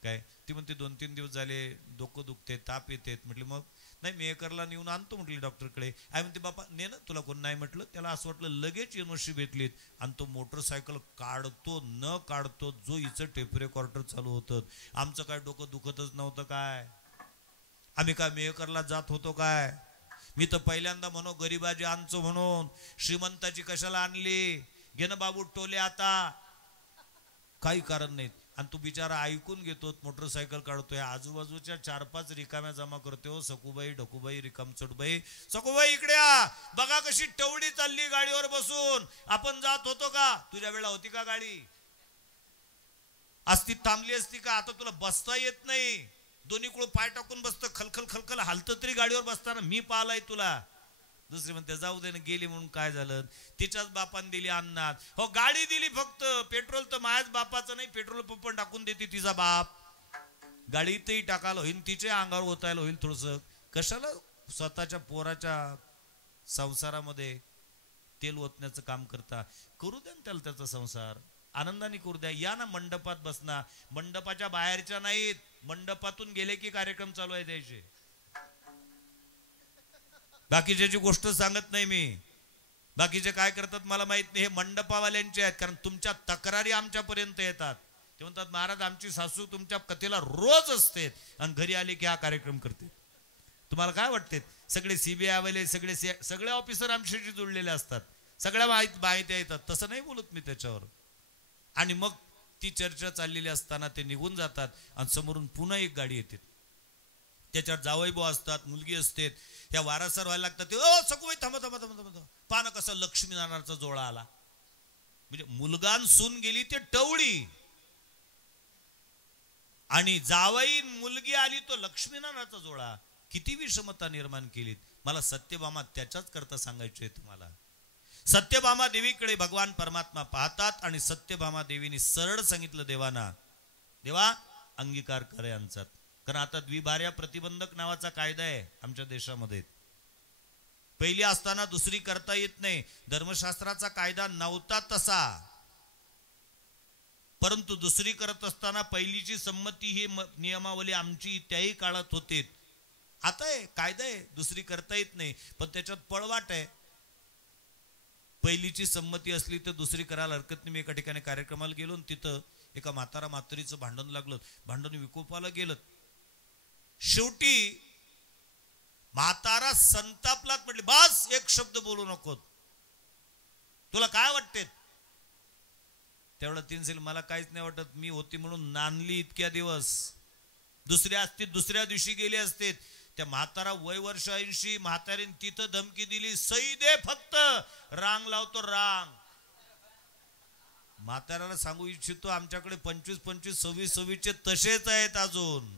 काय? ती म्हणते 2-3 दिवस झाले डोकं दुखते, ताप येते. म्हटले मग नाही, मेकरला नेऊन आणतो म्हटले डॉक्टरकडे. आई म्हणते बापा ने ना, तुला कोण नाही म्हटलं. त्याला असं वाटलं लगेच युनिव्हर्सिटी भेटलीत, आणि तो मोटरसायकल काढतो न काढतो जो हिचं टेप रेकॉर्डर चालू होतं. आमचं काय डोकं दुखतच नव्हतं काय? आम्ही काय मेकरला जात होतो काय? मी तर पहिल्यांदा म्हणू गरीबाजी आणतो म्हणून, श्रीमंताची कशाला आणली? घे ना बाबू टोले आता, काही कारण नाही. आणि तू बिचारा ऐकून घेतो, मोटरसायकल काढतोय, आजूबाजूच्या 4-5 रिकाम्या जमा करतोय. सखूबाई ढकूबाई रिकामचटबाई, सखूबाई इकडे या, बघा कशी टवडी चालली गाडीवर बसून. आपण जात होतो का? तुझ्या वेळेला होती का गाडी? असती थांबली असती का? आता तुला बसता येत नाही, दोन्ही कुळ पाय टाकून बसतं, खलखल खलखल हालतं तरी गाडीवर बसताना. मी पाहिलाय तुला. दुसरी म्हणते जाऊ दे ना, गेली म्हणून काय झालं, तिच्याच बापान दिली अन्नात. हो गाडी दिली, फक्त पेट्रोल तर माझ्याच बापाचं नाही, पेट्रोल पंप टाकून देते तिचा बाप. गाडीतही टाकायला होईल, तिच्या अंगावर ओतायला होईल थोडस. कशाला स्वतःच्या पोराच्या संसारामध्ये तेल ओतण्याचं काम करता? करू द्या ना त्याला त्याचा संसार, आनंदाने करू द्या. या ना मंडपात बसना, मंडपाच्या बाहेरच्या नाहीत, मंडपातून गेले की कार्यक्रम चालू आहे द्यायचे. बाकीच्याची गोष्ट सांगत नाही मी, बाकीचे काय करतात मला माहित नाही. हे मंडपावाल्यांचे आहेत, कारण तुमच्या तक्रारी आमच्यापर्यंत येतात. ते म्हणतात महाराज आमची सासू तुमच्या कथेला रोज असते आणि घरी आले की हा कार्यक्रम करते. तुम्हाला काय वाटते? सगळे सीबीआय वाले, सगळे ऑफिसर आमच्याशी जुळलेले असतात, सगळ्या माहिती येतात. तसं नाही बोलत मी त्याच्यावर. आणि मग ती चर्चा चाललेली असताना ते निघून जातात आणि समोरून पुन्हा एक गाडी येते, त्याच्यावर जावईबो असतात, मुलगी असते. त्या वारासर व्हायला लागतात. ओ सखूबाई थांबा थांबा थांबा थांबा, पाना कसा लक्ष्मीनारायणचा जोळा आला. म्हणजे मुलगान सून गेली ते टवळी, आणि जावई मुलगी आली तो लक्ष्मीनारायणचा जोळा. किती विषमता निर्माण केलीत. मला सत्यभामा त्याच्याच करता सांगायचे तुम्हाला. सत्यभामा देवीकडे भगवान परमात्मा पाहतात आणि सत्यभामा देवीने सरळ सांगितलं देवाना, देवा अंगीकार करे आमचा. कारण आता द्विभार्या प्रतिबंधक नावाचा कायदा आहे आमच्या देशामध्ये. पहिली असताना दुसरी करता येत नाही, धर्मशास्त्राचा कायदा नव्हता तसा. परंतु दुसरी करत असताना पहिलीची संमती ही नियमावली आमची त्याही काळात होते. आता आहे कायदा आहे, दुसरी करता येत नाही, पण त्याच्यात पळवाट आहे. पहिलीची संमती असली तर दुसरी करायला हरकत नाही. मी एका ठिकाणी कार्यक्रमाला गेलो, तिथं एका म्हातारा म्हातारीचं भांडण लागलं, भांडण विकोपाला गेलं. शेवटी म्हातारा संतापलात, म्हटले बस एक शब्द बोलू नको, तुला काय वाटते? तेवढा तीन मला काहीच नाही वाटत, मी होती म्हणून नांदली इतक्या दिवस, दुसरी असती दुसऱ्या दिवशी गेले असते. त्या म्हातारा वय वर्ष 80, म्हातारीने तिथं धमकी दिली, सही दे फक्त, रांग लावतो रांग. म्हाताऱ्याला सांगू इच्छितो आमच्याकडे 25, 26 चे तसेच आहेत अजून.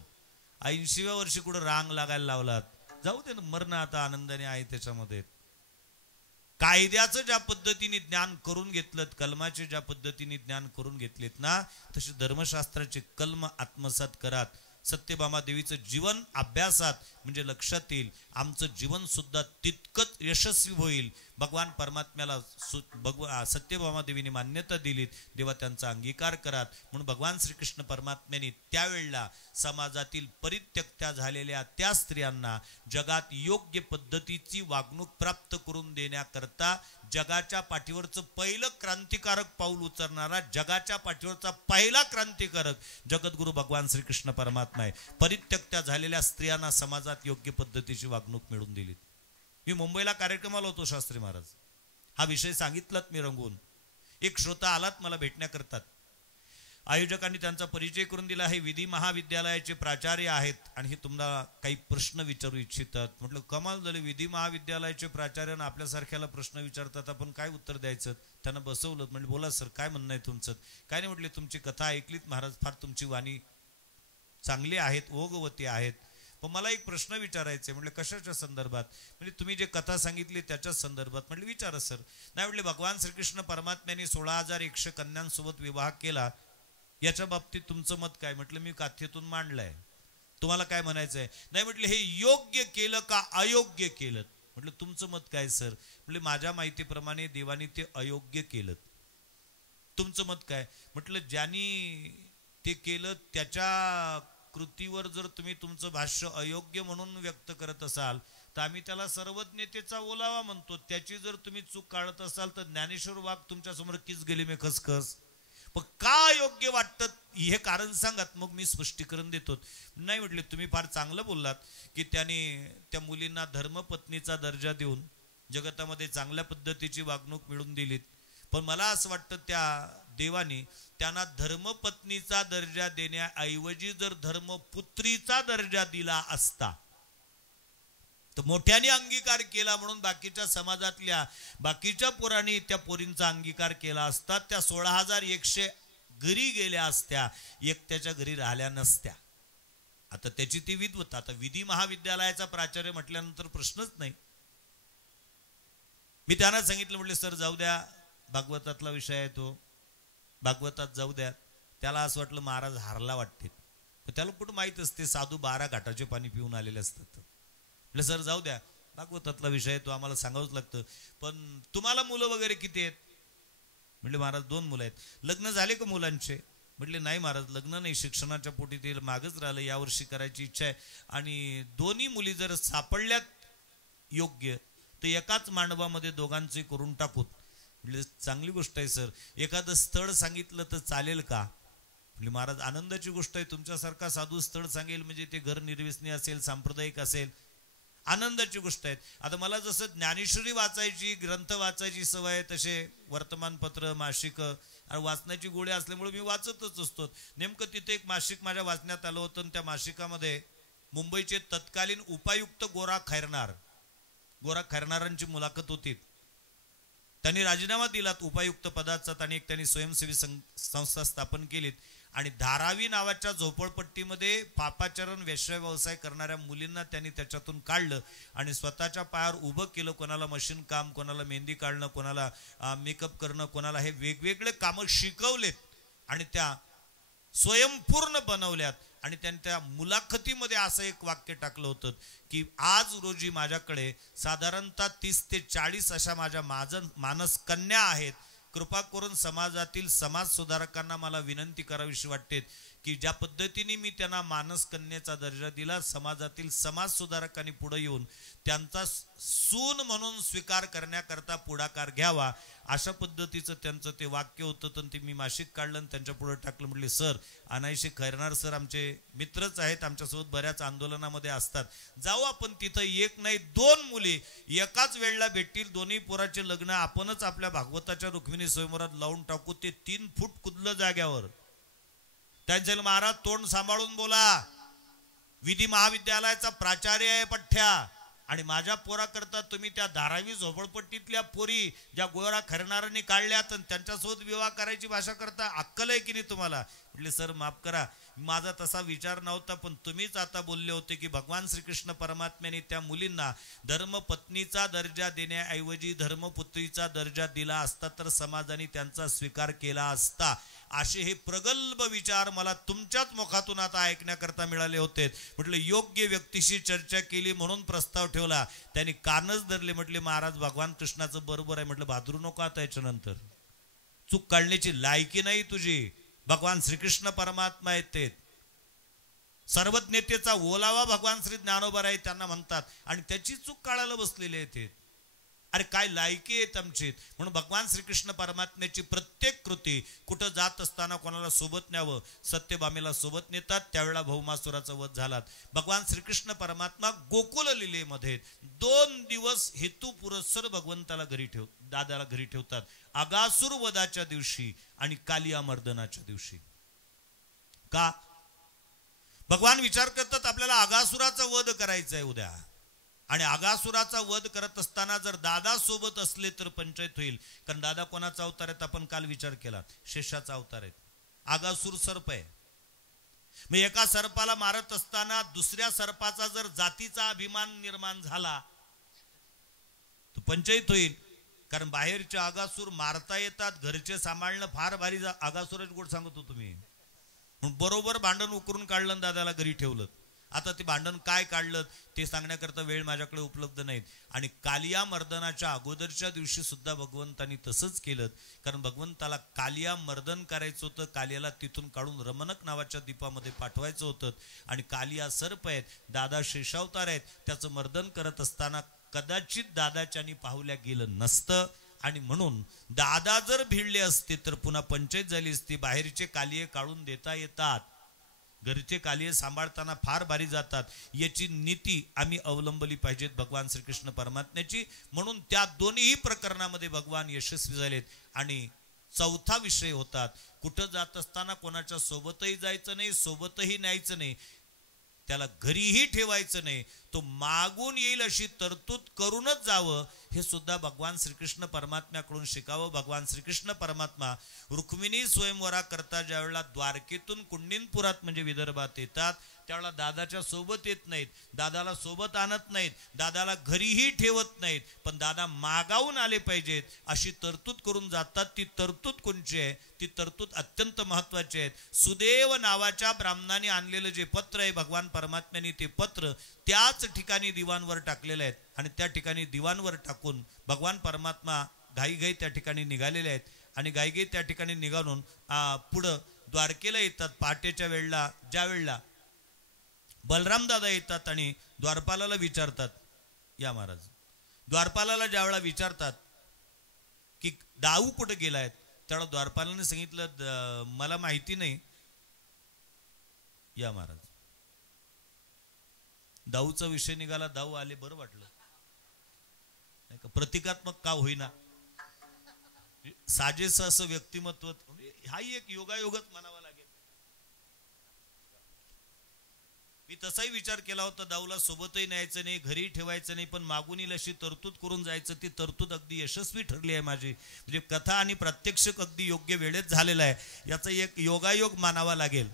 80व्या वर्षी कुठं रांग लागायला लावलात. जाऊ दे ना, मरण आता आनंदाने आहे त्याच्यामध्ये. कायद्याचं ज्या पद्धतीने ज्ञान करून घेतलं, कलमाचे ज्या पद्धतीने ज्ञान करून घेतलेत ना, तसे धर्मशास्त्राचे कलम आत्मसात करात. सत्यभामा देवीचं जीवन अभ्यासात म्हणजे लक्षात येईल, आमचं जीवन सुद्धा तितकंच यशस्वी होईल. भगवान परमात्म्याला सत्यभामा देवीने मान्यता दिलीत, देवा त्यांचा अंगीकार करात. म्हणून भगवान श्रीकृष्ण परमात्म्याने त्यावेळेला समाजातील परित्यक्त्या झालेल्या त्या स्त्रियांना जगात योग्य पद्धतीची वागणूक प्राप्त करून देण्याकरता जगाच्या पाठीवरचं पहिलं क्रांतिकारक पाऊल उचलणारा, जगाच्या पाठीवरचा पहिला क्रांतिकारक जगद्गुरु भगवान श्रीकृष्ण परमात्मा आहे. परित्यक्त्या झालेल्या स्त्रियांना समाजात योग्य पद्धतीची वागणूक मिळवून दिली. मी मुंबईला कार्यक्रमाला होतो, शास्त्री महाराज हा विषय सांगितलात मी रंगवून. एक श्रोता आलात मला भेटण्याकरतात. आयोजकांनी त्यांचा परिचय करून दिला. हे विधी महाविद्यालयाचे प्राचार्य आहेत आणि हे तुम्हाला काही प्रश्न विचारू इच्छितात. म्हटलं कमाल झाले, विधी महाविद्यालयाचे प्राचार्य आपल्यासारख्याला प्रश्न विचारतात, आपण काय उत्तर द्यायचं? त्यांना बसवलं. म्हणजे बोला सर काय म्हणणं आहे तुमचं? काय नाही म्हटले, तुमची कथा ऐकलीत महाराज, फार तुमची वाणी चांगली आहेत, ओघवती आहेत, पण मला एक प्रश्न विचारायचा आहे. म्हटलं कशाच्या संदर्भात? म्हणजे तुम्ही जे कथा सांगितली त्याच्याच संदर्भात. म्हटलं विचारा सर. नाही म्हटले, भगवान श्रीकृष्ण परमात्म्याने 16,100 कन्यांसोबत विवाह केला, याच्या बाबतीत तुमचं मत काय? म्हटलं मी कथेतून मांडलंय, तुम्हाला काय म्हणायचंय? नाही म्हटलं, हे योग्य केलं का अयोग्य केलं? म्हटलं तुमचं मत काय सर? म्हटले माझ्या माहितीप्रमाणे देवानी ते अयोग्य केलं. तुमचं मत काय? म्हटलं ज्यांनी ते केलं त्याच्या कृतीवर जर तुम्ही तुमचं भाष्य अयोग्य म्हणून व्यक्त करत असाल तर आम्ही त्याला सर्वज्ञतेचा ओलावा म्हणतो. त्याची जर तुम्ही चूक काढत असाल तर ज्ञानेश्वर वाघ तुमच्या समोर किस गेली मी खसखस. पण का योग्य वाटतं हे कारण सांगत, मग मी स्पष्टीकरण देतो. नाही म्हटले तुम्ही फार चांगलं बोललात की त्याने त्या मुलींना धर्मपत्नीचा दर्जा देऊन जगतामध्ये चांगल्या पद्धतीची वागणूक मिळवून दिलीत. पण मला असं वाटतं त्या देवानी त्यांना धर्मपत्नीचा दर्जा देण्याऐवजी जर धर्मपुत्रीचा दर्जा दिला असता तर मोठ्याने अंगीकार केला म्हणून बाकीच्या समाजातल्या बाकीच्या पोरांनी त्या पोरींचा अंगीकार केला असता, त्या 16,100 घरी गेल्या असत्या, एकट्याच्या घरी राहिल्या नसत्या. आता त्याची ती विद्वत. आता विधी महाविद्यालयाचा प्राचार्य म्हटल्यानंतर प्रश्नच नाही. मी त्यांना सांगितलं, म्हटलं सर जाऊ द्या, भागवतातला विषय आहे तो, भागवतात जाऊ द्या. त्याला असं वाटलं महाराज हारला वाटते. त्याला कुठं माहित असते साधू 12 घाटाचे पाणी पिऊन आलेले असतात. म्हटलं सर जाऊ द्या, भागवतातला विषय आहे तो, आम्हाला सांगावंच लागतं. पण तुम्हाला मुलं वगैरे किती आहेत? म्हटले महाराज 2 मुलं आहेत. लग्न झाले का मुलांचे? म्हटले नाही महाराज लग्न नाही, शिक्षणाच्या पोटी ते मागच राहिलं, यावर्षी करायची इच्छा आहे. आणि दोन्ही मुली जर सापडल्यात योग्य तर एकाच मांडवामध्ये दोघांचे करून टाकूत. म्हणजे चांगली गोष्ट आहे सर, एखादं स्थळ सांगितलं तर चालेल का? म्हणजे महाराज आनंदाची गोष्ट आहे, तुमच्यासारखा साधू स्थळ सांगेल म्हणजे ते घर निर्व्यसनी असेल, सांप्रदायिक असेल, आनंदाची गोष्ट आहे. आता मला जसं ज्ञानेश्वरी वाचायची, ग्रंथ वाचायची सवय आहे, तसे वर्तमानपत्र, मासिक वाचण्याची गोळी असल्यामुळे मी वाचतच असतो. नेमकं तिथे एक मासिक माझ्या वाचण्यात आलं होतं. त्या मासिकामध्ये मुंबईचे तत्कालीन उपायुक्त गोरा खैरनारांची मुलाखत होती. त्यांनी राजीनामा दिलात उपायुक्त पदाचा आणि एक त्यांनी स्वयंसेवी संस्था स्थापन केलीत. आणि धारावी नावाच्या झोपडपट्टीमध्ये पापाचरण वेश्या व्यवसाय करणाऱ्या मुलींना त्यांनी त्याच्यातून काढलं आणि स्वतःच्या पायावर उभं केलं. कोणाला मशीन काम, कोणाला मेहंदी काढणं, कोणाला मेकअप करणं, कोणाला हे वेगवेगळे कामं शिकवलेत आणि त्या स्वयंपूर्ण बनवल्यात. आणि त्यांनी त्या मुलाखतीमध्ये असं एक वाक्य टाकलं होतं की आज रोजी माझ्याकडे साधारणतः 30 ते 40 अशा माझ्या मानस कन्या आहेत. कृपा करून समाजातील समाज सुधारकांना मला विनंती करावीशी वाटते की ज्या पद्धतीने मी त्यांना मानस कन्येचा दर्जा दिला, समाजातील समाज सुधारकांनी पुढे येऊन त्यांचा सून म्हणून स्वीकार करण्याकरता पुढाकार घ्यावा. अशा पद्धतीचं त्यांचं ते वाक्य होतं. तर ते मी मासिक काढलं आणि त्यांच्या पुढे टाकलं. म्हटले सर अनायसे खैरनार सर आमचे मित्रच आहेत, आमच्यासोबत बऱ्याच आंदोलनामध्ये असतात, जाऊ आपण तिथं. एक नाही 2 मुली एकाच वेळेला भेटतील, दोन्ही पोराचे लग्न आपणच आपल्या भागवताच्या रुक्मिणी स्वयंवरात लावून टाकू. ते 3 फूट कुदलं जाग्यावर. त्यांचे महाराज तोंड सांभाळून बोला, विधी महाविद्यालयाचा प्राचार्य आहे पठ्ठ्या, आणि माझ्या पोराकरता तुम्ही त्या धारावी झोपडपट्टीतल्या पोरी ज्या गोरा खैरनारांनी काढल्यात त्यांच्यासोबत विवाह करायची भाषा करता, अक्कल आहे की नाही तुम्हाला? म्हटले सर माफ करा, माझा तसा विचार नव्हता, पण तुम्हीच आता बोलले होते की भगवान श्रीकृष्ण परमात्म्याने त्या मुलींना धर्मपत्नीचा दर्जा देण्याऐवजी धर्मपुत्रीचा दर्जा दिला असता तर समाजाने त्यांचा स्वीकार केला असता. असे हे प्रगल्भ विचार मला तुमच्याच मुखातून आता ऐकण्याकरता मिळाले होते. म्हटले योग्य व्यक्तीशी चर्चा केली म्हणून प्रस्ताव ठेवला. त्यांनी कानच धरले. म्हटले महाराज भगवान कृष्णाचं बरोबर आहे. म्हटलं भादरू नको आता याच्यानंतर, चूक काढण्याची लायकी नाही तुझी. भगवान श्रीकृष्ण परमात्मा आहेत, ते सर्वज्ञतेचा ओलावा भगवान श्री ज्ञानोबा आहे त्यांना म्हणतात, आणि त्याची चूक काढायला बसलेले आहेत. अरे काय लायकी आहेत आमची. म्हणून भगवान श्रीकृष्ण परमात्म्याची प्रत्येक कृती, कुठं जात असताना कोणाला सोबत न्यावं, सत्यभामेला सोबत नेतात, त्यावेळेला भौमासुराचा वध झाला. भगवान श्रीकृष्ण परमात्मा गोकुल लीलेमध्ये 2 दिवस हेतू पुरस्सर भगवंताला दादाला घरी ठेवतात. अगासुर वधाच्या दिवशी आणि कालिया मर्दनाच्या दिवशी. का? भगवान विचार करतात आपल्याला अगासुराचा वध करायचा आहे उद्या, आणि अगासुराचा वध करत असताना जर दादा सोबत असले तर पंचायत होईल. कारण दादा कोणाचा अवतार आहेत आपण काल विचार केला, शेषाचा अवतार आहेत. अगासुर सर्प आहे. मग एका सर्पाला मारत असताना दुसऱ्या सर्पाचा जर जातीचा अभिमान निर्माण झाला तर पंचायत होईल. कारण बाहेरचे अगासुर मारता येतात, घरचे सांभाळणं फार भारी. अगासुराची गोड सांगत होतो मी. बरोबर भांडण उकरून काढलं, दादाला घरी ठेवलं. आता ते भांडण काय काढलं ते सांगण्याकरता वेळ माझ्याकडे उपलब्ध नाहीत. आणि कालिया मर्दनाच्या अगोदरच्या दिवशी सुद्धा भगवंतांनी तसंच केलं. कारण भगवंताला कालिया मर्दन करायचं होतं. कालियाला तिथून काढून रमणक नावाच्या दीपामध्ये पाठवायचं होतं. आणि कालिया सर्प आहेत, दादा शेषावतार आहेत. त्याचं मर्दन करत असताना कदाचित दादाच्यानी पाहुल्या गेलं नसतं. आणि म्हणून दादा जर भिडले असते तर पुन्हा पंचायत झाली असती. बाहेरचे कालिये काढून देता येतात, घरचे कालिये सांभाळताना फार भारी जातात. याची नीती आम्ही अवलंबली पाहिजेत भगवान श्रीकृष्ण परमात्म्याची. म्हणून त्या दोन्ही प्रकरणामध्ये भगवान यशस्वी झालेत. आणि चौथा विषय होतात. कुठं जात असताना कोणाच्या सोबतही जायचं नाही, सोबतही न्यायचं नाही, त्याला घरीही ठेवायचं नाही, तो मागून येईल अशी तरतूद करूनच जावं. हे सुद्धा भगवान श्रीकृष्ण परमात्म्याकडून शिकावं. भगवान श्रीकृष्ण परमात्मा रुक्मिणी स्वयंवरा करता ज्यावेळेला द्वारकेतून कुंडिनपुरात म्हणजे विदर्भात येतात, त्यावेळेला दादाच्या सोबत येत नाहीत, दादाला सोबत आणत नाहीत, दादाला घरीही ठेवत नाहीत, पण दादा मागावून आले पाहिजेत अशी तरतूद करून जातात. ती तरतूद कोणची आहे? ती तरतूद अत्यंत महत्वाची आहे. सुदेव नावाच्या ब्राह्मणाने आणलेलं जे पत्र आहे भगवान परमात्म्याने ते पत्र त्याच ठिकाणी दिवाणवर टाकलेलं आहे आणि त्या ठिकाणी दिवाणवर टाकून भगवान परमात्मा घाईघाई त्या ठिकाणी निघालेले आहेत आणि घाईघाई त्या ठिकाणी निघालून पुढं द्वारकेला येतात. पहाटेच्या वेळेला ज्या वेळेला बलराम दादा येतात आणि द्वारपालाला विचारतात, या महाराज, द्वारपालाला ज्या वेळेला विचारतात की दाऊ कुठे गेलाय, त्यावेळेला द्वारपालाने सांगितलं मला माहिती नाही, या महाराज. दाऊचा विषय निघाला, दाऊ आले, बरं वाटलं नाही का? प्रतिकात्मक का होईना, साजेस असं व्यक्तिमत्व, हाही एक योगायोगच म्हणावा लागेल. मी तसाही विचार केला होता, दाऊला सोबतही न्यायचं नाही, घरी ठेवायचं नाही, पण मागून येईल अशी तरतूद करून जायचं. ती तरतूद अगदी यशस्वी ठरली आहे माझी. म्हणजे कथा आणि प्रत्यक्ष अगदी योग्य वेळेत झालेला आहे. याचा एक योगायोग मानावा लागेल.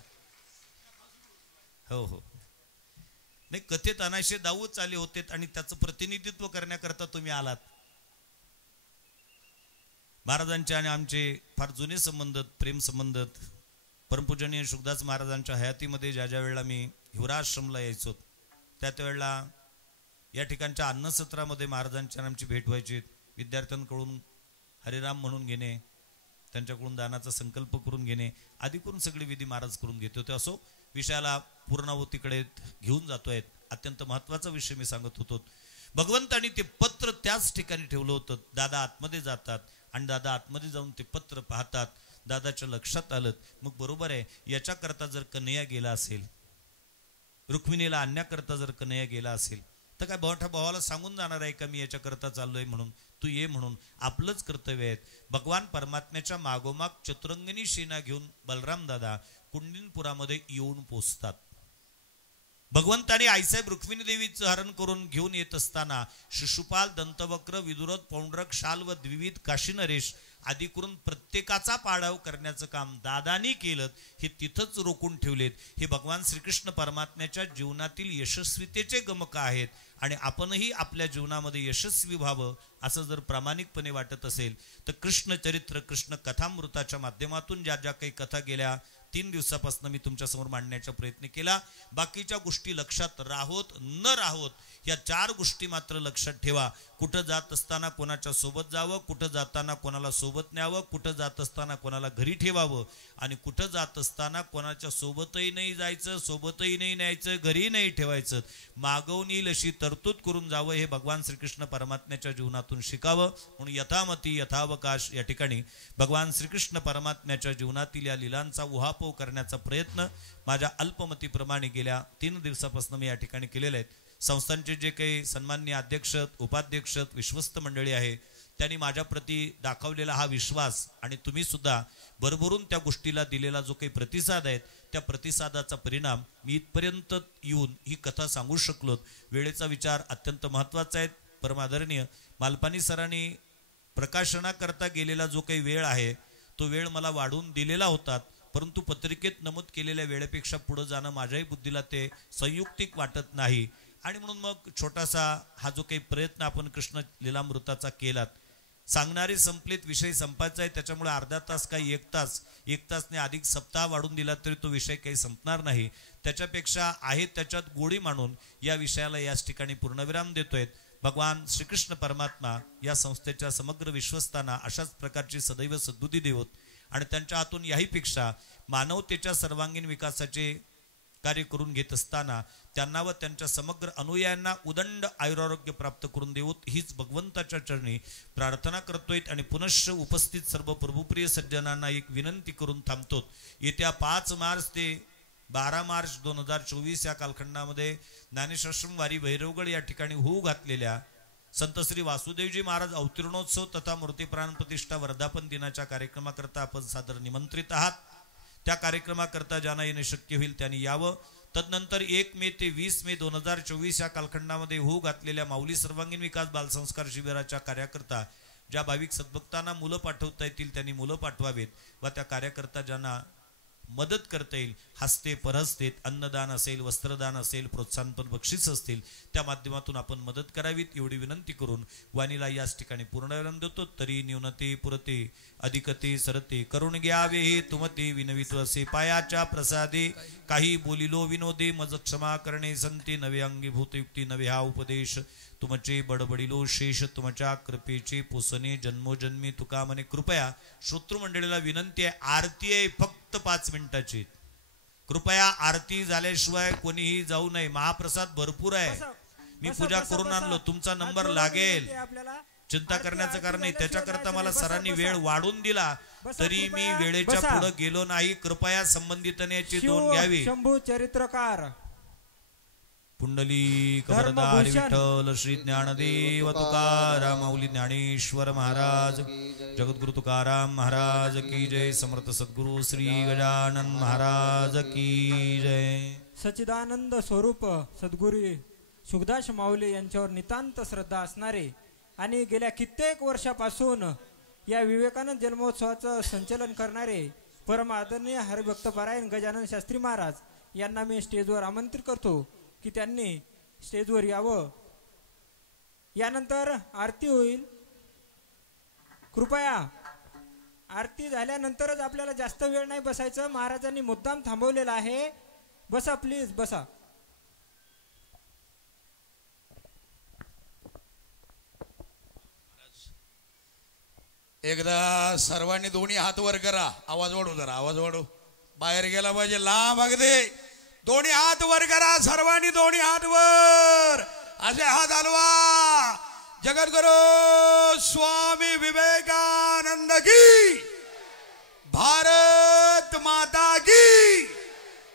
हो हो, नाही, कथेत अनाशे दाऊच आले होते आणि त्याचं प्रतिनिधित्व करण्याकरता तुम्ही आलात. महाराजांचे आणि आमचे फार जुने संबंध, प्रेम संबंध. परमपूजनीय शुकदास महाराजांच्या हयातीमध्ये ज्या ज्या वेळेला मी हिवराश्रमला यायचो त्या वेळेला या ठिकाणच्या अन्नसत्रामध्ये महाराजांच्या आमची भेट व्हायची. विद्यार्थ्यांकडून हरिराम म्हणून घेणे, त्यांच्याकडून दानाचा संकल्प करून घेणे आदी करून सगळे विधी महाराज करून घेत होते. असो, विषयाला पूर्णावतीकडे घेऊन जातोय. अत्यंत महत्वाचा विषय मी सांगत होतो. भगवंतानी ते पत्र त्याच ठिकाणी ठेवलं होतं. दादा आतमध्ये जातात आणि दादा आतमध्ये जाऊन ते पत्र पाहतात. दादाच्या लक्षात आलं, मग बरोबर आहे, याच्याकरता जर कन्हैया गेला असेल, रुक्मिणीला आणण्याकरता जर कन्हैया गेला असेल, तर काय मोठ्या भावाला सांगून जाणार आहे का मी याच्याकरता चाललोय म्हणून, तू ये म्हणून? आपलंच कर्तव्य आहे. भगवान परमात्म्याच्या मागोमाग चतुरंगिनी सेना घेऊन बलराम दादा कुंडिनपुरामध्ये येऊन पोचतात. भगवंताने आईसाहेब रुक्मिणी देवीचं हरण करून घेऊन येत असताना शिशुपाल, दंतवक्र, विदुरथ, पौंड्रक, शाल व द्विविध काशीनरेश आदी करून प्रत्येकाचा पाडाव करण्याचं काम दादानी केलं. हे तिथंच रोखून ठेवलेत. हे भगवान श्रीकृष्ण परमात्म्याच्या जीवनातील यशस्वीतेचे गमक आहेत आणि आपणही आपल्या जीवनामध्ये यशस्वी व्हावं असं जर प्रामाणिकपणे वाटत असेल तर कृष्ण चरित्र, कृष्ण कथामृताच्या माध्यमातून ज्या ज्या काही कथा गेल्या 3 दिवसापासून मी तुमच्या समोर मांडण्याचा प्रयत्न केला. बाकीच्या गोष्टी लक्षात राहोत न राहोत या 4 गोष्टी मात्र लक्षात ठेवा. कुठं जात असताना कोणाच्या सोबत जावं, कुठं जाताना कोणाला सोबत न्यावं, कुठं जात असताना कोणाला घरी ठेवावं आणि कुठं जात असताना कोणाच्या सोबतही नाही जायचं, सोबतही नाही न्यायचं, घरी नाही ठेवायचं. मागवून येईल अशी तरतूद करून जावं हे भगवान श्रीकृष्ण परमात्म्याच्या जीवनातून शिकावं. म्हणून यथामती यथावकाश या ठिकाणी भगवान श्रीकृष्ण परमात्म्याच्या जीवनातील या लीलांचा उहापोह करण्याचा प्रयत्न माझ्या अल्पमतीप्रमाणे गेल्या 3 दिवसापासून मी या ठिकाणी केलेले आहेत. संस्थांचे जे काही सन्माननीय अध्यक्ष, उपाध्यक्ष, विश्वस्त मंडळी आहे त्यांनी माझ्याप्रती दाखवलेला हा विश्वास आणि तुम्ही सुद्धा भरभरून त्या गोष्टीला दिलेला जो काही प्रतिसाद आहे त्या प्रतिसादाचा परिणाम मी इथपर्यंत येऊन ही कथा सांगू शकलो. वेळेचा विचार अत्यंत महत्त्वाचा आहे. परमादरणीय मालपानी सरांनी प्रकाशनाकरता गेलेला जो काही वेळ आहे तो वेळ मला वाढवून दिलेला होता, परंतु पत्रिकेत नमूद केलेल्या वेळेपेक्षा पुढे जाणं माझ्याही बुद्धीला ते संयुक्तिक वाटत नाही आणि म्हणून मग छोटासा हा जो काही प्रयत्न आपण कृष्ण लीलामृताचा केलात, सांगणारे संपलेत, विषय संपायचा आहे, त्याच्यामुळे अर्धा तास काही 1 तास, 1 तासने अधिक सप्ताह वाढून दिला तरी तो विषय काही संपणार नाही. त्याच्यापेक्षा आहे त्याच्यात गोडी मानून या विषयाला याच ठिकाणी पूर्णविराम देतोय. भगवान श्रीकृष्ण परमात्मा या संस्थेच्या समग्र विश्वस्तांना अशाच प्रकारची सदैव सद्बुद्धी देवोत आणि त्यांच्या हातून याहीपेक्षा मानवतेच्या सर्वांगीण विकासाचे कार्य करून घेत असताना त्यांना व त्यांच्या समग्र अनुयायांना उदंड आयुरारोग्य प्राप्त करून देवोत हीच भगवंताच्या चरणी प्रार्थना करतोय आणि पुनश्च उपस्थित सर्व प्रभुप्रिय सज्जनांना एक विनंती करून थांबतो. येत्या 5 मार्च ते 12 मार्च 2024 या कालखंडामध्ये ज्ञानेशाश्रम वारी भैरवगड या ठिकाणी होऊ घातलेल्या संत श्री वासुदेवजी महाराज अवतीर्णोत्सव तथा मूर्ती प्राण प्रतिष्ठा वर्धापन दिनाच्या कार्यक्रमाकरता आपण सादर निमंत्रित आहात. त्या कार्यक्रमाकरता ज्यांना येणे शक्य होईल त्यांनी यावं. तदनंतर 1 मे ते 20 मे 2024 या कालखंडामध्ये होऊ घातलेल्या माऊली सर्वांगीण विकास बालसंस्कार शिबिराच्या कार्याकरता ज्या भाविक सद्भक्तांना मुलं पाठवता येतील त्यांनी मुलं पाठवावेत व त्या कार्यकर्ता ज्यांना मदत करता येईल हस्ते परहस्ते अन्नदान असेल, वस्त्रदान असेल, प्रोत्साहनपर बक्षीस असतील त्या माध्यमातून आपण मदत करावीत एवढी विनंती करून वाणीला याच ठिकाणी पूर्णविराम देतो. तरी न्यूनते पुरते अधिकते सरते करून घ्यावे हे तुमते विनवितो असे पायाच्या प्रसादे काही बोलिलो विनोदे मज क्षमा करणे संते नवे अंगीभूत युक्ती नवे हा उपदेश तुमचे बडबडिलो शेष तुमच्या कृपेचे पोसणे जन्मोजन्मी तुका म्हणे. कृपया श्रोतृमंडळीला विनंती आहे, आरती आहे फक्त 5 मिनिटाची. कृपया आरती झाल्याशिवाय कोणीही जाऊ नये. महाप्रसाद भरपूर आहे. मी पूजा करून आणलो. तुमचा नंबर लागेल. चिंता करण्याचं कारण नाही. त्याच्याकरता मला सरांनी वेळ वाढून दिला तरी मी वेळेच्या पुढे गेलो नाही. कृपया संबंधितांनी याची नोंद घ्यावी. शंभू चरित्रकार पुंडली खबरदार विठ्ठल श्री ज्ञानदेव तुकाराम माऊली ज्ञानेश्वर महाराज जगद्गुरु तुकाराम महाराज की जय. समर्थ सद्गुरु श्री गजानन महाराज की जय. सच्चिदानंद स्वरूप सद्गुरू सुखदास माऊली यांच्यावर नितांत श्रद्धा असणारे आणि गेल्या कित्येक वर्षापासून या विवेकानंद जन्मोत्सवाचं संचलन करणारे परम आदरणीय हरिभक्त पारायण गजानन शास्त्री महाराज यांना मी स्टेजवर आमंत्रित करतो की त्यांनी स्टेजवर यावं. यानंतर आरती होईल. कृपया आरती झाल्यानंतरच आपल्याला जास्त वेळ नाही बसायचं. महाराजांनी मुद्दाम थांबवलेला आहे. बसा प्लीज बसा. एकदा सर्वांनी दोन्ही हात वर करा. आवाज वाढू जरा, आवाज वाढू. बाहेर गेला पाहिजे. लांब अगदी दोन्ही हात वर करा. सर्वांनी दोन्ही हात वर असे हात हलवा. जगद्गुरु स्वामी विवेकानंद की, भारत माता की,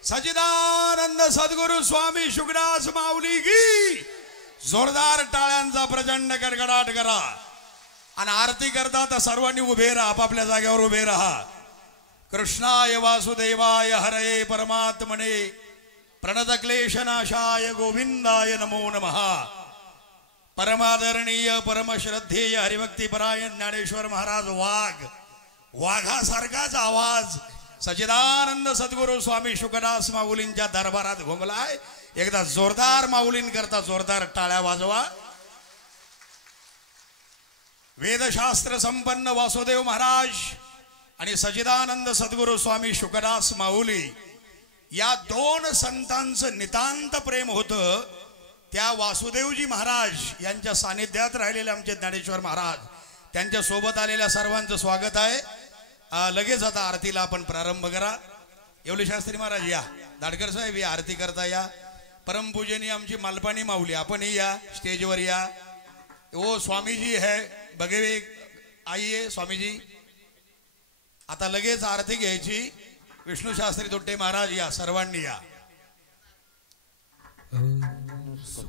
सच्चिदानंद सद्गुरु स्वामी शुकदास माऊली की. जोरदार टाळ्यांचा प्रचंड कडकडाट करा. आणि आरती करता तर सर्वांनी उभे राहा. आपापल्या जागेवर उभे राहा. कृष्णाय वासुदेवाय हरये परमात्मने प्रणत क्लेशनाशाय गोविंदाय नमो नमः. परमादरणीय परमश्रद्धेय हरिभक्तीपरायण ज्ञानेश्वर महाराज वाघासारखाच आवाज सच्चिदानंद सद्गुरु स्वामी शुकदास माऊलींच्या दरबारात घुमलाय. एकदा जोरदार माऊलीं करता जोरदार टाळ्या वाजवा. वेदशास्त्र संपन्न वासुदेव महाराज आणि सच्चिदानंद सद्गुरु स्वामी शुकदास माऊली या दोन संतांचं नितांत प्रेम होतं. त्या वासुदेवजी महाराज यांच्या सानिध्यात राहिलेले आमचे ज्ञानेश्वर महाराज त्यांच्या सोबत आलेल्या सर्वांचं स्वागत आहे. लगेच आता आरतीला आपण प्रारंभ करा. येवले शास्त्री महाराज या. दाडकर साहेब या आरती करता या. परमपूजनीय आमची मालपाणी माऊली आपणही या स्टेजवर या. वो स्वामी जी है बघे आइए स्वामी जी. आता लगेच आरती घ्यायची. विष्णू शास्त्री दोट्टे महाराज या. सर्वांनी या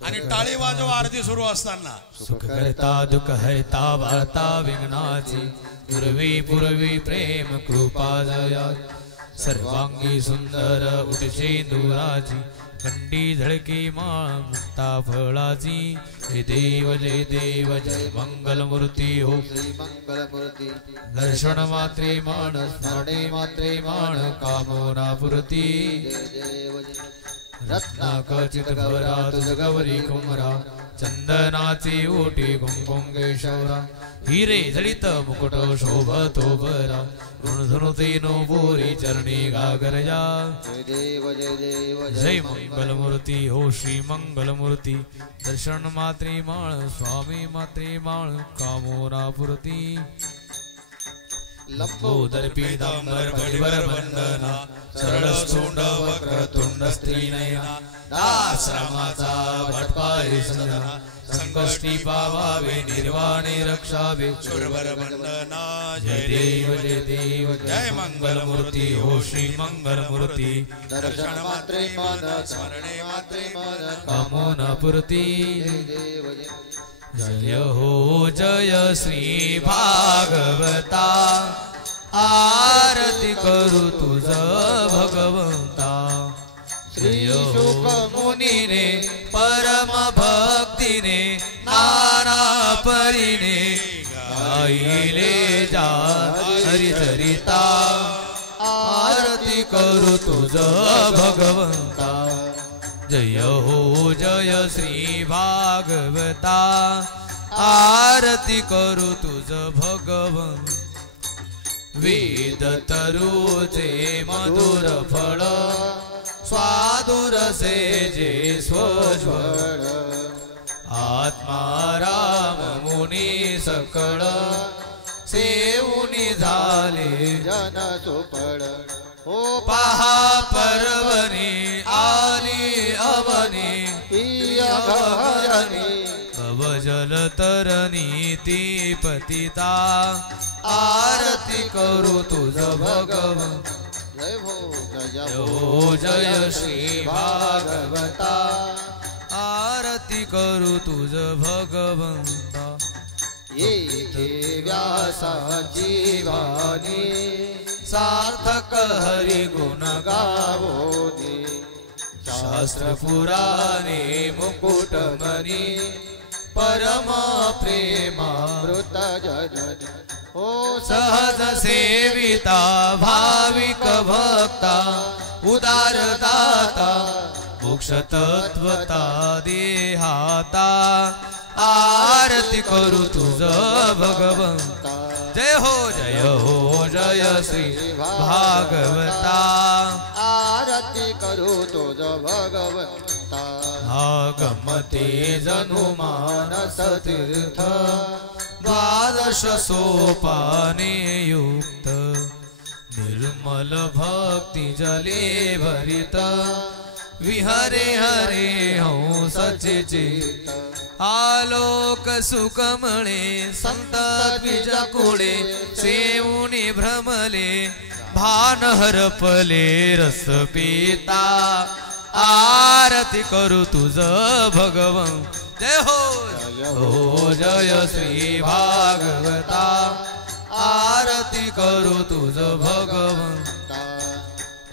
आणि टाळी वाजवा आरती सुरू असताना. सुख करता दुःख हरता वार्ता विघ्नाची पूर्वी पूर्वी प्रेम कृपा जया सर्वांगी सुंदर उठशे दुराची कंडी झळकी माळ मुक्ता फळाची. हे देव जय देव जय मंगलमूर्ती हो मंगलमूर्ती. दर्शन मात्रे मान स्मरणे मात्रे मान कामना पुरती. रत्नाकचित भरा तुझ गौरी कुमरा चंदनाचे ओटी कुंकुम केशवरा हिरे जडित मुकुट शोभतो बरा ऋणधनुते नो बोरी चरणी गागरजा. जय देव जय देव जय मंगलमूर्ती हो श्री मंगलमूर्ती. दर्शन मात्रे माळ स्वामी मात्रे माळ कामोना पुरती. लंबोदर पीतांबर परिवर वंदना सरळ सोंड वक्रतुंड स्त्रीनयना दासरामाचा भटपाय सदना संकष्टी पावावे निर्वाणे रक्षावे सुरवर वंदना. जय देव जय मंगलमूर्ती हो श्री मंगलमूर्ती. दर्शन मात्रे मन स्मरणे मात्रे मन कामोना पुरती. जय देव जय जय हो जय श्री भागवता आरती करू तुझ भगवंता श्री शुक मुनीने परम भक्तीने नाना परीने गाईले जा हरिचरिता आरती करू तुझ भगवंता जय हो जय श्री भागवता आरती करू तुझ भगवंता वेद तरुचे मधुर फळ स्वादुर से जे स्वज्वळ आत्मा राम मुनी सकळ सेवुनी झाले जन सुपड हो पहा पर्वणी आली अवनी पिया घरणी भवजल तरणी ती पतिता आरती करू तुझ भगवं जय हो जय हो जय श्री भागवता आरती करू तुझ भगवंता येथे व्यासाची वाणी सार्थक हरी गुण गावोनी शास्त्र पुराणे मुकुट मनी परम प्रेमामृत मृत जननी हो सहज सेविता भाविक भक्ता उदार दाता मोक्ष तत्वता देहाता आरती करू तुझ भगवंता जय हो जय श्री भागवता आरती करू तुझ भगवंता गमते जनु मानस तीर्थ द्वादश सोपाने युक्त निर्मल भक्ति जले भरित विहरे हरे हंस चित आलोक सुकमळे संत द्विज कुळे सेवुनी भ्रमले भान हरपले रस पिता आरती करू तुझ भगवं जय हो जय श्री भागवता आरती करू तुझ भगवंता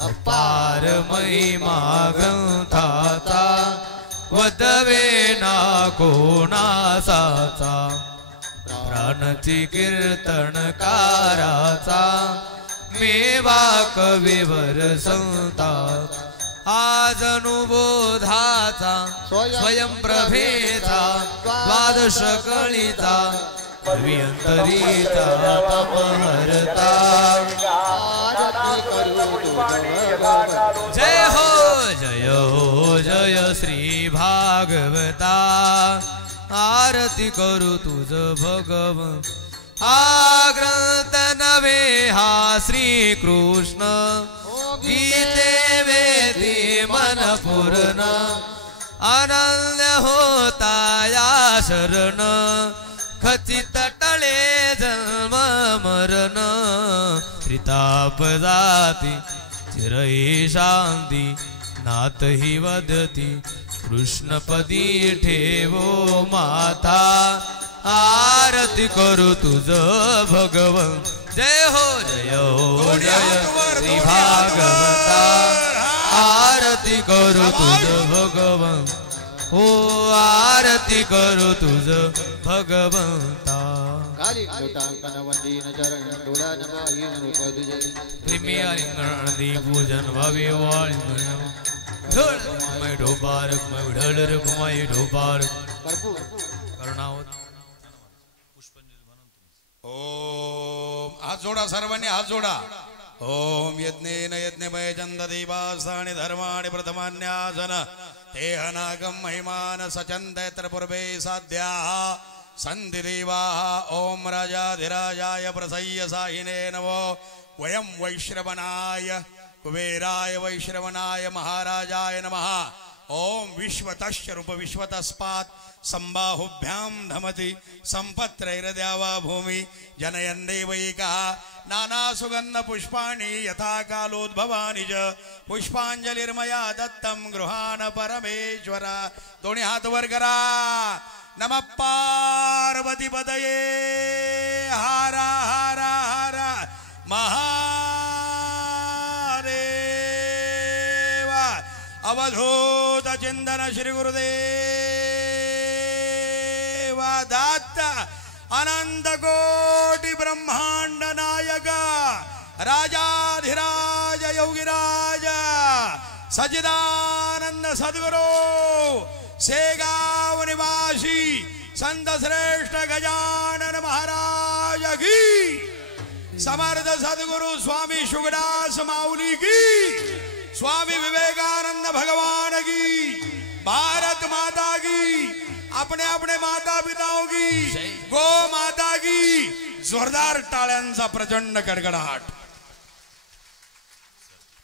अपार महिमा ग्रंथाचा वदवे ना कोणासाचा प्राणची कीर्तनकाराचा मेवा कविवर संता आज अनुभोधाचा स्वयंप्रभेचा द्वादश कळीचा अभियंतरीचा तमहरता आरती करू तुझ भगवंता जय हो जय श्री भागवता आरती करू तुझ भगवं ग्रंथ नवे हा श्री कृष्ण गीते वेदी मन पूर्ण अनन्य होता या शरण खचित टळे जन्म मरण त्रिताप जाती चिरई शांती नाथ ही वदती कृष्णपदी ठेवो माथा आरती करू तुझ भगवं जय हो जय श्री भागवता आरती करू तुझ भगवं हो आरती करू तुझ भगवंता काली कृतांकन वंदीन चरण डोळ्यान पाहीन रूप तुझे प्रेमी आलिंगन दी पूजन भावे वाळिंगन ढोल ढोपारक मै ढळ कुमाई ढोपारक कर्पूर करुणावत ओम हात जोडा सर्वांनी हात जोडा ओम यज्ञेन यज्ञमय चंद देवासानि धर्माणि प्रथमान्यासन ते हनागम महिमान सचंदयत्र पूर्वे साध्याः सन्ति देवाः ओम राजाधिराजाय प्रसह्य साहिने नमो वयं वैश्रवणाय कुबेराय वैश्रवणाय महाराजाय नमः ओम विश्वतश्च रूप विश्वतस्मात् संबाहुभ्यां धमति संपत्रैरद्यावा भूमि जनयन् देवैकः नाना सुगंध पुष्पाणि यथा कालोद्भवानि च पुष्पांजलिर्मया दत्तं गृहाण परमेश्वर दोन्ही हात वर करा नमः पार्वती पदये हर हर हर महादेव अवधूत चिंतन श्री गुरुदेव दत्त अनंत कोटि ब्रह्मांड नायक राजाधिराज योगीराज सच्चिदानंद सद्गुरु सेगाव निवासी संत श्रेष्ठ गजानन महाराज की समर्थ सद्गुरु स्वामी शुकदास माऊली की स्वामी विवेकानंद भगवान की भारत माता की अपने अपने माता पिताओं की गो माता की जोरदार टाळ्यांचा प्रचंड कडकडाट.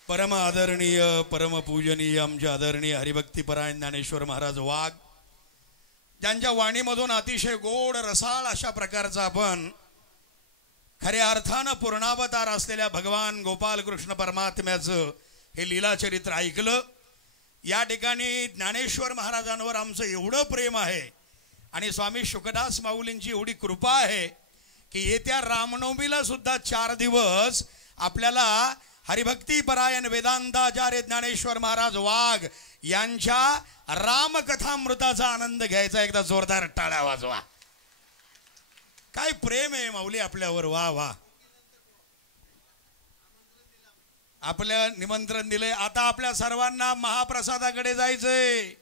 परम आदरणीय परम पूजनीय आमचे आदरणीय हरिभक्तीपरायण ज्ञानेश्वर महाराज वाघ, ज्यांच्या वाणीमधून अतिशय गोड रसाळ अशा प्रकारचा आपण खऱ्या अर्थानं पूर्णावतार असलेल्या भगवान गोपाल कृष्ण परमात्म्याचं हे लीलाचरित्र ऐकलं. या ठिकाणी ज्ञानेश्वर महाराजांवर आमचं एवढं प्रेम आहे आणि स्वामी शुकदास माऊलींची एवढी कृपा आहे की येत्या रामनवमीला सुद्धा 4 दिवस आपल्याला हरिभक्तीपरायण वेदांताचार्य ज्ञानेश्वर महाराज वाघ यांच्या रामकथामृताचा आनंद घ्यायचा. एकदा जोरदार टाळ्या वाजवा. काय प्रेम आहे माऊली आपल्यावर. वा वा. आपल्या निमंत्रण दिले. आता आपल्या सर्वांना महाप्रसादाकडे जायचंय.